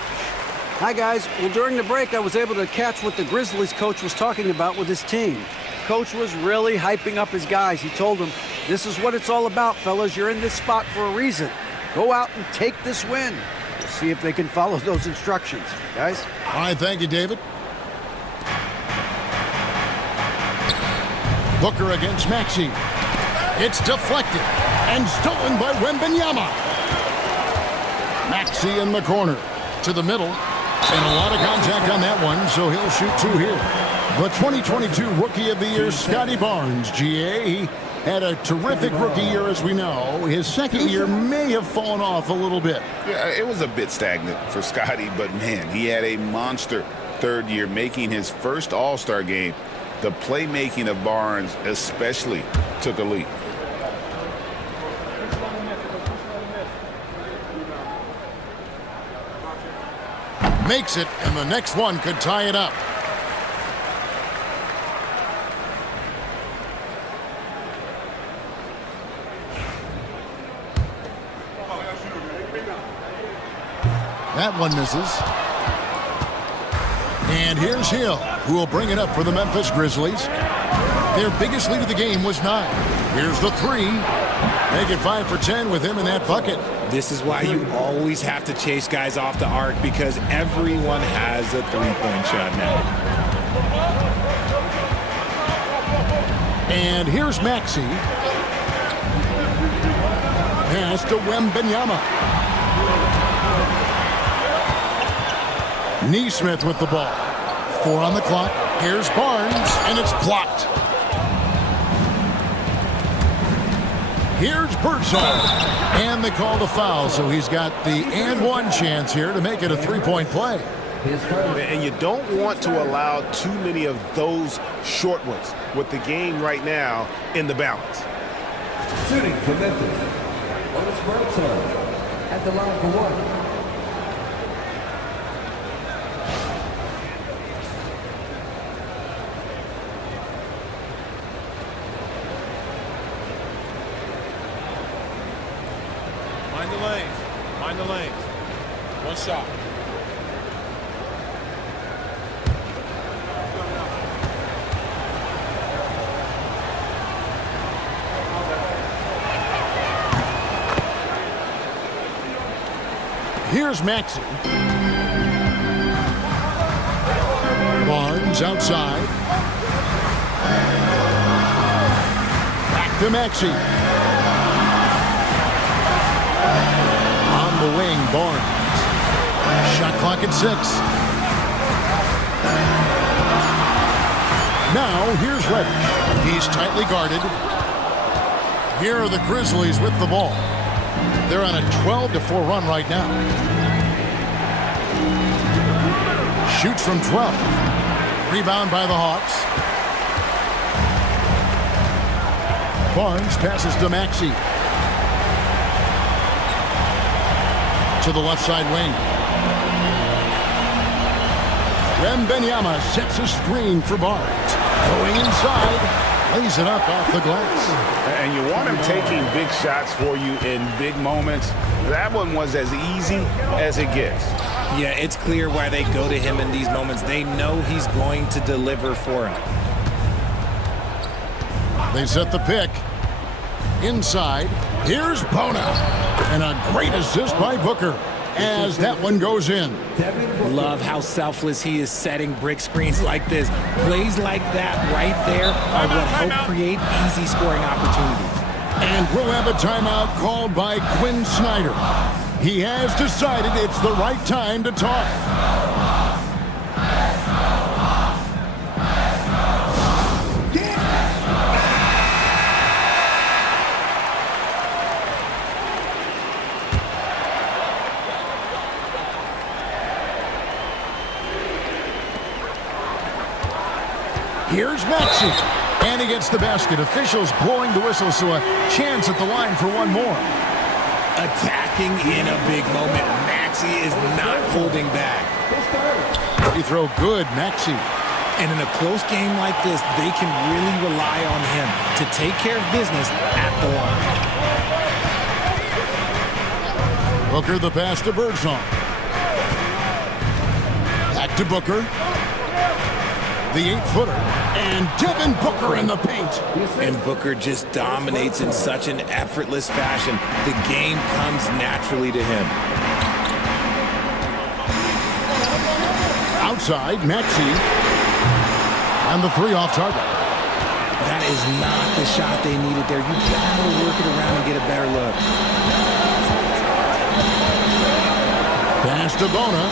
Hi, guys. Well, during the break, I was able to catch what the Grizzlies coach was talking about with his team. Coach was really hyping up his guys. He told them, this is what it's all about, fellas. You're in this spot for a reason. Go out and take this win. We'll see if they can follow those instructions. Guys? All right, thank you, David. Booker against Maxey. It's deflected and stolen by Wembanyama. Maxey in the corner to the middle. And a lot of contact on that one, so he'll shoot two here. The 2022 Rookie of the Year, Scotty Barnes, GA. He had a terrific rookie year, as we know. His second year may have fallen off a little bit. Yeah, it was a bit stagnant for Scotty, but man, he had a monster third year, making his first All-Star game. The playmaking of Barnes especially took a leap. Makes it, and the next one could tie it up. That one misses. And here's Hill, who will bring it up for the Memphis Grizzlies. Their biggest lead of the game was 9. Here's the 3. Make it 5 for 10 with him in that bucket. This is why you always have to chase guys off the arc, because everyone has a three-point shot now. And here's Maxey. Pass to Wembanyama. Neesmith with the ball. 4 on the clock. Here's Barnes, and it's blocked. Here's Birdsall. And they call the foul, so he's got the and one chance here to make it a three-point play. And you don't want to allow too many of those short ones with the game right now in the balance. Shooting for Memphis. Otis Birdsall at the line for one. Mind the lanes. Mind the lanes. One shot. Here's Maxey. Barnes outside. Back to Maxey. On the wing, Barnes. Shot clock at 6. Now here's Reddish. He's tightly guarded. Here are the Grizzlies with the ball. They're on a 12-4 run right now. Shoots from 12. Rebound by the Hawks. Barnes passes to Maxey. To the left side wing. Wembanyama sets a screen for Barnes. Going inside. Lays it up off the glass. And you want him taking big shots for you in big moments. That one was as easy as it gets. Yeah, it's clear why they go to him in these moments. They know he's going to deliver for him. They set the pick. Inside, here's Bona. And a great assist by Booker as that one goes in. Love how selfless he is setting brick screens like this. Plays like that right there are what help create easy scoring opportunities. And we'll have a timeout called by Quinn Snyder. He has decided it's the right time to talk. Here's Maxey. And he gets the basket. Officials blowing the whistle, so a chance at the line for one more. Attacking in a big moment. Maxey is not holding back. Free throw good, Maxey. And in a close game like this, they can really rely on him to take care of business at the line. Booker the pass to Birdsong. Back to Booker. The 8-footer. And Devin Booker in the paint. And Booker just dominates in such an effortless fashion. The game comes naturally to him. Outside, Maxey. And the 3 off target. That is not the shot they needed there. You gotta work it around and get a better look. Pass to Bona.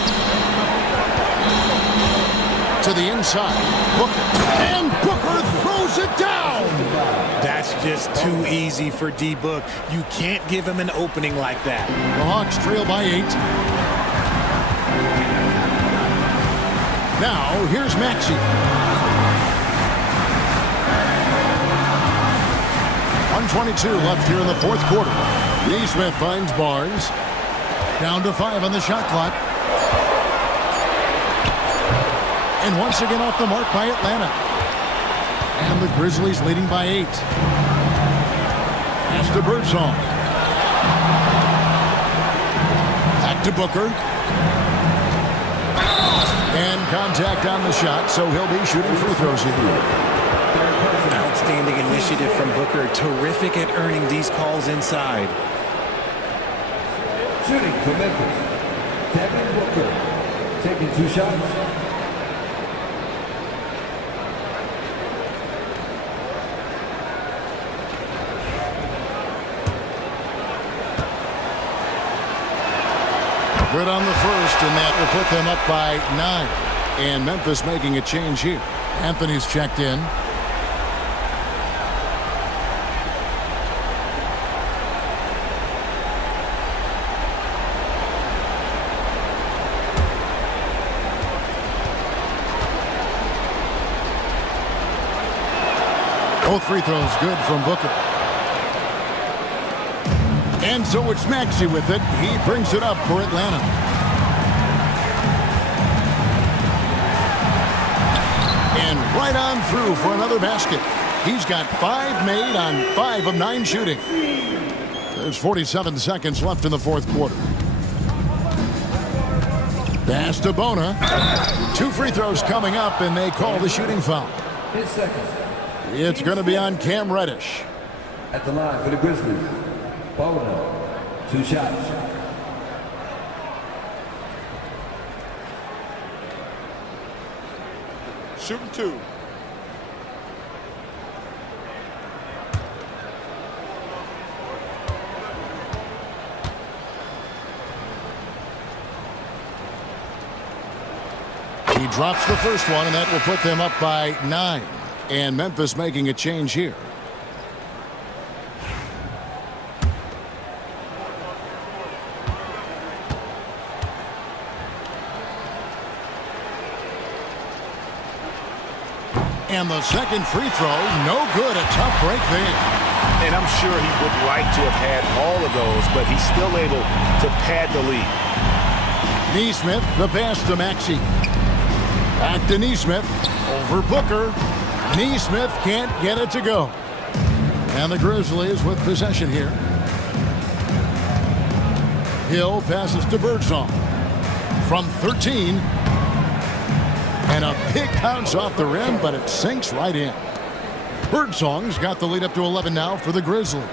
To the inside. Booker. And Booker throws it down. That's just too easy for D-Book. You can't give him an opening like that. The Hawks trail by 8. Now, here's Maxey. 1:22 left here in the fourth quarter. Nesmith finds Barnes. Down to 5 on the shot clock. And once again off the mark by Atlanta. And the Grizzlies leading by 8. Pass to Birdsong. Back to Booker. And contact on the shot, so he'll be shooting free throws here. Outstanding initiative from Booker. Terrific at earning these calls inside. Shooting for Memphis, Devin Booker, taking 2 shots. Good on the first, and that will put them up by 9. And Memphis making a change here. Anthony's checked in. Both free throws good from Booker. And so it's Maxey with it. He brings it up for Atlanta. And right on through for another basket. He's got 5 made on 5 of 9 shooting. There's 47 seconds left in the fourth quarter. Pass to Bona. 2 free throws coming up, and they call the shooting foul. 10 seconds. It's going to be on Cam Reddish. At the line for the Grizzlies, Bona, 2 shots. Shooting 2. He drops the first one, and that will put them up by 9. And Memphis making a change here. And the second free throw, no good. A tough break there. And I'm sure he would like to have had all of those, but he's still able to pad the lead. Nesmith, the pass to Maxey. Back to Nesmith. Over Booker. Nesmith can't get it to go. And the Grizzlies with possession here. Hill passes to Birdsong. From 13. And a pick bounce off the rim, but it sinks right in. Birdsong's got the lead up to 11 now for the Grizzlies.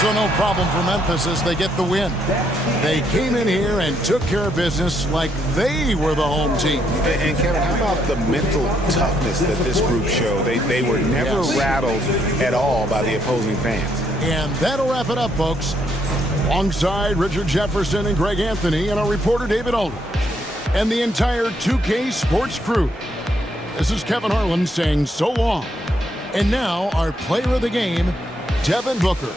So no problem for Memphis as they get the win. They came in here and took care of business like they were the home team. And Kevin, how about the mental toughness that this group showed? They were never rattled at all by the opposing fans. And that'll wrap it up, folks. Alongside Richard Jefferson and Greg Anthony and our reporter David Alden and the entire 2K Sports crew. This is Kevin Harlan saying so long. And now our player of the game, Devin Booker.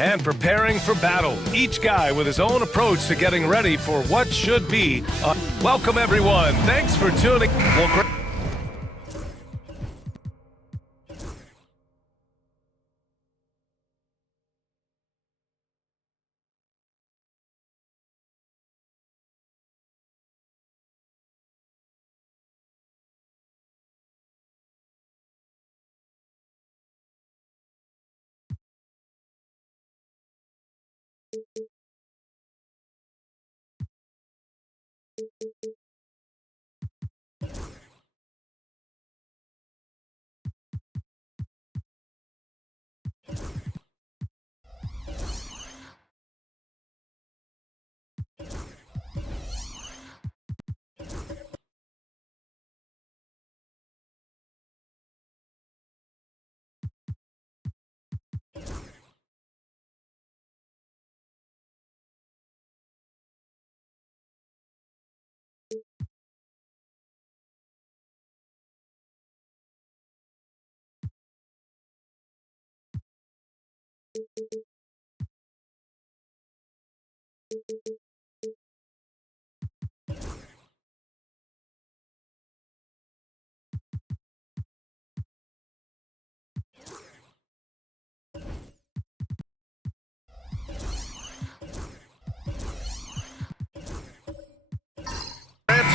And preparing for battle, each guy with his own approach to getting ready for what should be. Welcome, everyone. Thanks for tuning. Well,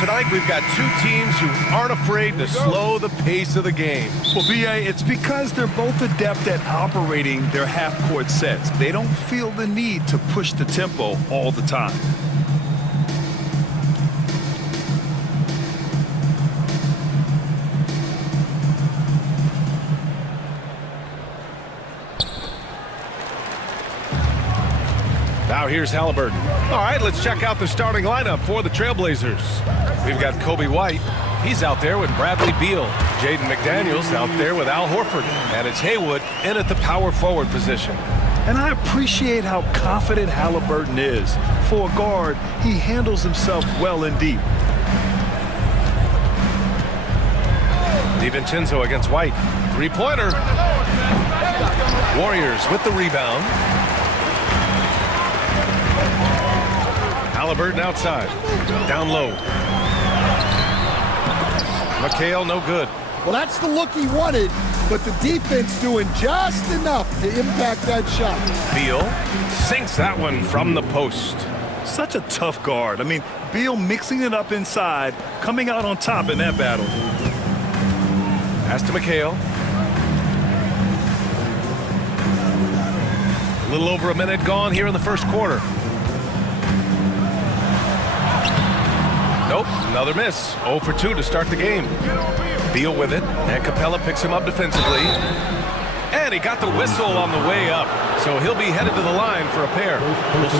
tonight we've got two teams who aren't afraid to slow the pace of the game. Well, B.A., it's because they're both adept at operating their half-court sets. They don't feel the need to push the tempo all the time. Now here's Halliburton. All right, let's check out the starting lineup for the Trailblazers. We've got Kobe White. He's out there with Bradley Beal. Jaden McDaniels out there with Al Horford. And it's Haywood in at the power forward position. And I appreciate how confident Halliburton is. For a guard, he handles himself well and deep. DiVincenzo against White. Three-pointer. Warriors with the rebound. Halliburton outside. Down low. McHale, no good. Well, that's the look he wanted, but the defense doing just enough to impact that shot. Beal sinks that one from the post. Such a tough guard. I mean, Beal mixing it up inside, coming out on top in that battle. Pass to McHale. A little over a minute gone here in the first quarter. Nope, another miss. 0 for 2 to start the game. Beal with it, and Capella picks him up defensively. And he got the whistle on the way up, so he'll be headed to the line for a pair.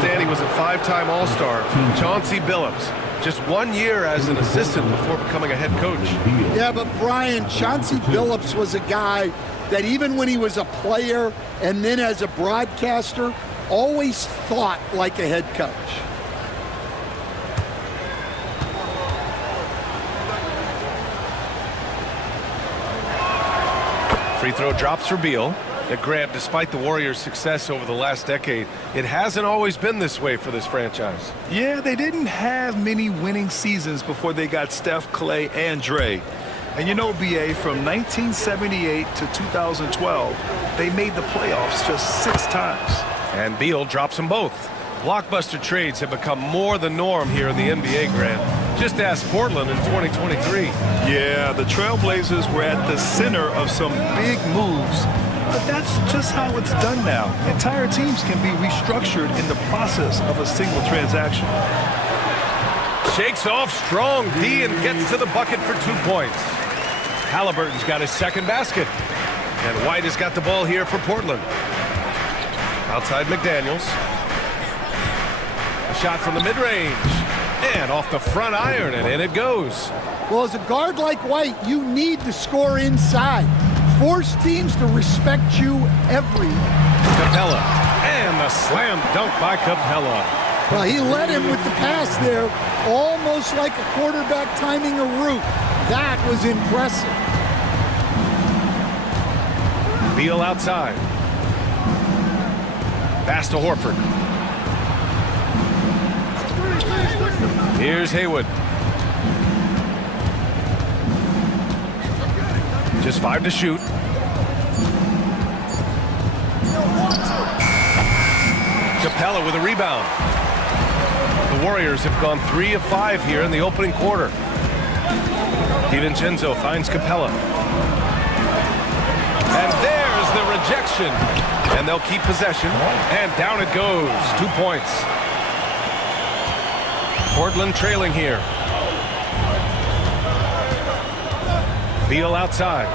Standy was a 5-time All-Star. Chauncey Billups, just 1 year as an assistant before becoming a head coach. Yeah, but Brian, Chauncey Billups was a guy that even when he was a player and then as a broadcaster, always thought like a head coach. Free throw drops for Beal. Grant, despite the Warriors' success over the last decade, it hasn't always been this way for this franchise. Yeah, they didn't have many winning seasons before they got Steph, Clay, and Dre. And you know, B.A., from 1978 to 2012, they made the playoffs just 6 times. And Beal drops them both. Blockbuster trades have become more the norm here in the NBA, Grant. Just ask Portland in 2023. Yeah, the Trailblazers were at the center of some big moves, but that's just how it's done now. Entire teams can be restructured in the process of a single transaction. Shakes off strong D and gets to the bucket for 2 points. Halliburton's got his second basket. And White has got the ball here for Portland. Outside McDaniels. A shot from the mid-range. And off the front iron, and in it goes. Well, as a guard like White, you need to score inside. Force teams to respect you every. Capella. And the slam dunk by Capella. Well, he led him with the pass there, almost like a quarterback timing a route. That was impressive. Beal outside. Pass to Horford. Here's Haywood. Just 5 to shoot. Capella with a rebound. The Warriors have gone 3 of 5 here in the opening quarter. DiVincenzo finds Capella. And there's the rejection. And they'll keep possession. And down it goes. 2 points. Portland trailing here. Beal outside.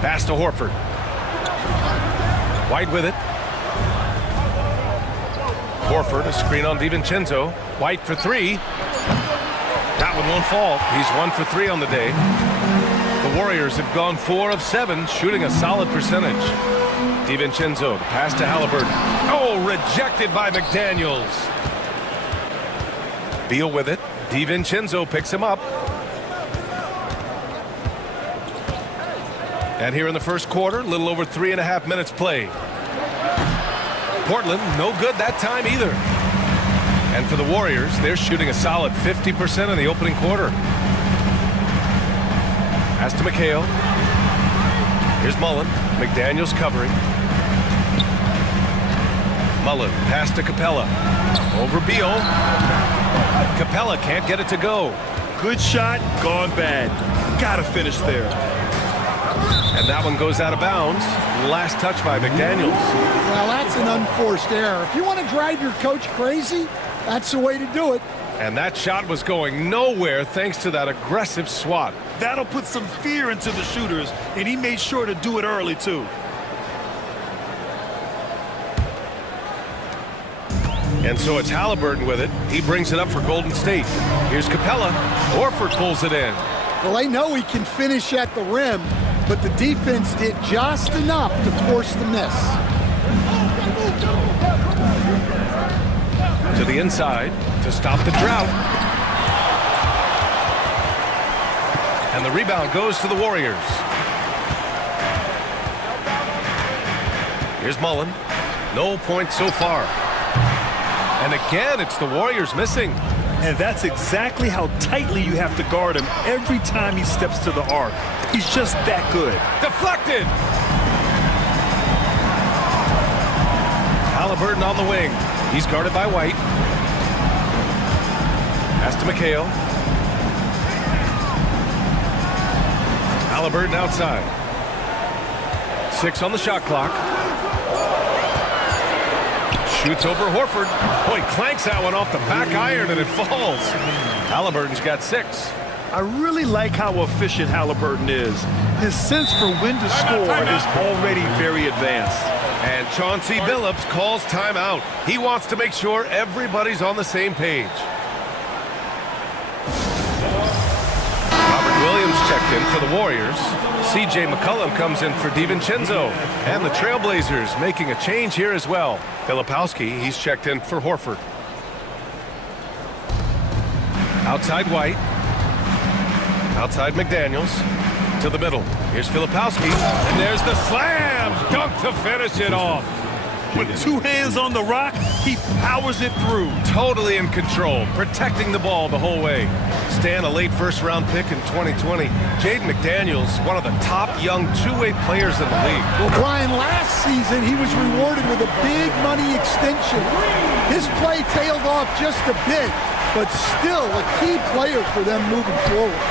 Pass to Horford. White with it. Horford, a screen on DiVincenzo. White for 3. That one won't fall. He's 1 for 3 on the day. The Warriors have gone 4 of 7, shooting a solid percentage. DiVincenzo, the pass to Halliburton. Oh, rejected by McDaniels. Beal with it. DiVincenzo picks him up. And here in the first quarter, a little over 3.5 minutes played. Portland, no good that time either. And for the Warriors, they're shooting a solid 50% in the opening quarter. Pass to McHale. Here's Mullen. McDaniels covering. Mullen, pass to Capella. Over Beal. Capella can't get it to go. Good shot, gone bad. Gotta finish there. And that one goes out of bounds. Last touch by McDaniels. Well, that's an unforced error. If you want to drive your coach crazy, that's the way to do it. And that shot was going nowhere thanks to that aggressive swat. That'll put some fear into the shooters, and he made sure to do it early, too. And so it's Halliburton with it. He brings it up for Golden State. Here's Capella. Horford pulls it in. Well, they know he can finish at the rim, but the defense did just enough to force the miss. To the inside to stop the drought. And the rebound goes to the Warriors. Here's Mullen. No points so far. And again, it's the Warriors missing. And that's exactly how tightly you have to guard him every time he steps to the arc. He's just that good. Deflected! Halliburton on the wing. He's guarded by White. Pass to McHale. Halliburton outside. 6 on the shot clock. Shoots over Horford. Boy, clanks that one off the back iron and it falls. Halliburton's got 6. I really like how efficient Halliburton is. His sense for when to score is already very advanced. And Chauncey Billups calls timeout. He wants to make sure everybody's on the same page. Robert Williams checked in for the Warriors. C.J. McCollum comes in for DiVincenzo. And the Trailblazers making a change here as well. Filipowski, he's checked in for Horford. Outside White. Outside McDaniels. To the middle. Here's Filipowski. And there's the slam. Dunk to finish it off. With 2 hands on the rock, he powers it through. Totally in control, protecting the ball the whole way. Stan, a late first-round pick in 2020. Jaden McDaniels, one of the top young two-way players in the league. Well, Brian, last season he was rewarded with a big money extension. His play tailed off just a bit, but still a key player for them moving forward.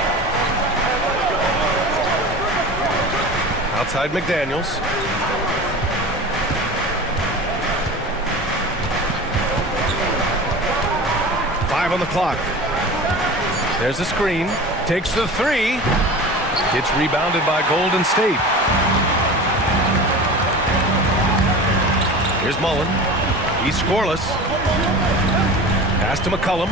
Outside McDaniels. On the clock. There's a screen. Takes the 3. It's rebounded by Golden State. Here's Mullen. He's scoreless. Pass to McCollum.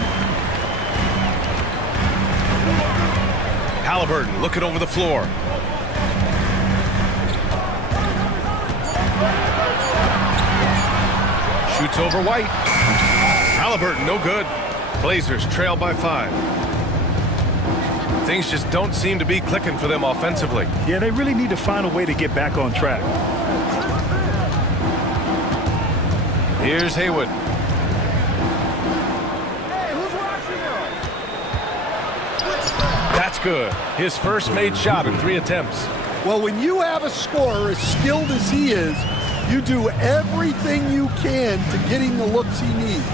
Halliburton looking over the floor. Shoots over White. Halliburton, no good. Blazers trail by 5. Things just don't seem to be clicking for them offensively. Yeah, they really need to find a way to get back on track. Here's Haywood. That's good. His first made shot in 3 attempts. Well, when you have a scorer as skilled as he is, you do everything you can to get him the looks he needs.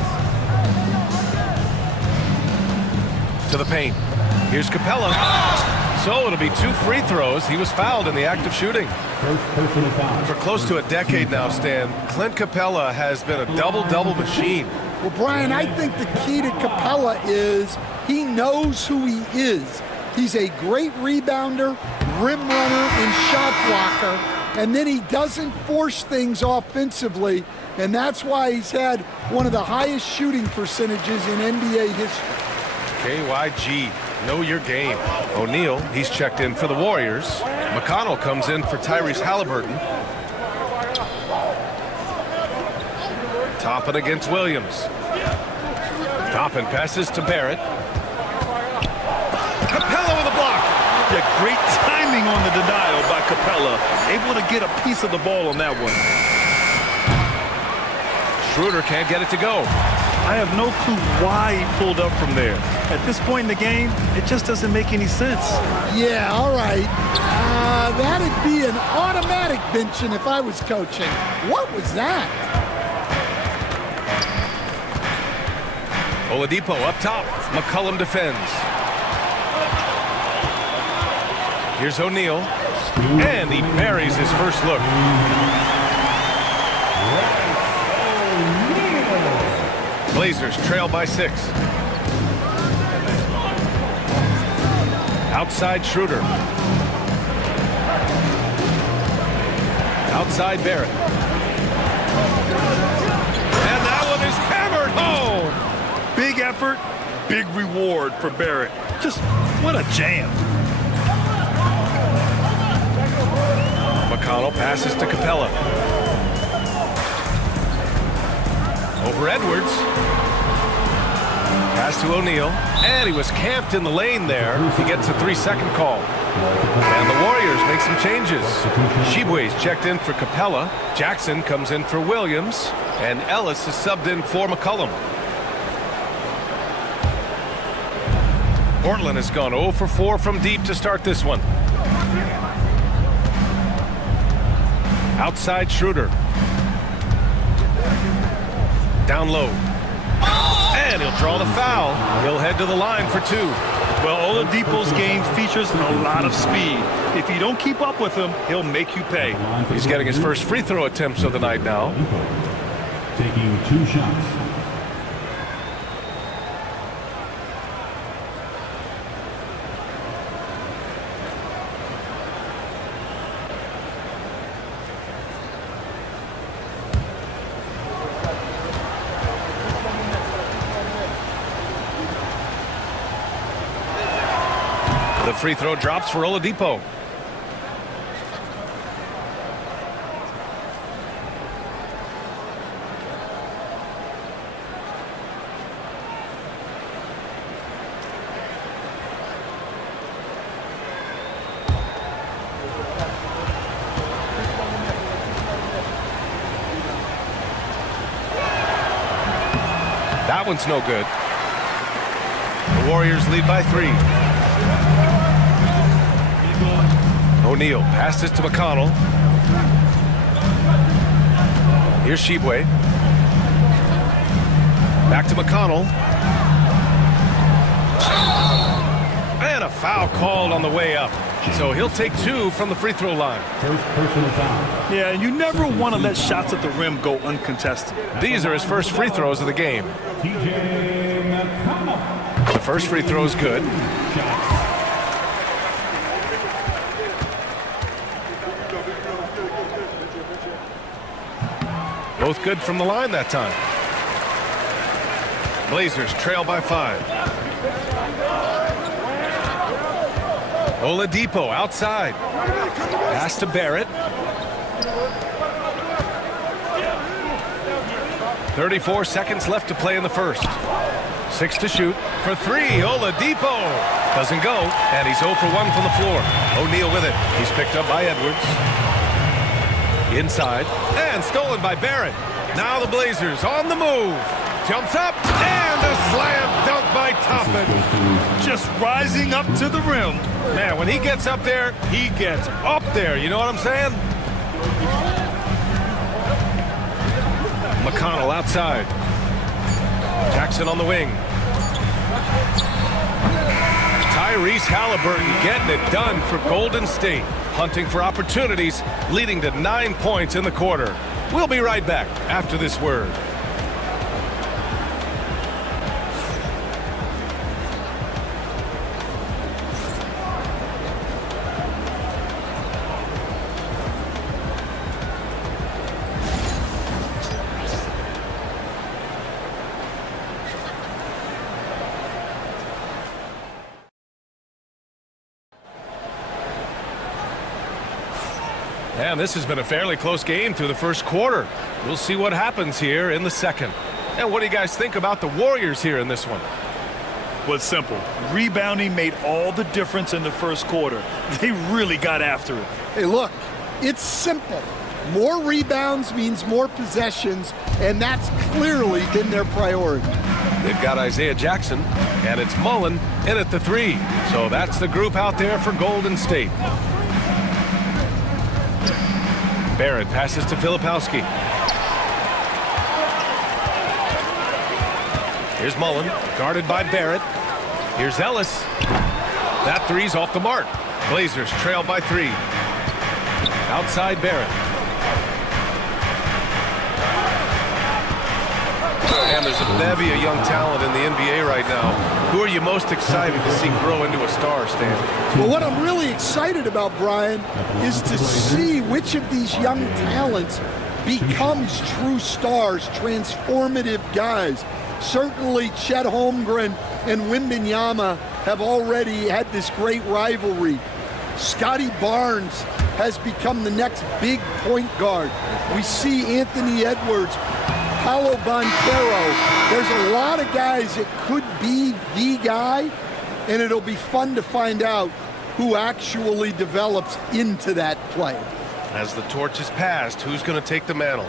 To the paint. Here's Capella. So it'll be 2 free throws. He was fouled in the act of shooting. For close to a decade now, Stan, Clint Capella has been a double-double machine. Well, Brian, I think the key to Capella is he knows who he is. He's a great rebounder, rim runner, and shot blocker, and then he doesn't force things offensively, and that's why he's had one of the highest shooting percentages in NBA history. KYG, know your game. O'Neal, he's checked in for the Warriors. McConnell comes in for Tyrese Halliburton. Toppin against Williams. Toppin passes to Barrett. Capella with a block. Yeah, great timing on the denial by Capella. Able to get a piece of the ball on that one. Schroeder can't get it to go. I have no clue why he pulled up from there. At this point in the game, it just doesn't make any sense. Yeah, all right. That'd be an automatic benching if I was coaching. What was that? Oladipo up top. McCollum defends. Here's O'Neal. And he buries his first look. Blazers trail by 6. Outside Schroeder. Outside Barrett. And that one is hammered home. Big effort, big reward for Barrett. Just what a jam. McConnell passes to Capella. Over Edwards. Pass to O'Neal. And he was camped in the lane there. He gets a 3-second call. And the Warriors make some changes. Shibwe's checked in for Capella. Jackson comes in for Williams. And Ellis is subbed in for McCollum. Portland has gone 0 for 4 from deep to start this one. Outside Schroeder. Down low. And he'll draw the foul. He'll head to the line for 2. Well, Oladipo's game features a lot of speed. If you don't keep up with him, he'll make you pay. He's getting his first free throw attempts of the night now. Taking 2 shots. The free throw drops for Oladipo. That one's no good. The Warriors lead by 3. O'Neal passes to McConnell. Here's Shibwe. Back to McConnell. And a foul called on the way up. So he'll take 2 from the free throw line. First personal foul. Yeah, and you never want to let shots at the rim go uncontested. These are his first free throws of the game. TJ McConnell. The first free throw is good. Both good from the line that time. Blazers trail by 5. Oladipo outside. Pass to Barrett. 34 seconds left to play in the first. 6 to shoot for 3. Oladipo doesn't go, and he's 0 for 1 from the floor. O'Neal with it. He's picked up by Edwards. Inside, and stolen by Barrett. Now the Blazers on the move. Jumps up, and a slam dunk by Toppin. Just rising up to the rim. Man, when he gets up there, he gets up there. You know what I'm saying? McConnell outside. Jackson on the wing. Tyrese Halliburton getting it done for Golden State. Hunting for opportunities, leading to 9 points in the quarter. We'll be right back after this word. And this has been a fairly close game through the first quarter. We'll see what happens here in the second. And what do you guys think about the Warriors here in this one? Well, it's simple. Rebounding made all the difference in the first quarter. They really got after it. Hey, look, it's simple. More rebounds means more possessions, and that's clearly been their priority. They've got Isaiah Jackson, and it's Mullen in at the 3. So that's the group out there for Golden State. Barrett passes to Filipowski. Here's Mullen, guarded by Barrett. Here's Ellis. That three's off the mark. Blazers trail by 3. Outside Barrett. And there's a bevy of young talent in the NBA right now. Who are you most excited to see grow into a star, Stan? Well, what I'm really excited about, Brian, is to see which of these young talents becomes true stars, transformative guys. Certainly Chet Holmgren and Wembanyama have already had this great rivalry. Scotty Barnes has become the next big point guard. We see Anthony Edwards, Paolo Banchero. There's a lot of guys that could be the guy, and it'll be fun to find out who actually develops into that play. As the torch is passed, who's going to take the mantle?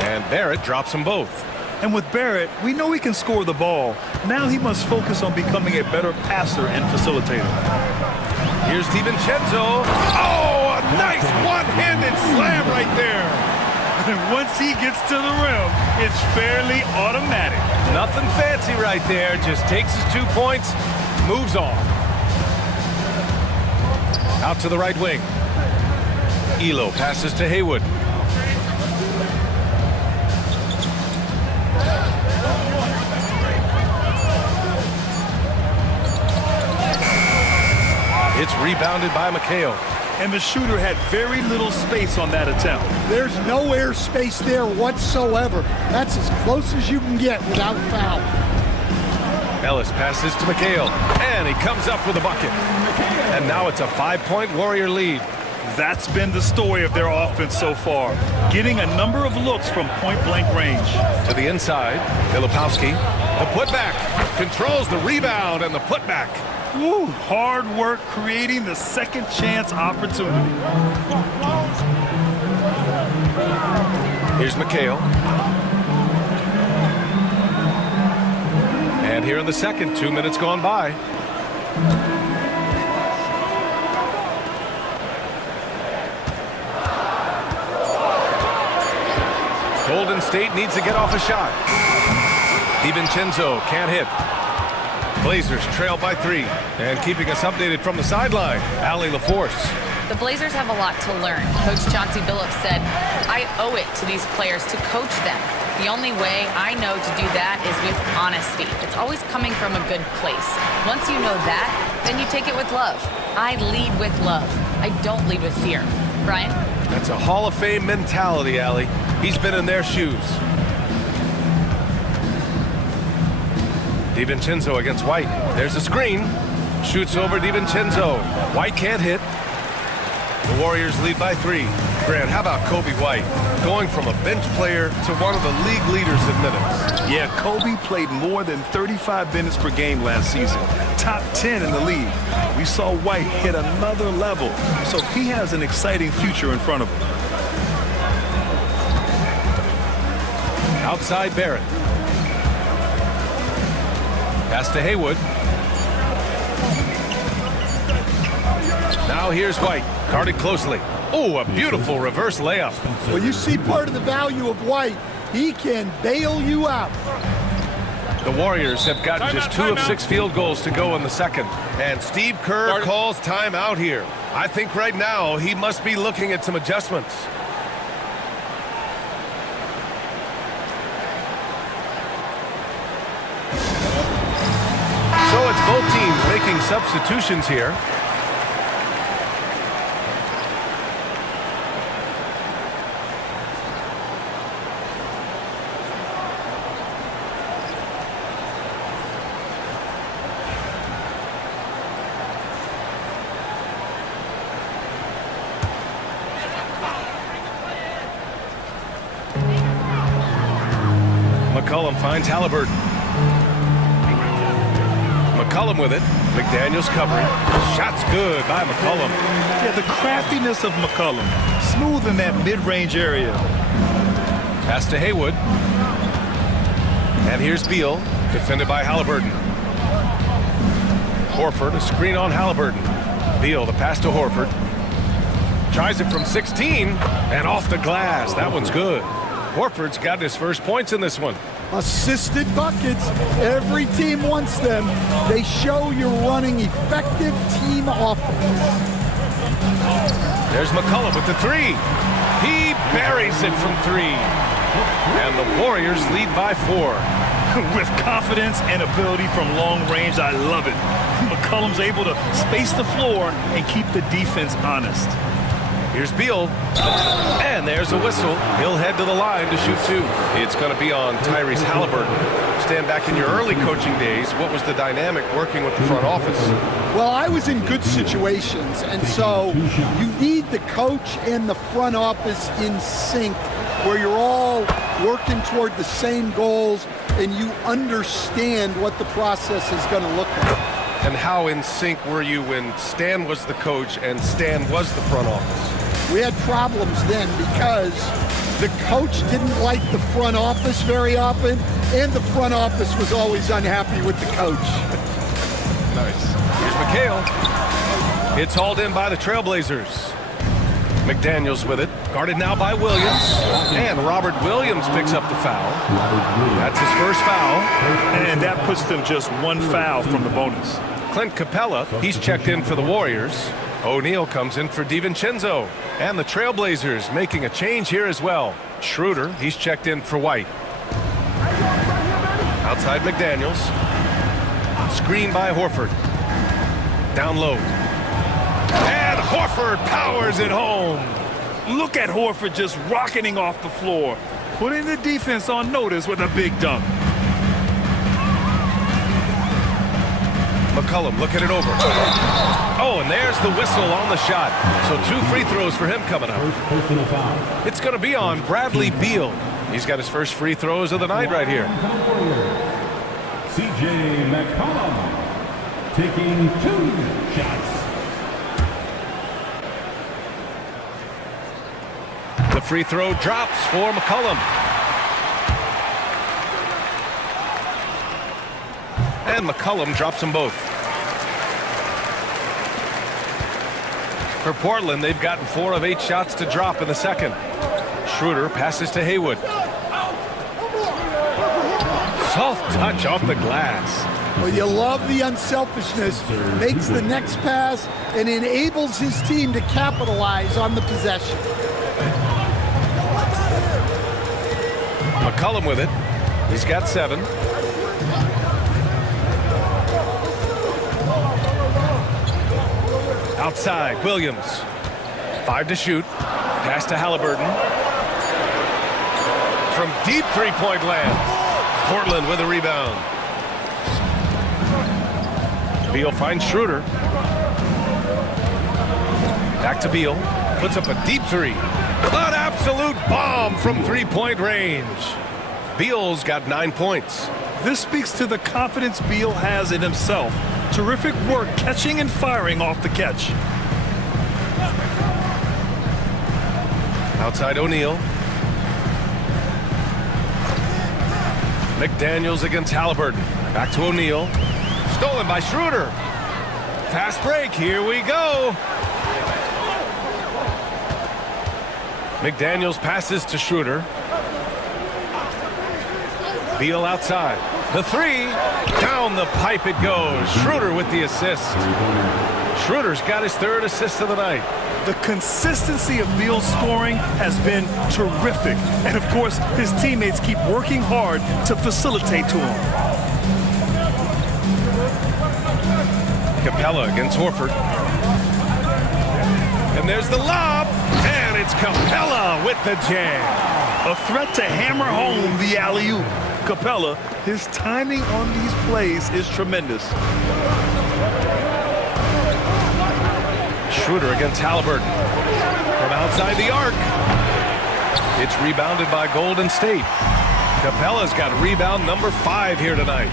And Barrett drops them both. And with Barrett, we know he can score the ball. Now he must focus on becoming a better passer and facilitator. Here's DiVincenzo. Oh, a nice one-handed slam right there. And once he gets to the rim, it's fairly automatic. Nothing fancy right there. Just takes his 2 points, moves on. Out to the right wing. Elo passes to Haywood. It's rebounded by McHale. And the shooter had very little space on that attempt. There's no air space there whatsoever. That's as close as you can get without foul. Ellis passes to McHale, and he comes up with a bucket. And now it's a 5-point Warrior lead. That's been the story of their offense so far, getting a number of looks from point-blank range. To the inside, Filipowski. The putback controls the rebound and the putback. Woo, hard work creating the second chance opportunity. Here's McHale. And here in the second, 2 minutes gone by. Golden State needs to get off a shot. DiVincenzo can't hit. Blazers trail by 3. And keeping us updated from the sideline, Allie LaForce. The Blazers have a lot to learn. Coach Chauncey Billups said, I owe it to these players to coach them. The only way I know to do that is with honesty. It's always coming from a good place. Once you know that, then you take it with love. I lead with love. I don't lead with fear. Brian? That's a Hall of Fame mentality, Allie. He's been in their shoes. DiVincenzo against White. There's a screen. Shoots over DiVincenzo. White can't hit. The Warriors lead by 3. Grant, how about Kobe White? Going from a bench player to one of the league leaders in minutes. Yeah, Kobe played more than 35 minutes per game last season. Top 10 in the league. We saw White hit another level, so he has an exciting future in front of him. Outside Barrett. Pass to Haywood. Now here's White, guarded closely. Oh, a beautiful reverse layup. Well, you see part of the value of White. He can bail you out. The Warriors have gotten just 2 of 6 field goals to go in the second. And Steve Kerr calls timeout here. I think right now he must be looking at some adjustments. So it's both teams making substitutions here. McCollum finds Halliburton. McCollum with it. McDaniels covering. Shot's good by McCollum. Yeah, the craftiness of McCollum. Smooth in that mid-range area. Pass to Haywood. And here's Beal, defended by Halliburton. Horford, a screen on Halliburton. Beal, the pass to Horford. Tries it from 16 and off the glass. That one's good. Horford's got his first points in this one. Assisted buckets. Every team wants them. They show you're running effective team offense. There's McCullough with the three. He buries it from 3. And the Warriors lead by 4. With confidence and ability from long range, I love it. McCollum's able to space the floor and keep the defense honest. Here's Beal, and there's a whistle. He'll head to the line to shoot 2. It's going to be on Tyrese Halliburton. Stand back in your early coaching days, what was the dynamic working with the front office? Well, I was in good situations, and so you need the coach and the front office in sync, where you're all working toward the same goals and you understand what the process is going to look like. And how in sync were you when Stan was the coach and Stan was the front office? We had problems then because the coach didn't like the front office very often, and the front office was always unhappy with the coach. Nice. Here's McHale. It's hauled in by the Trailblazers. McDaniels with it. Guarded now by Williams. And Robert Williams picks up the foul. That's his first foul. And that puts them just 1 foul from the bonus. Clint Capella, he's checked in for the Warriors. O'Neal comes in for DiVincenzo. And the Trailblazers making a change here as well. Schroeder, he's checked in for White. Outside McDaniels. Screen by Horford. Down low. And Horford powers it home. Look at Horford just rocketing off the floor, putting the defense on notice with a big dunk. McCollum looking it over. Oh, and there's the whistle on the shot. So 2 free throws for him coming up. It's going to be on Bradley Beal. He's got his first free throws of the night right here. C.J. McCollum taking 2 shots. The free throw drops for McCollum. And McCollum drops them both. For Portland, they've gotten 4 of 8 shots to drop in the second. Schroeder passes to Haywood. Soft touch off the glass. Well, you love the unselfishness. Makes the next pass and enables his team to capitalize on the possession. McCollum with it. He's got 7. Outside, Williams. 5 to shoot. Pass to Halliburton. From deep three-point land. Portland with a rebound. Beal finds Schroeder. Back to Beal. Puts up a deep 3. An absolute bomb from three-point range. Beal's got 9 points. This speaks to the confidence Beal has in himself. Terrific work catching and firing off the catch. Outside O'Neal. McDaniels against Halliburton. Back to O'Neal. Stolen by Schroeder. Fast break. Here we go. McDaniels passes to Schroeder. Beal outside. The 3. Down the pipe it goes. Schroeder with the assist. Schroeder's got his 3rd assist of the night. The consistency of Beal's scoring has been terrific. And of course, his teammates keep working hard to facilitate to him. Capella against Horford. And there's the lob. And it's Capella with the jam. A threat to hammer home the alley-oop. Capella, his timing on these plays is tremendous. Schroeder against Halliburton. From outside the arc. It's rebounded by Golden State. Capella's got rebound number 5 here tonight.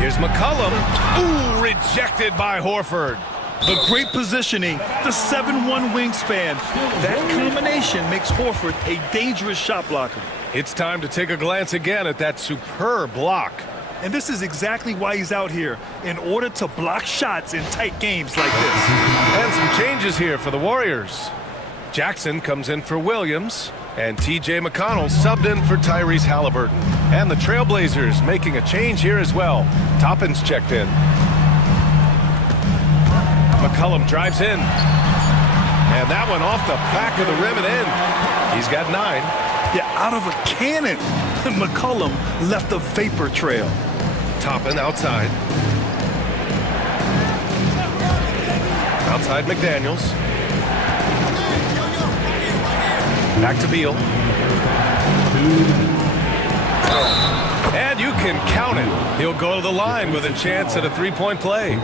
Here's McCollum. Ooh, rejected by Horford. The great positioning, the 7'1" wingspan. That combination makes Horford a dangerous shot blocker. It's time to take a glance again at that superb block. And this is exactly why he's out here, in order to block shots in tight games like this. And some changes here for the Warriors. Jackson comes in for Williams, and T.J. McConnell subbed in for Tyrese Halliburton. And the Trailblazers making a change here as well. Toppin's checked in. McCollum drives in. And that one off the back of the rim and in. He's got 9. Yeah, out of a cannon. McCollum left a vapor trail. Toppin outside. Outside McDaniels. Back to Beal. And you can count it. He'll go to the line with a chance at a three-point play.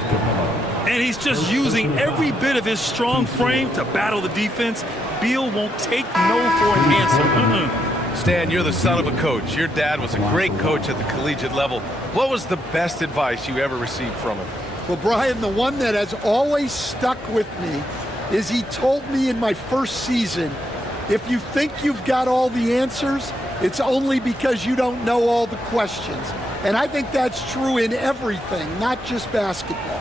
And he's just using every bit of his strong frame to battle the defense. Beal won't take no for an answer. Stan, you're the son of a coach. Your dad was a great coach at the collegiate level. What was the best advice you ever received from him? Well, Brian, the one that has always stuck with me is he told me in my first season, if you think you've got all the answers, it's only because you don't know all the questions. And I think that's true in everything, not just basketball.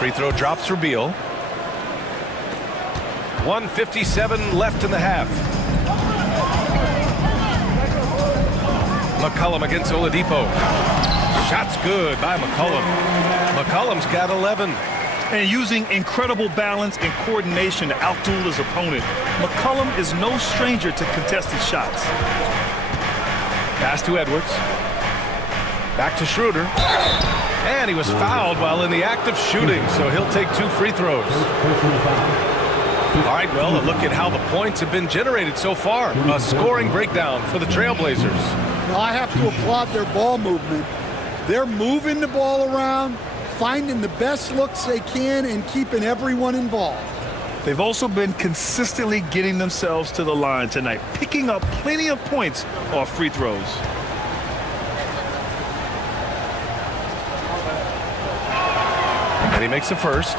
Free throw drops for Beal. 1:57 left in the half. McCollum against Oladipo. Shot's good by McCollum. McCollum's got 11. And using incredible balance and coordination to outduel his opponent. McCollum is no stranger to contested shots. Pass to Edwards. Back to Schroeder. And he was fouled while in the act of shooting, so he'll take 2 free throws. All right, well, a look at how the points have been generated so far. A scoring breakdown for the Trailblazers. Now, I have to applaud their ball movement. They're moving the ball around, finding the best looks they can, and keeping everyone involved. They've also been consistently getting themselves to the line tonight, picking up plenty of points off free throws. And he makes the first.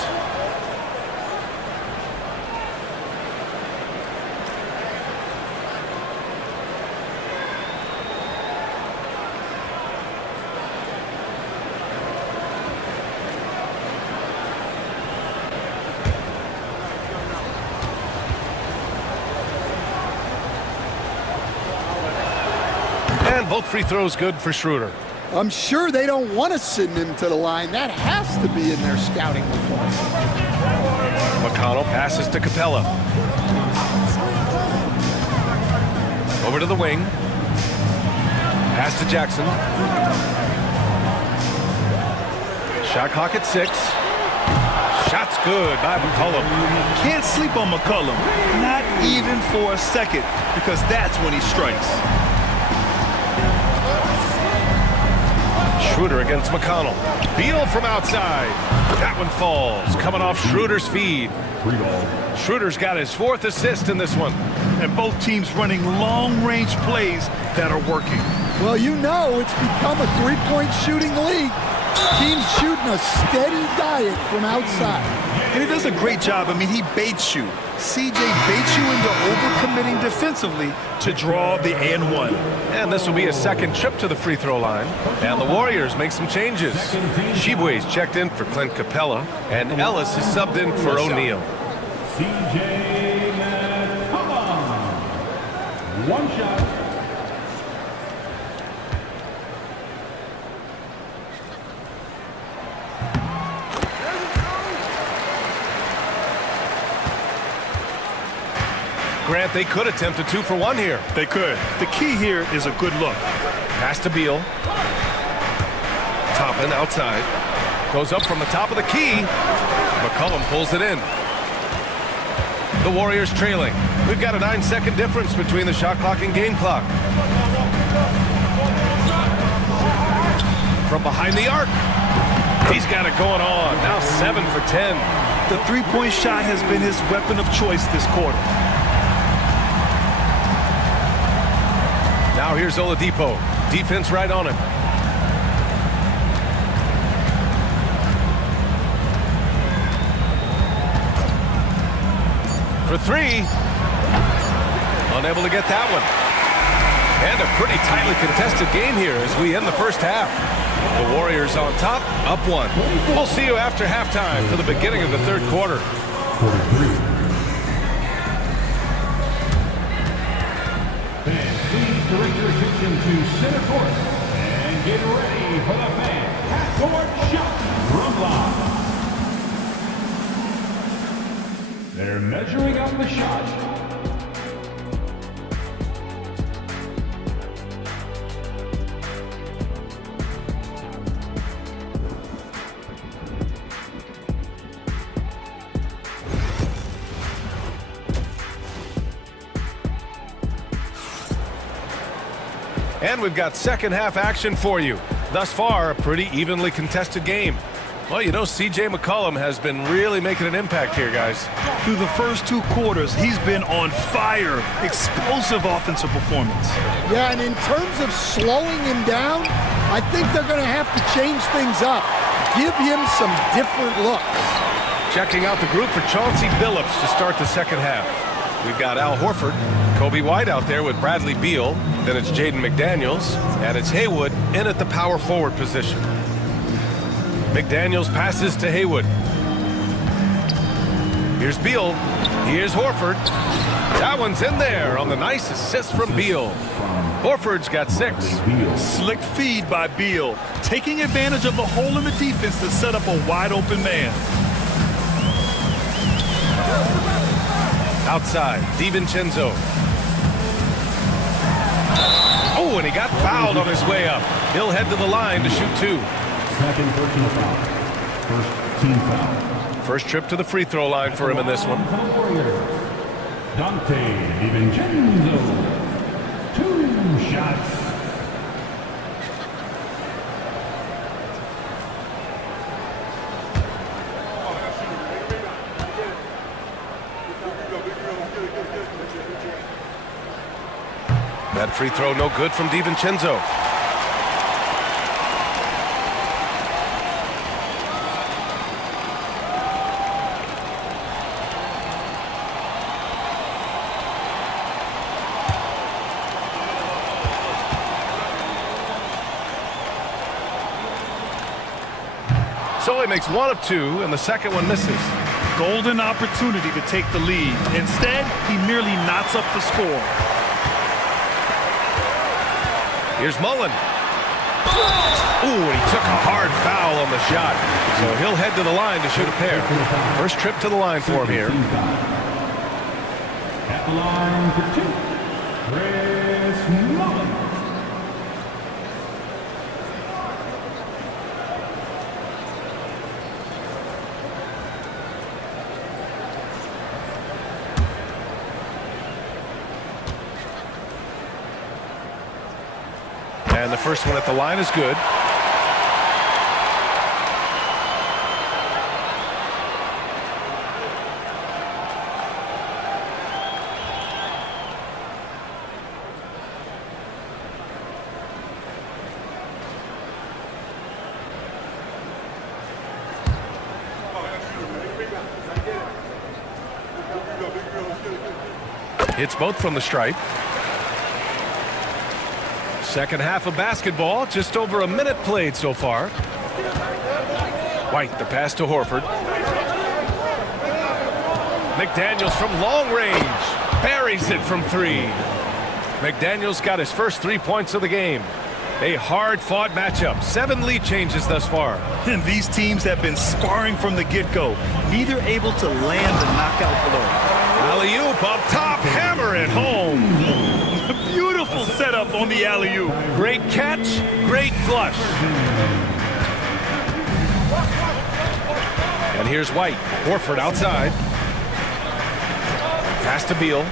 And both free throws good for Schroeder. I'm sure they don't want to send him to the line. That has to be in their scouting report. McConnell passes to Capella. Over to the wing. Pass to Jackson. Shot clock at 6. Shot's good by McCollum. Can't sleep on McCollum, not even for a second, because that's when he strikes. Schroeder against McConnell. Beal from outside. That one falls. Coming off Schroeder's feed. Schroeder's got his 4th assist in this one. And both teams running long-range plays that are working. Well, you know it's become a three-point shooting league. Teams shooting a steady diet from outside. And he does a great job. I mean, he baits you. CJ baits you into overcommitting defensively to draw the and-1. And this will be a second trip to the free throw line. And the Warriors make some changes. Sheboy's checked in for Clint Capella, and Ellis is subbed in for O'Neal. CJ McCollum. One shot. Grant, they could attempt a 2-for-1 here. They could. The key here is a good look. Pass to Beal. Toppin outside. Goes up from the top of the key. McCollum pulls it in. The Warriors trailing. We've got a 9-second difference between the shot clock and game clock. From behind the arc. He's got it going on. Now 7 for 10. The three-point shot has been his weapon of choice this quarter. Now here's Oladipo. Defense right on him. For 3. unable to get that one. And a pretty tightly contested game here as we end the first half. The Warriors on top, up 1. We'll see you after halftime for the beginning of the third quarter. Fans, please direct your attention to center court and get ready for the fan half-court shot from live. They're measuring up the shot. And we've got second half action for you. Thus far, a pretty evenly contested game. Well, you know, C.J. McCollum has been really making an impact here, guys. Through the first 2 quarters, he's been on fire. Explosive offensive performance. Yeah, and in terms of slowing him down, I think they're going to have to change things up. Give him some different looks. Checking out the group for Chauncey Billups to start the second half. We've got Al Horford, Kobe White out there with Bradley Beal. Then it's Jaden McDaniels, and it's Haywood in at the power forward position. McDaniels passes to Haywood. Here's Beal. Here's Horford. That one's in there on the nice assist from Beal. Horford's got 6. Slick feed by Beal, taking advantage of the hole in the defense to set up a wide-open man. Outside, DiVincenzo. Oh, and he got fouled on his way up. He'll head to the line to shoot 2. Second personal foul. First team foul. First trip to the free throw line for him in this one. Dante DiVincenzo. 2 shots. That free throw no good from DiVincenzo. So he makes 1 of 2, and the second one misses. Golden opportunity to take the lead. Instead, he merely knots up the score. Here's Mullen. Ooh, and he took a hard foul on the shot. So he'll head to the line to shoot a pair. First trip to the line for him here. At the line for 2, Chris Mullen. And the first one at the line is good. Hits both from the stripe. Second half of basketball, just over a minute played so far. White, the pass to Horford. McDaniels from long range. Buries it from 3. McDaniels got his first 3 points of the game. A hard-fought matchup. 7 lead changes thus far. And these teams have been sparring from the get-go. Neither able to land the knockout blow. Alley-oop up top. Hammer it home. Beautiful setup on the alley-oop. Great catch, great flush. And here's White. Horford outside. Pass to Beal.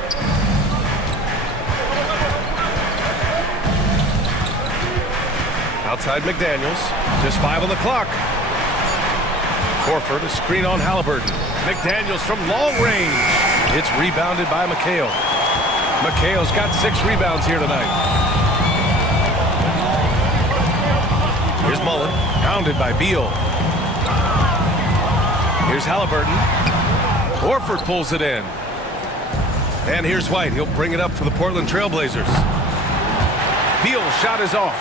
Outside McDaniels. Just 5 on the clock. Horford, a screen on Halliburton. McDaniels from long range. It's rebounded by McHale. McHale's got 6 rebounds here tonight. Here's Mullen, pounded by Beal. Here's Halliburton. Horford pulls it in. And here's White. He'll bring it up for the Portland Trailblazers. Beal's shot is off.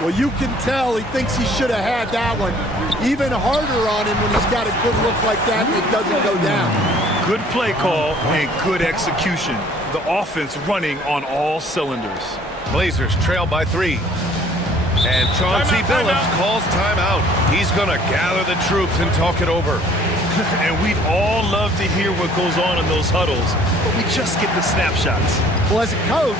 Well, you can tell he thinks he should have had that one. Even harder on him when he's got a good look like that and it doesn't go down. Good play call and good execution. The offense running on all cylinders. Blazers trail by 3. And Chauncey Billups calls timeout. He's going to gather the troops and talk it over. And we'd all love to hear what goes on in those huddles, but we just get the snapshots. Well, as a coach,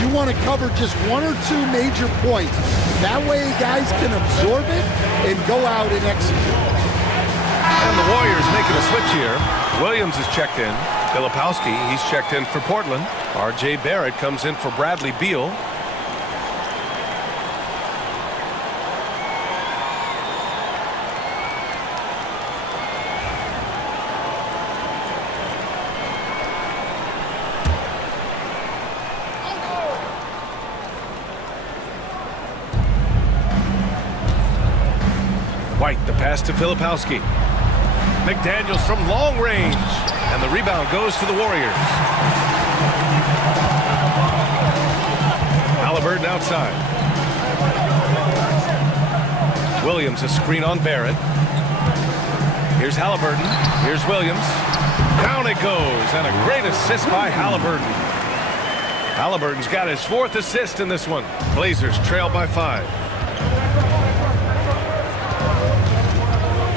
you want to cover just 1 or 2 major points. That way guys can absorb it and go out and execute. And the Warriors making a switch here. Williams is checked in. Filipowski, he's checked in for Portland. R.J. Barrett comes in for Bradley Beal. White, the pass to Filipowski. McDaniels from long range. And the rebound goes to the Warriors. Halliburton outside. Williams, a screen on Barrett. Here's Halliburton. Here's Williams. Down it goes. And a great assist by Halliburton. Halliburton's got his 4th assist in this one. Blazers trail by 5.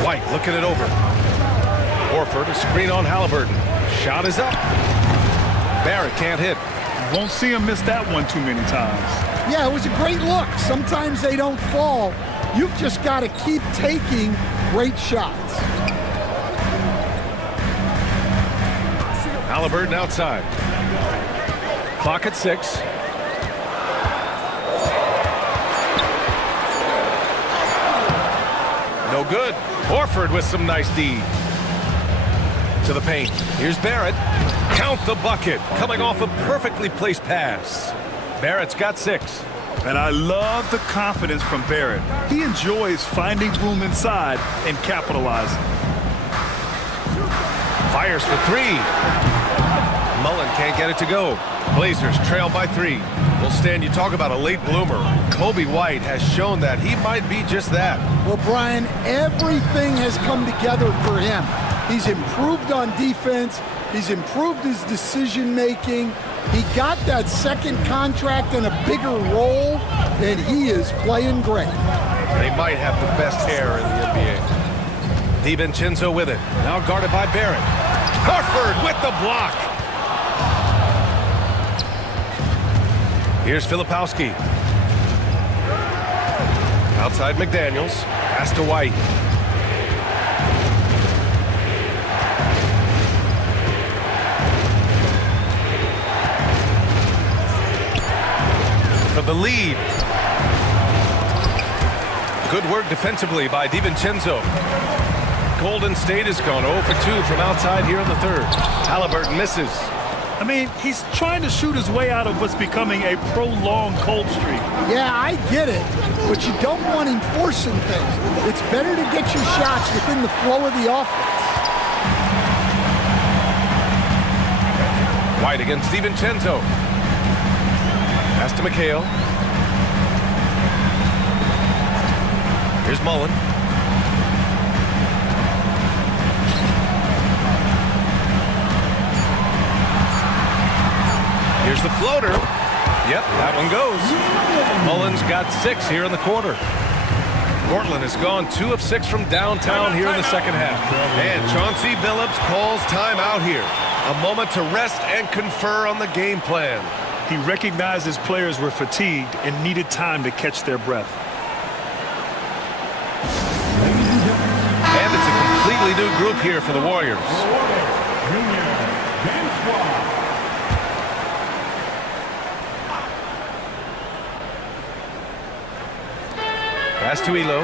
White looking it over. Horford, a screen on Halliburton. Shot is up. Barrett can't hit. Won't see him miss that one too many times. Yeah, it was a great look. Sometimes they don't fall. You've just got to keep taking great shots. Halliburton outside. Clock at 6. No good. Horford with some nice D. To the paint. Here's Barrett. Count the bucket. Coming off a perfectly placed pass. Barrett's got 6. And I love the confidence from Barrett. He enjoys finding room inside and capitalizing. Fires for 3. Mullen can't get it to go. Blazers trail by 3. Well, Stan, you talk about a late bloomer. Kobe White has shown that he might be just that. Well, Brian, everything has come together for him. He's improved on defense. He's improved his decision-making. He got that second contract and a bigger role, and he is playing great. They might have the best hair in the NBA. DiVincenzo with it. Now guarded by Barrett. Horford with the block. Here's Filipowski. Outside McDaniels. Pass to White. For the lead. Good work defensively by DiVincenzo. Golden State has gone 0 for 2 from outside here in the 3rd. Halliburton misses. I mean, he's trying to shoot his way out of what's becoming a prolonged cold streak. Yeah, I get it, but you don't want him forcing things. It's better to get your shots within the flow of the offense. White against DiVincenzo. Pass to McHale. Here's Mullen. Here's the floater. Yep, that one goes. Mullen's got 6 here in the quarter. Portland has gone 2 of 6 from downtown here in the second half. And Chauncey Billups calls timeout here. A moment to rest and confer on the game plan. He recognized his players were fatigued and needed time to catch their breath. And it's a completely new group here for the Warriors. Pass to Elo.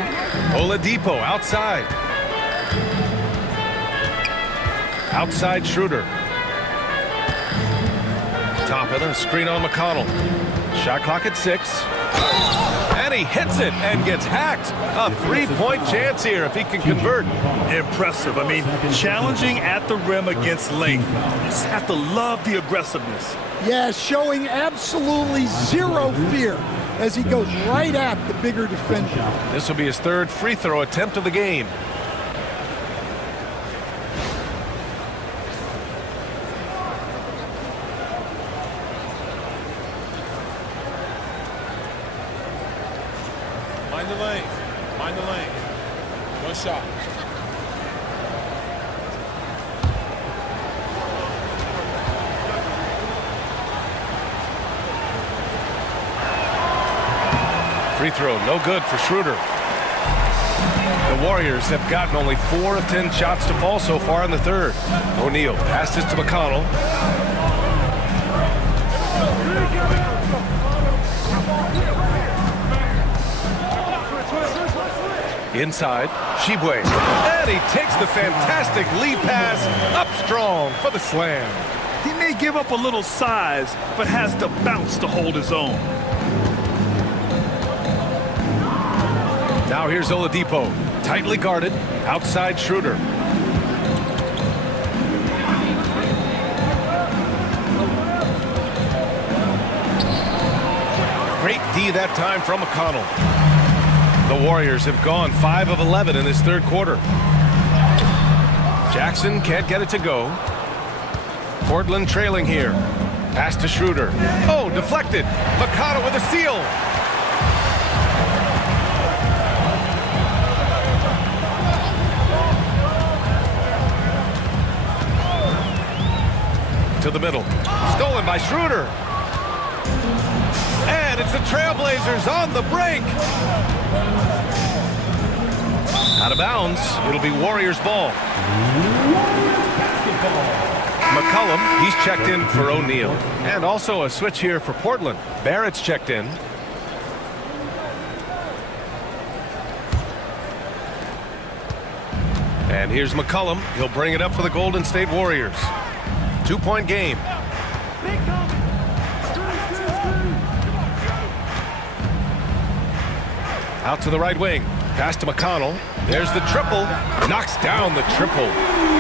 Oladipo outside. Outside Schroeder. Toppin, a screen on McConnell. Shot clock at 6. And he hits it and gets hacked. A three-point chance here if he can convert. Impressive. I mean, challenging at the rim against length. You just have to love the aggressiveness. Yeah, showing absolutely zero fear as he goes right at the bigger defender. This will be his third free throw attempt of the game. Mind the lane. Mind the lane. One shot. Free throw, no good for Schroeder. The Warriors have gotten only 4 of 10 shots to fall so far in the third. O'Neal passes to McConnell. Inside, Shibwe. And he takes the fantastic lead pass up strong for the slam. He may give up a little size, but has the bounce to hold his own. Now here's Oladipo, tightly guarded, outside Schroeder. Great D that time from McConnell. The Warriors have gone 5 of 11 in this third quarter. Jackson can't get it to go. Portland trailing here. Pass to Schroeder. Oh, deflected. McConnell with a steal. To the middle. Stolen by Schroeder. And it's the Trailblazers on the break. Out of bounds. It'll be Warriors ball. McCollum, he's checked in for O'Neal. And also a switch here for Portland. Barrett's checked in. And here's McCollum. He'll bring it up for the Golden State Warriors. 2-point game. Out to the right wing. Pass to McConnell. There's the triple. Knocks down the triple.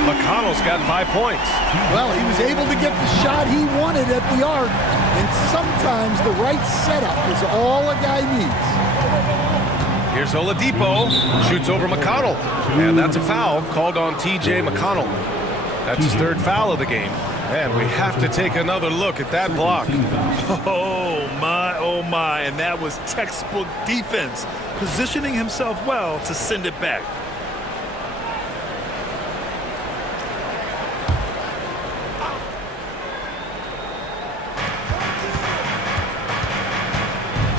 McConnell's got 5 points. Well, he was able to get the shot he wanted at the arc, and sometimes the right setup is all a guy needs. Here's Oladipo. Shoots over McConnell. And that's a foul called on T.J. McConnell. That's his third foul of the game. And we have to take another look at that block. Oh my, and that was textbook defense, positioning himself well to send it back.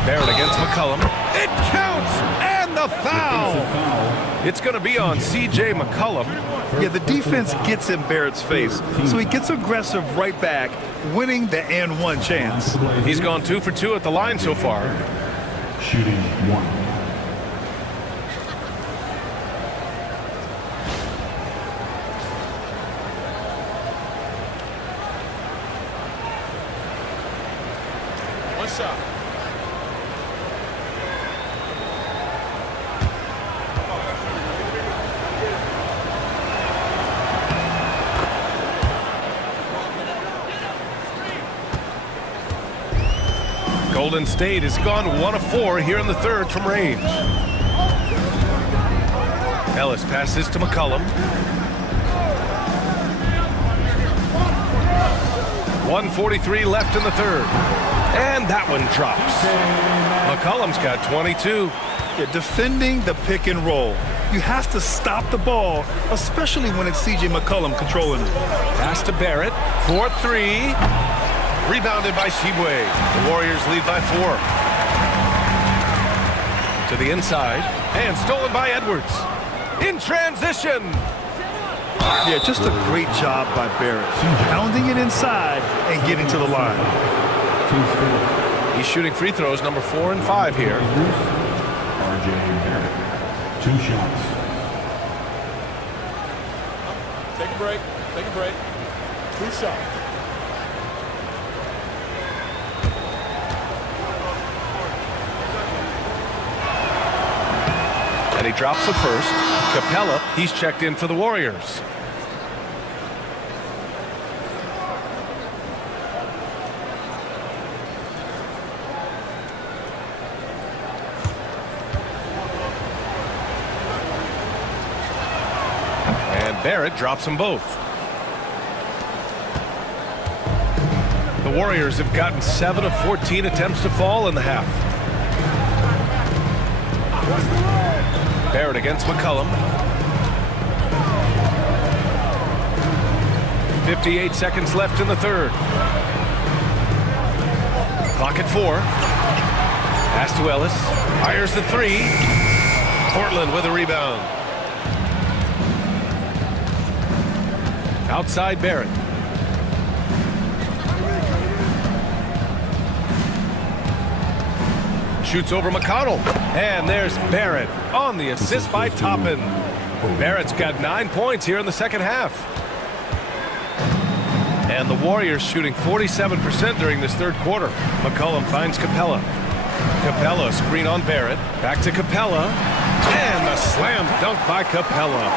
Barrett against McCollum. It counts! And the foul! It's going to be on C.J. McCollum. Yeah, the defense gets in Barrett's face, so he gets aggressive right back, winning the and one chance. He's gone 2 for 2 at the line so far. Shooting 1. One shot. Golden State has gone 1 of 4 here in the third from range. Ellis passes to McCollum. 1:43 left in the third. And that one drops. McCollum's got 22. Yeah, defending the pick and roll. You have to stop the ball, especially when it's C.J. McCollum controlling it. Pass to Barrett. 4-3. Rebounded by Shibwe. The Warriors lead by 4. To the inside. And stolen by Edwards. In transition. Yeah, just a great job by Barrett. Pounding it inside and getting to the line. He's shooting free throws number 4 and 5 here. R.J. Barrett. 2 shots. Take a break. Take a break. 2 shots. And he drops it first. Capella, he's checked in for the Warriors. And Barrett drops them both. The Warriors have gotten 7 of 14 attempts to fall in the half. Barrett against McCollum. 58 seconds left in the third. Clock at 4. Pass to Ellis. Fires the 3. Portland with a rebound. Outside Barrett. Shoots over McConnell. And there's Barrett on the assist by Toppin. Barrett's got 9 points here in the second half. And the Warriors shooting 47% during this third quarter. McCollum finds Capella. Capella screen on Barrett. Back to Capella. And the slam dunk by Capella.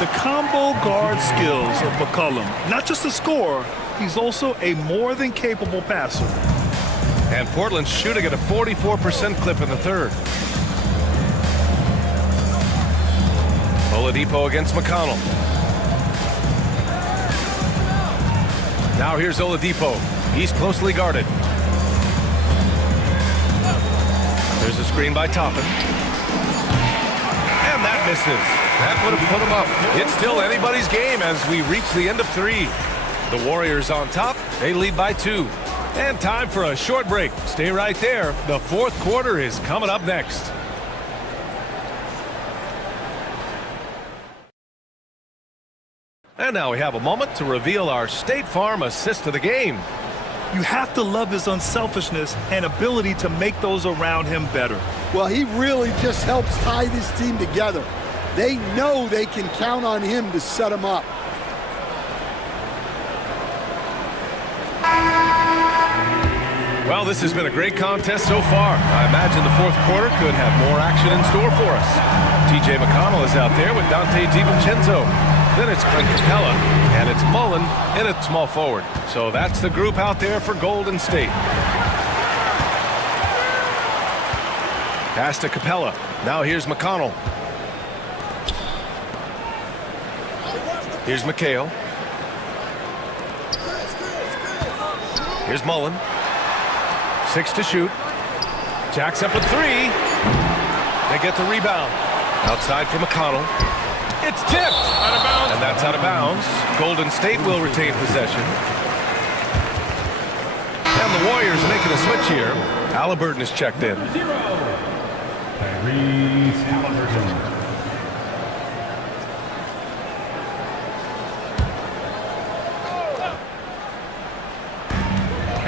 The combo guard skills of McCollum. Not just a scorer, he's also a more than capable passer. And Portland's shooting at a 44% clip in the third. Oladipo against McConnell. Now here's Oladipo. He's closely guarded. There's a screen by Toppin. And that misses. That would have put him up. It's still anybody's game as we reach the end of 3. The Warriors on top. They lead by 2. And time for a short break. Stay right there. The fourth quarter is coming up next. And now we have a moment to reveal our State Farm assist of the game. You have to love his unselfishness and ability to make those around him better. Well, he really just helps tie this team together. They know they can count on him to set them up. Well, this has been a great contest so far. I imagine the fourth quarter could have more action in store for us. TJ McConnell is out there with Dante DiVincenzo. Then it's Clint Capella, and it's Mullen in at small forward. So that's the group out there for Golden State. Pass to Capella. Now here's McConnell. Here's McHale. Here's Mullen. 6 to shoot. Jacks up with 3. They get the rebound. Outside for McConnell. It's tipped. Out of bounds. And that's out of bounds. Golden State will retain possession. And the Warriors making a switch here. Halliburton is checked in. Tyrese Halliburton.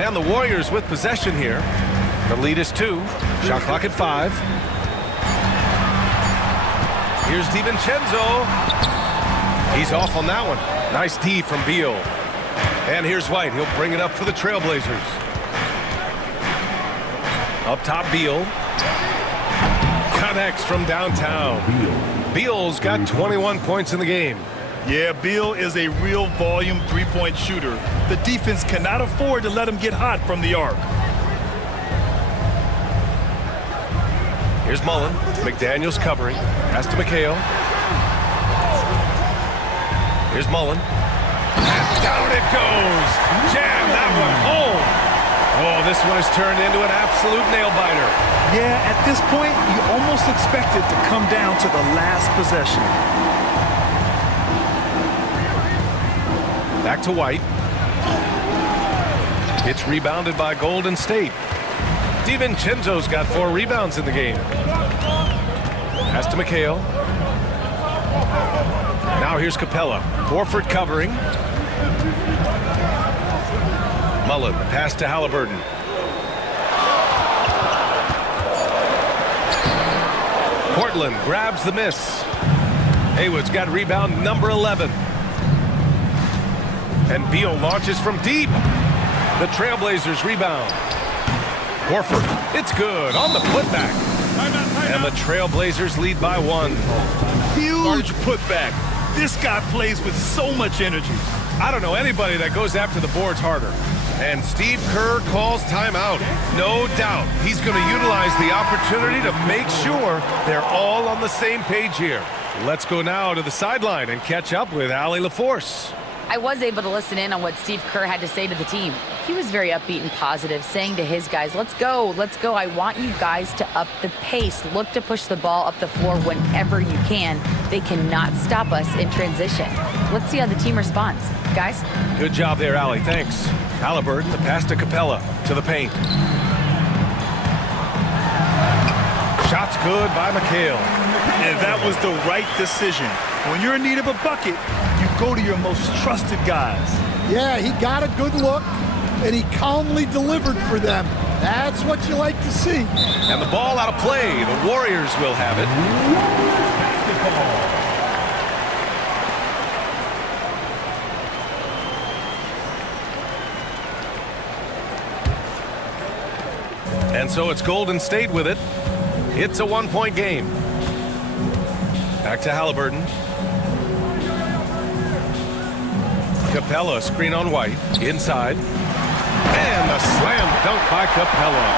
And the Warriors with possession here. The lead is 2. Shot clock at 5. Here's DiVincenzo. He's off on that one. Nice D from Beal. And here's White. He'll bring it up for the Trailblazers. Up top, Beal. Connects from downtown. Beal's got 21 points in the game. Yeah, Beal is a real volume three-point shooter. The defense cannot afford to let him get hot from the arc. Here's Mullen. McDaniels covering. Pass to McHale. Here's Mullen. And down it goes. Jam that one home. Oh, this one has turned into an absolute nail-biter. Yeah, at this point, you almost expect it to come down to the last possession. Back to White. It's rebounded by Golden State. DiVincenzo's got 4 rebounds in the game. Pass to McHale. Now here's Capella. Horford covering. Mullen, pass to Halliburton. Portland grabs the miss. Haywood's got rebound number 11. And Beal launches from deep. The Trailblazers rebound. Horford, it's good on the putback. And the Trailblazers lead by 1. Huge putback. This guy plays with so much energy. I don't know anybody that goes after the boards harder. And Steve Kerr calls timeout. No doubt he's going to utilize the opportunity to make sure they're all on the same page here. Let's go now to the sideline and catch up with Allie LaForce. I was able to listen in on what Steve Kerr had to say to the team. He was very upbeat and positive, saying to his guys, let's go. I want you guys to up the pace. Look to push the ball up the floor whenever you can. They cannot stop us in transition. Let's see how the team responds. Guys? Good job there, Allie. Thanks. Halliburton, the pass to Capella, to the paint. Shot's good by McHale. And that was the right decision. When you're in need of a bucket, you go to your most trusted guys. Yeah, he got a good look, and he calmly delivered for them. That's what you like to see. And the ball out of play. The Warriors will have it. And so it's Golden State with it. It's a 1-point game. Back to Halliburton. Capella, screen on White, inside. And a slam dunk by Capella.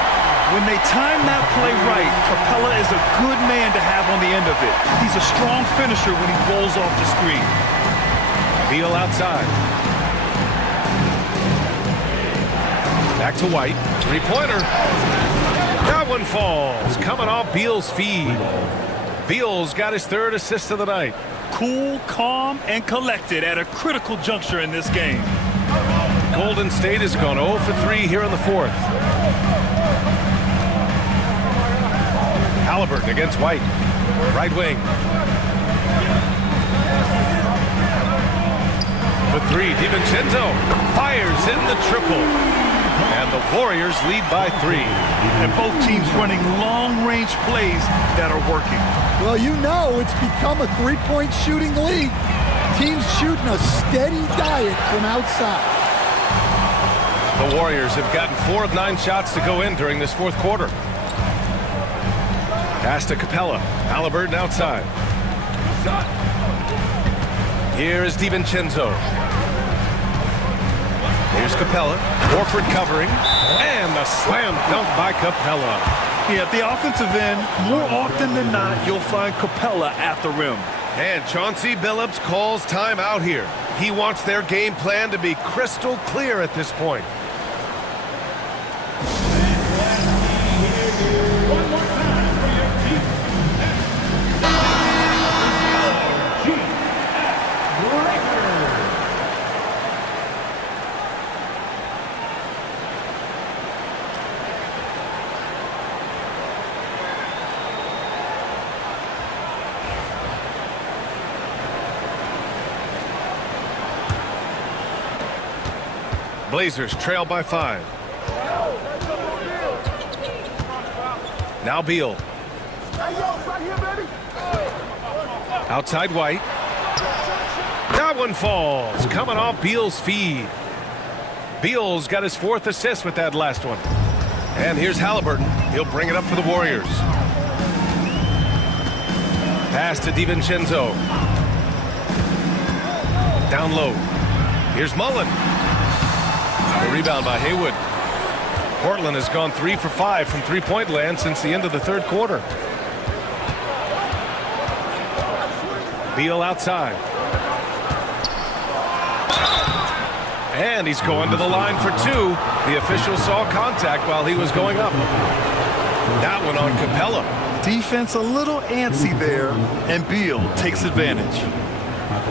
When they time that play right, Capella is a good man to have on the end of it. He's a strong finisher when he rolls off the screen. Beal outside. Back to White. Three-pointer. That one falls. Coming off Beal's feed. Beal's got his 3rd assist of the night. Cool, calm, and collected at a critical juncture in this game. Golden State has gone 0 for 3 here in the 4th. Halliburton against White. Right wing. For 3, DiVincenzo fires in the triple. And the Warriors lead by 3. And both teams running long-range plays that are working. Well, you know it's become a three-point shooting league. Teams shooting a steady diet from outside. The Warriors have gotten 4 of 9 shots to go in during this 4th quarter. Pass to Capella. Halliburton outside. Here is DiVincenzo. Here's Capella. Horford covering. And a slam dunk by Capella. Yeah, at the offensive end, more often than not, you'll find Capella at the rim. And Chauncey Billups calls timeout here. He wants their game plan to be crystal clear at this point. One more time for your Blazers trail by 5. Now Beal. Outside White. That one falls. Coming off Beal's feed. Beal's got his 4th assist with that last one. And here's Halliburton. He'll bring it up for the Warriors. Pass to DiVincenzo. Down low. Here's Mullen. The rebound by Haywood. Portland has gone 3 for 5 from three-point land since the end of the 3rd quarter. Beal outside. And he's going to the line for 2. The official saw contact while he was going up. That one on Capella. Defense a little antsy there, and Beal takes advantage.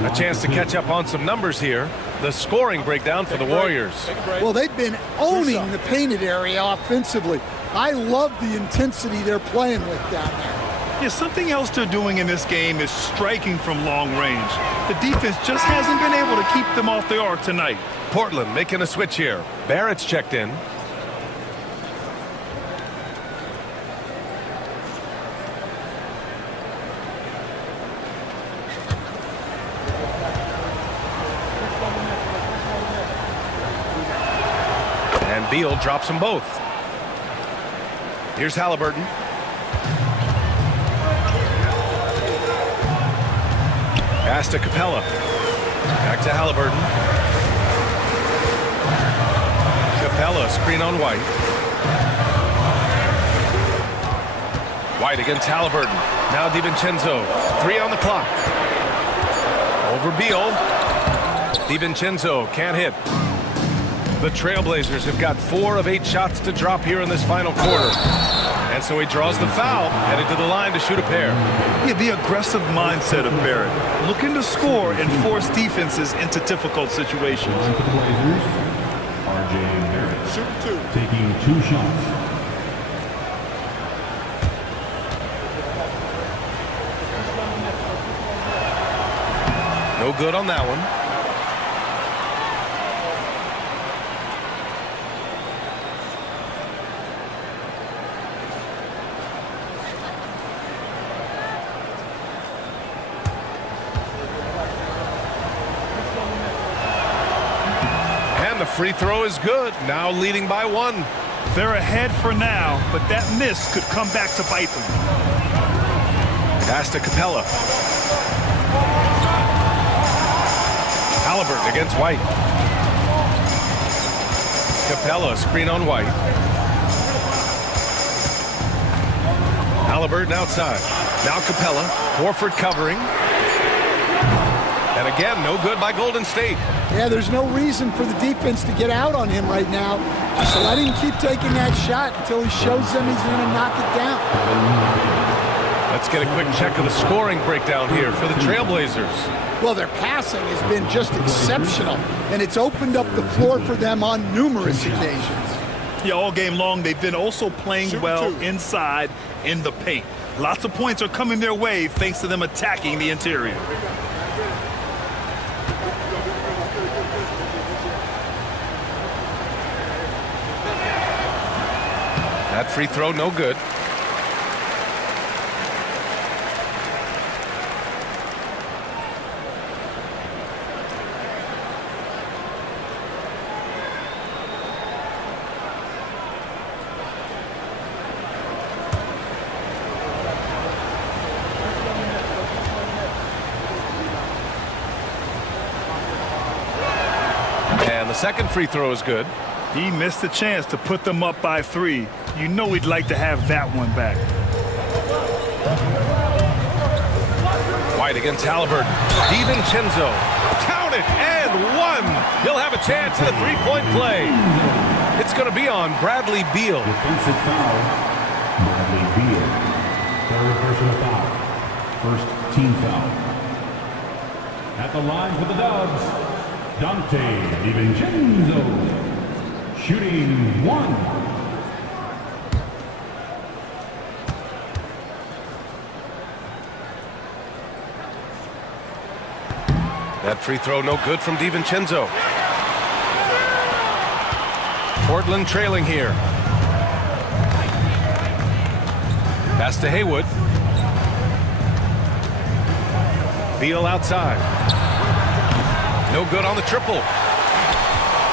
A chance to catch up on some numbers here. The scoring breakdown for the Warriors. Well, they've been owning the painted area offensively. I love the intensity they're playing with down there. Yeah, something else they're doing in this game is striking from long range. The defense just hasn't been able to keep them off the arc tonight. Portland making a switch here. Barrett's checked in. And Beal drops them both. Here's Halliburton. Pass to Capella. Back to Halliburton. Capella, screen on White. White against Halliburton. Now DiVincenzo. 3 on the clock. Over Beal. DiVincenzo can't hit. The Trailblazers have got 4 of 8 shots to drop here in this final quarter. And so he draws the foul, headed to the line to shoot a pair. Yeah, the aggressive mindset of Barrett. Looking to score and force defenses into difficult situations. For the Blazers, R.J. Barrett. Shoot 2. Taking 2 shots. No good on that one. And the free throw is good. Now leading by 1. They're ahead for now, but that miss could come back to bite them. Pass to Capella. Halliburton against White. Capella, screen on White. Halliburton outside. Now Capella. Horford covering. And again, no good by Golden State. Yeah, there's no reason for the defense to get out on him right now. Just let him keep taking that shot until he shows them he's going to knock it down. Let's get a quick check of the scoring breakdown here for the Trailblazers. Well, their passing has been just exceptional, and it's opened up the floor for them on numerous occasions. Yeah, all game long, they've been also playing well inside in the paint. Lots of points are coming their way thanks to them attacking the interior. That free throw, no good. And the second free throw is good. He missed a chance to put them up by 3. You know he'd like to have that one back. White against Halliburton. DiVincenzo. Count it and 1. He'll have a chance at a 3-point play. It's going to be on Bradley Beal. Defensive foul. Bradley Beal. 3rd personal foul. 1st team foul. At the line for the Dubs, Dante DiVincenzo. Shooting 1. That free throw no good from DiVincenzo. Portland trailing here. Pass to Haywood. Beal outside. No good on the triple.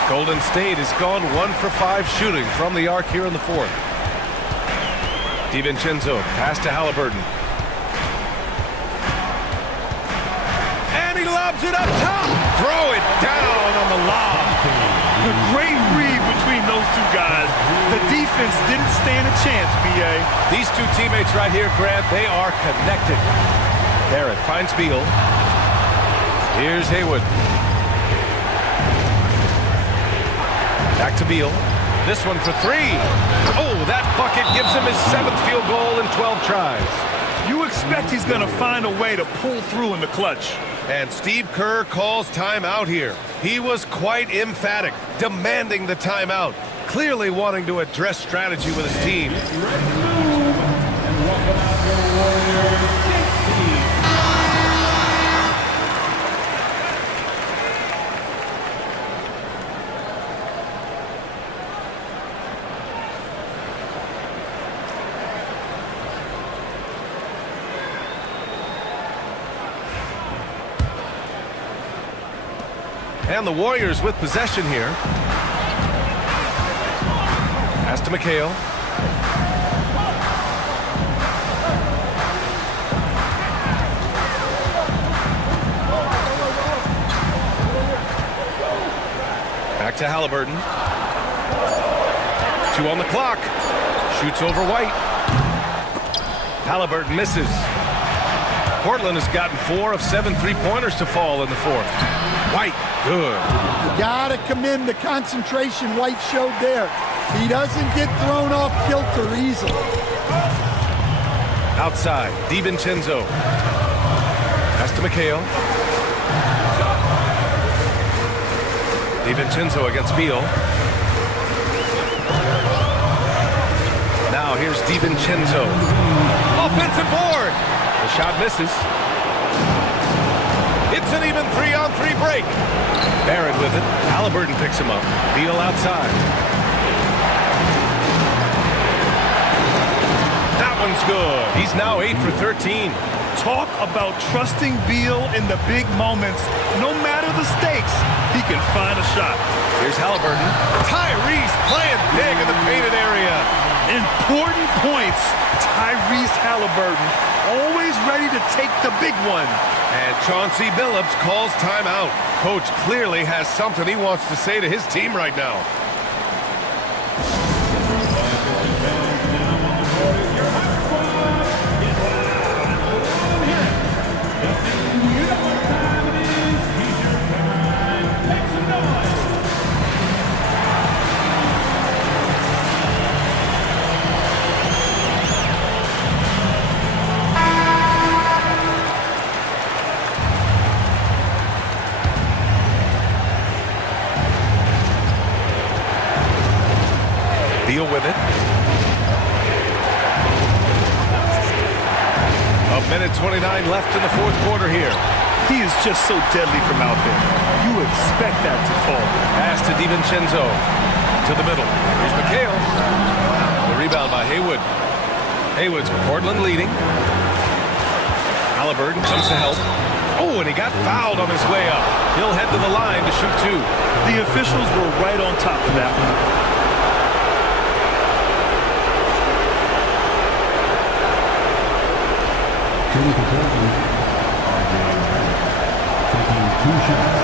Golden State has gone 1 for 5 shooting from the arc here in the 4th. DiVincenzo, pass to Halliburton. And he lobs it up top. Throw it down on the lob. A great read between those 2 guys. The defense didn't stand a chance, B.A. These 2 teammates right here, Grant, they are connected. Barrett finds Beal. Here's Haywood. Back to Beal. This one for 3. Oh, that bucket gives him his 7th field goal in 12 tries. You expect he's going to find a way to pull through in the clutch. And Steve Kerr calls timeout here. He was quite emphatic, demanding the timeout, clearly wanting to address strategy with his team. And the Warriors with possession here. Pass to McHale. to Halliburton. 2 on the clock. Shoots over White. Halliburton misses. Portland has gotten 4 of 7 3-pointers to fall in the fourth. White, good. You gotta commend the concentration White showed there. He doesn't get thrown off kilter easily. Outside, DiVincenzo. Pass to McHale. DiVincenzo against Beal. Now here's DiVincenzo. Offensive board. The shot misses. It's an even 3-on-3 break. Barrett with it. Halliburton picks him up. Beal outside. That one's good. He's now 8 for 13. Talk about trusting Beal in the big moments. No matter the stakes, he can find a shot. Here's Halliburton. Tyrese playing big in the painted area. Important points. Tyrese Halliburton, always ready to take the big one. And Chauncey Billups calls timeout. Coach clearly has something he wants to say to his team right now. Beal with it. A minute 29 left in the fourth quarter here. He is just so deadly from out there. You expect that to fall. Pass to DiVincenzo. To the middle. Here's McHale. The rebound by Haywood. Haywood's Portland leading. Halliburton comes to help. Oh, and he got fouled on his way up. He'll head to the line to shoot 2. The officials were right on top of that one. Taking 2 shots.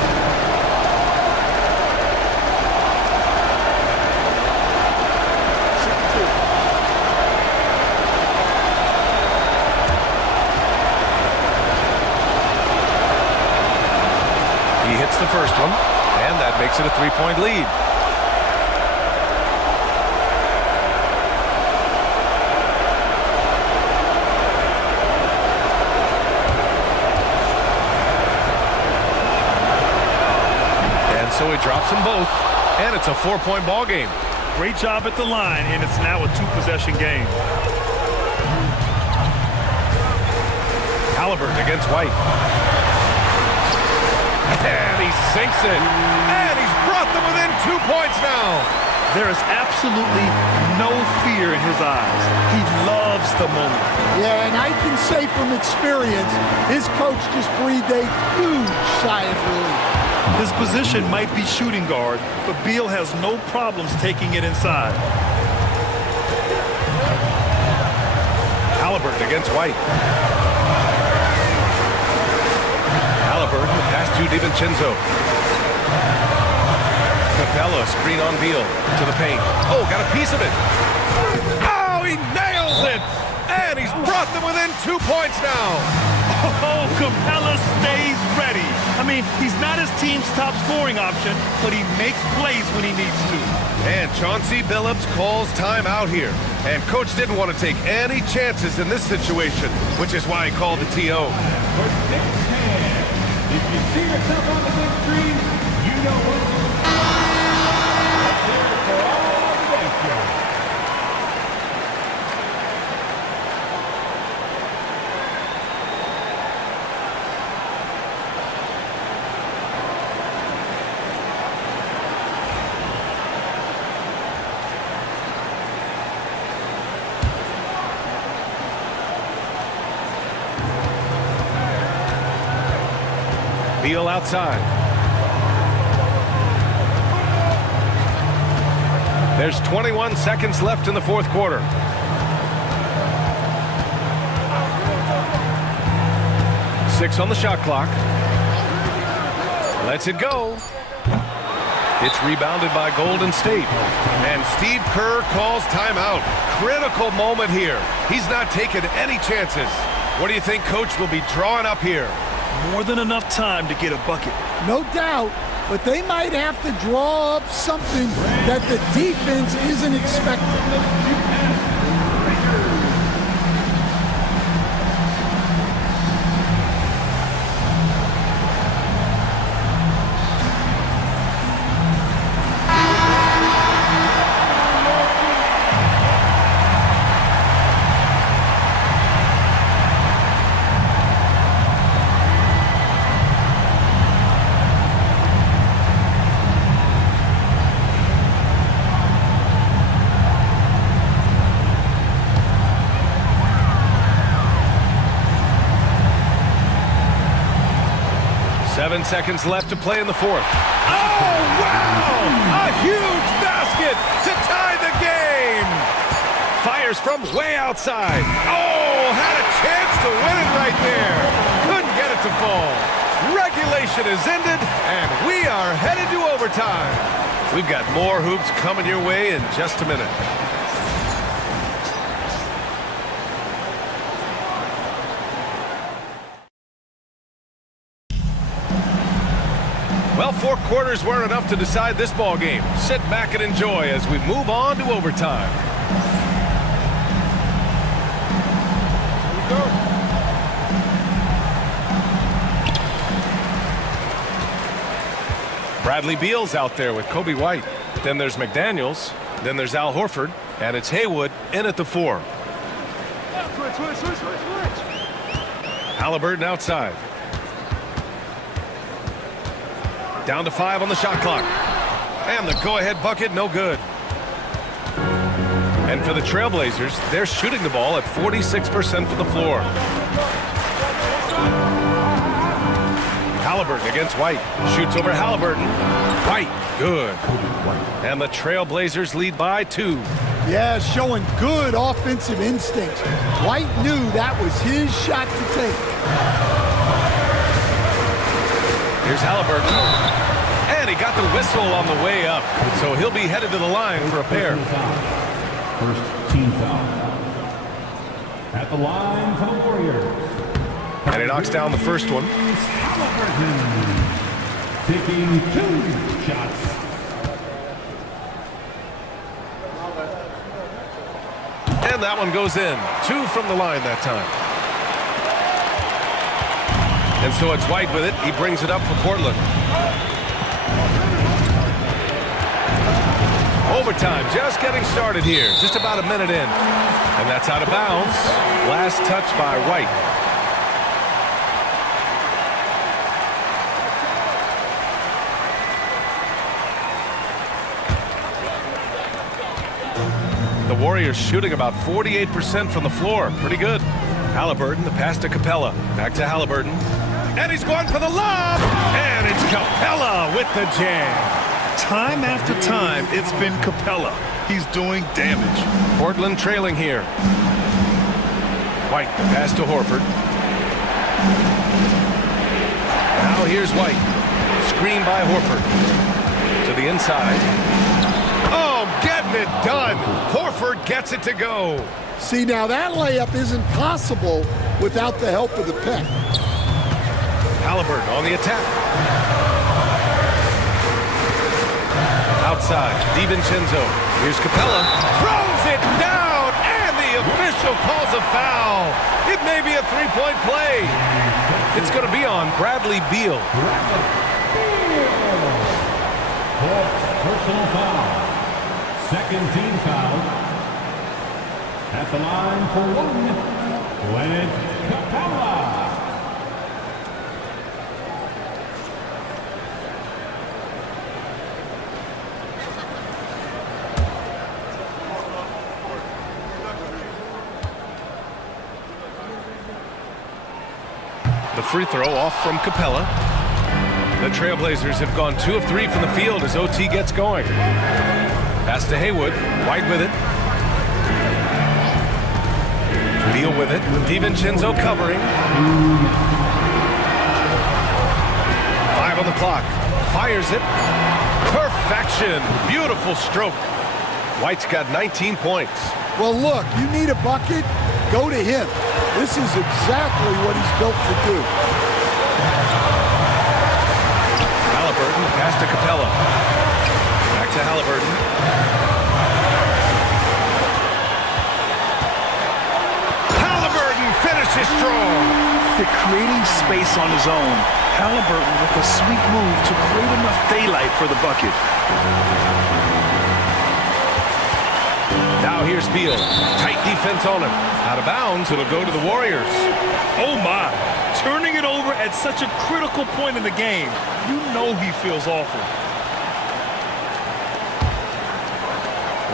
He hits the first one, and that makes it a 3-point lead. So he drops them both, and it's a 4-point ball game. Great job at the line, and it's now a 2-possession game. Halliburton against White. And he sinks it. And he's brought them within 2 points now. There is absolutely no fear in his eyes. He loves the moment. Yeah, and I can say from experience, his coach just breathed a huge sigh of relief. His position might be shooting guard, but Beal has no problems taking it inside. Halliburton against White. Halliburton, pass to DiVincenzo. Capella, screen on Beal to the paint. Oh, got a piece of it. Oh, he nails it! And he's brought them within 2 points now. Oh, Capella stays ready. I mean, he's not his team's top scoring option, but he makes plays when he needs to. And Chauncey Billups calls timeout here. And Coach didn't want to take any chances in this situation, which is why he called the TO. If you see yourself on the big screen, you know what to do. Let's hear it for all the base guys. Beal outside. There's 21 seconds left in the fourth quarter. Six on the shot clock. Lets it go. It's rebounded by Golden State. And Steve Kerr calls timeout. Critical moment here. He's not taking any chances. What do you think Coach will be drawing up here? More than enough time to get a bucket. No doubt, but they might have to draw up something that the defense isn't expecting. 7 seconds left to play in the fourth. Oh, wow! A huge basket to tie the game! Fires from way outside. Oh, had a chance to win it right there. Couldn't get it to fall. Regulation is ended, and we are headed to overtime. We've got more hoops coming your way in just a minute. Well, 4 quarters weren't enough to decide this ball game. Sit back and enjoy as we move on to overtime. Here we go. Bradley Beal's out there with Kobe White. Then there's McDaniels. Then there's Al Horford. And it's Haywood in at the 4. Halliburton outside. Down to 5 on the shot clock. And the go-ahead bucket, no good. And for the Trailblazers, they're shooting the ball at 46% from the floor. Halliburton against White. Shoots over Halliburton. White, good. And the Trailblazers lead by 2. Yeah, showing good offensive instincts. White knew that was his shot to take. Here's Halliburton. And he got the whistle on the way up. So he'll be headed to the line for a pair. First team foul. At the line for the Warriors. And he knocks down the first one. Halliburton taking 2 shots. And that one goes in. 2 from the line that time. And so it's White with it. He brings it up for Portland. Overtime just getting started here. Just about a minute in. And that's out of bounds. Last touch by White. The Warriors shooting about 48% from the floor. Pretty good. Halliburton, the pass to Capella. Back to Halliburton. And he's going for the lob. And it's Capella with the jam. Time after time, it's been Capella. He's doing damage. Portland trailing here. White, the pass to Horford. Now here's White. Screen by Horford. To the inside. Oh, getting it done. Horford gets it to go. See, now that layup isn't possible without the help of the pick. Halliburton on the attack. Outside, DiVincenzo. Here's Capella. Throws it down, and the official calls a foul. It may be a 3-point play. It's going to be on Bradley Beal. Fourth personal foul. Second team foul. At the line for 1, Clint Capella. The free throw off from Capella. The Trailblazers have gone 2 of 3 from the field as OT gets going. Pass to Haywood. White with it. Beal with it. DiVincenzo covering. 5 on the clock. Fires it. Perfection. Beautiful stroke. White's got 19 points. Well, look, you need a bucket, go to him. This is exactly what he's built to do. Halliburton pass to Capella. Back to Halliburton. Halliburton finishes strong. They're creating space on his own. Halliburton with a sweet move to create enough daylight for the bucket. Now here's Beal. Tight defense on him. Out of bounds, it'll go to the Warriors. Oh my, turning it over at such a critical point in the game. You know he feels awful.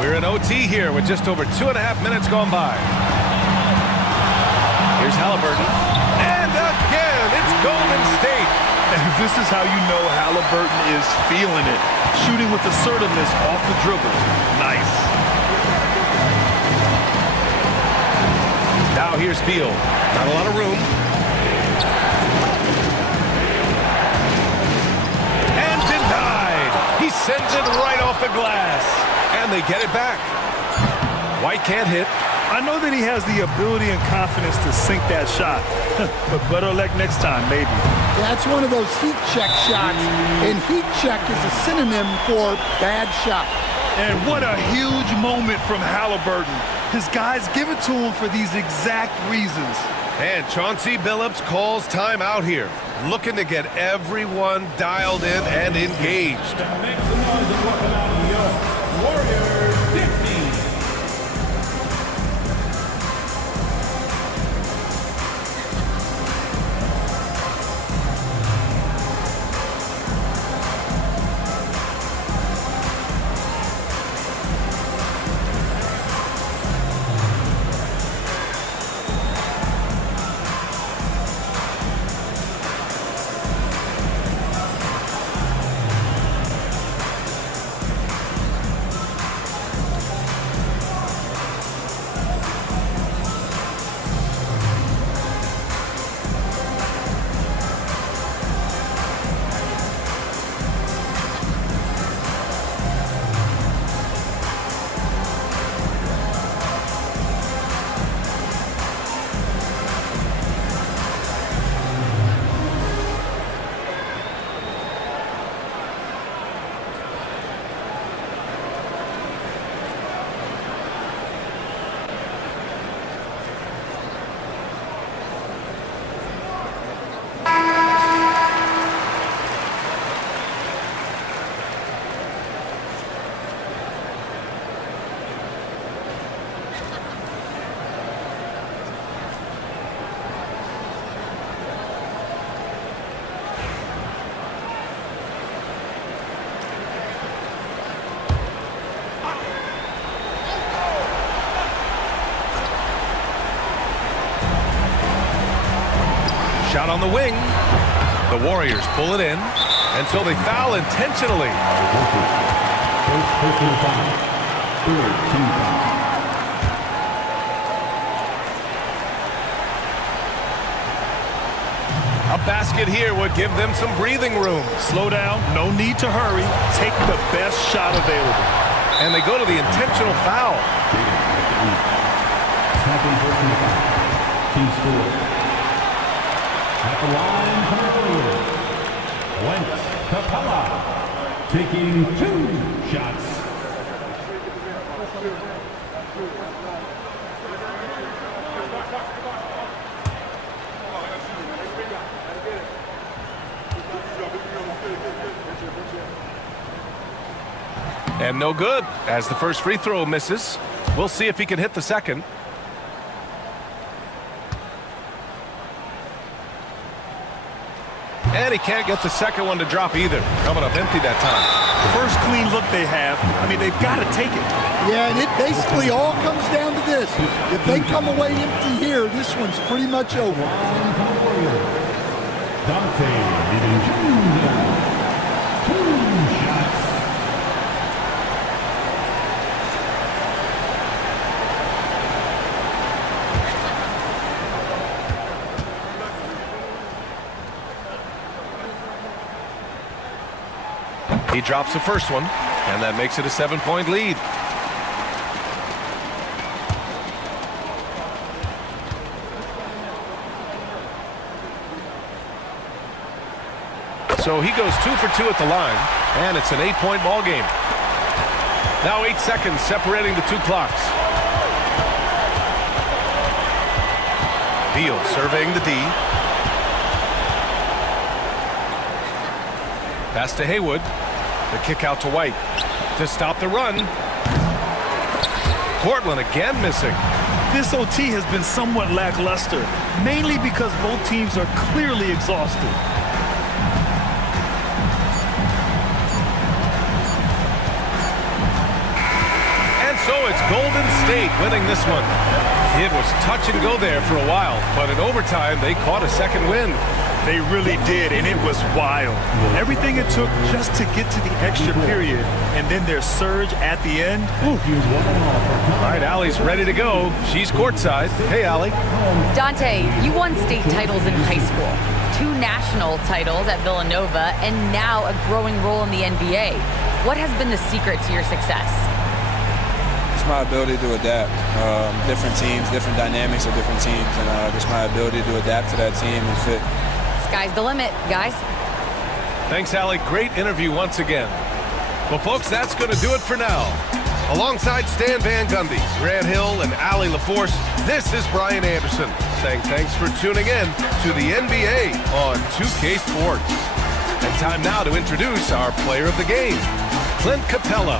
We're in OT here with just over 2.5 minutes gone by. Here's Halliburton. And again, it's Golden State. And this is how you know Halliburton is feeling it. Shooting with assertiveness off the dribble. Nice. Now here's Beal. Not a lot of room. And denied. He sends it right off the glass. And they get it back. White can't hit. I know that he has the ability and confidence to sink that shot. But better luck next time, maybe. That's one of those heat check shots. And heat check is a synonym for bad shot. And what a huge moment from Halliburton. His guys give it to him for these exact reasons. And Chauncey Billups calls time out here. Looking to get everyone dialed in and engaged. Make some noise and welcome out of your Warriors 15. Shot on the wing. The Warriors pull it in, and so they foul intentionally. First personal foul. Third team foul. A basket here would give them some breathing room. Slow down, no need to hurry. Take the best shot available. And they go to the intentional foul. Second personal foul. Team score. At the line for the Warriors, Went Capella, taking 2 shots. And no good, as the first free throw misses. We'll see if he can hit the second. And he can't get the second one to drop either. Coming up empty that time. First clean look they have. I mean, they've got to take it. Yeah, and it basically all comes down to this. If they come away empty here, this one's pretty much over. Dante DiVincenzo, 2 shots. He drops the first one, and that makes it a 7-point lead. So he goes 2 for 2 at the line, and it's an 8-point ball game. Now 8 seconds separating the two clocks. Beal surveying the D. Pass to Haywood. The kick out to White to stop the run. Portland again missing. This OT has been somewhat lackluster, mainly because both teams are clearly exhausted. So it's Golden State winning this one. It was touch and go there for a while, but in overtime they caught a second win. They really did, and it was wild. Everything it took just to get to the extra period, and then their surge at the end. All right, Allie's ready to go. She's courtside. Hey, Allie. Dante, you won state titles in high school, 2 national titles at Villanova, and now a growing role in the NBA. What has been the secret to your success? My ability to adapt. Different teams, different dynamics of different teams, and just my ability to adapt to that team and fit. Sky's the limit, guys. Thanks, Allie. Great interview once again. Well, folks, that's going to do it for now. Alongside Stan Van Gundy, Grant Hill, and Allie LaForce, this is Brian Anderson saying thanks for tuning in to the NBA on 2K Sports. And time now to introduce our player of the game, Clint Capella.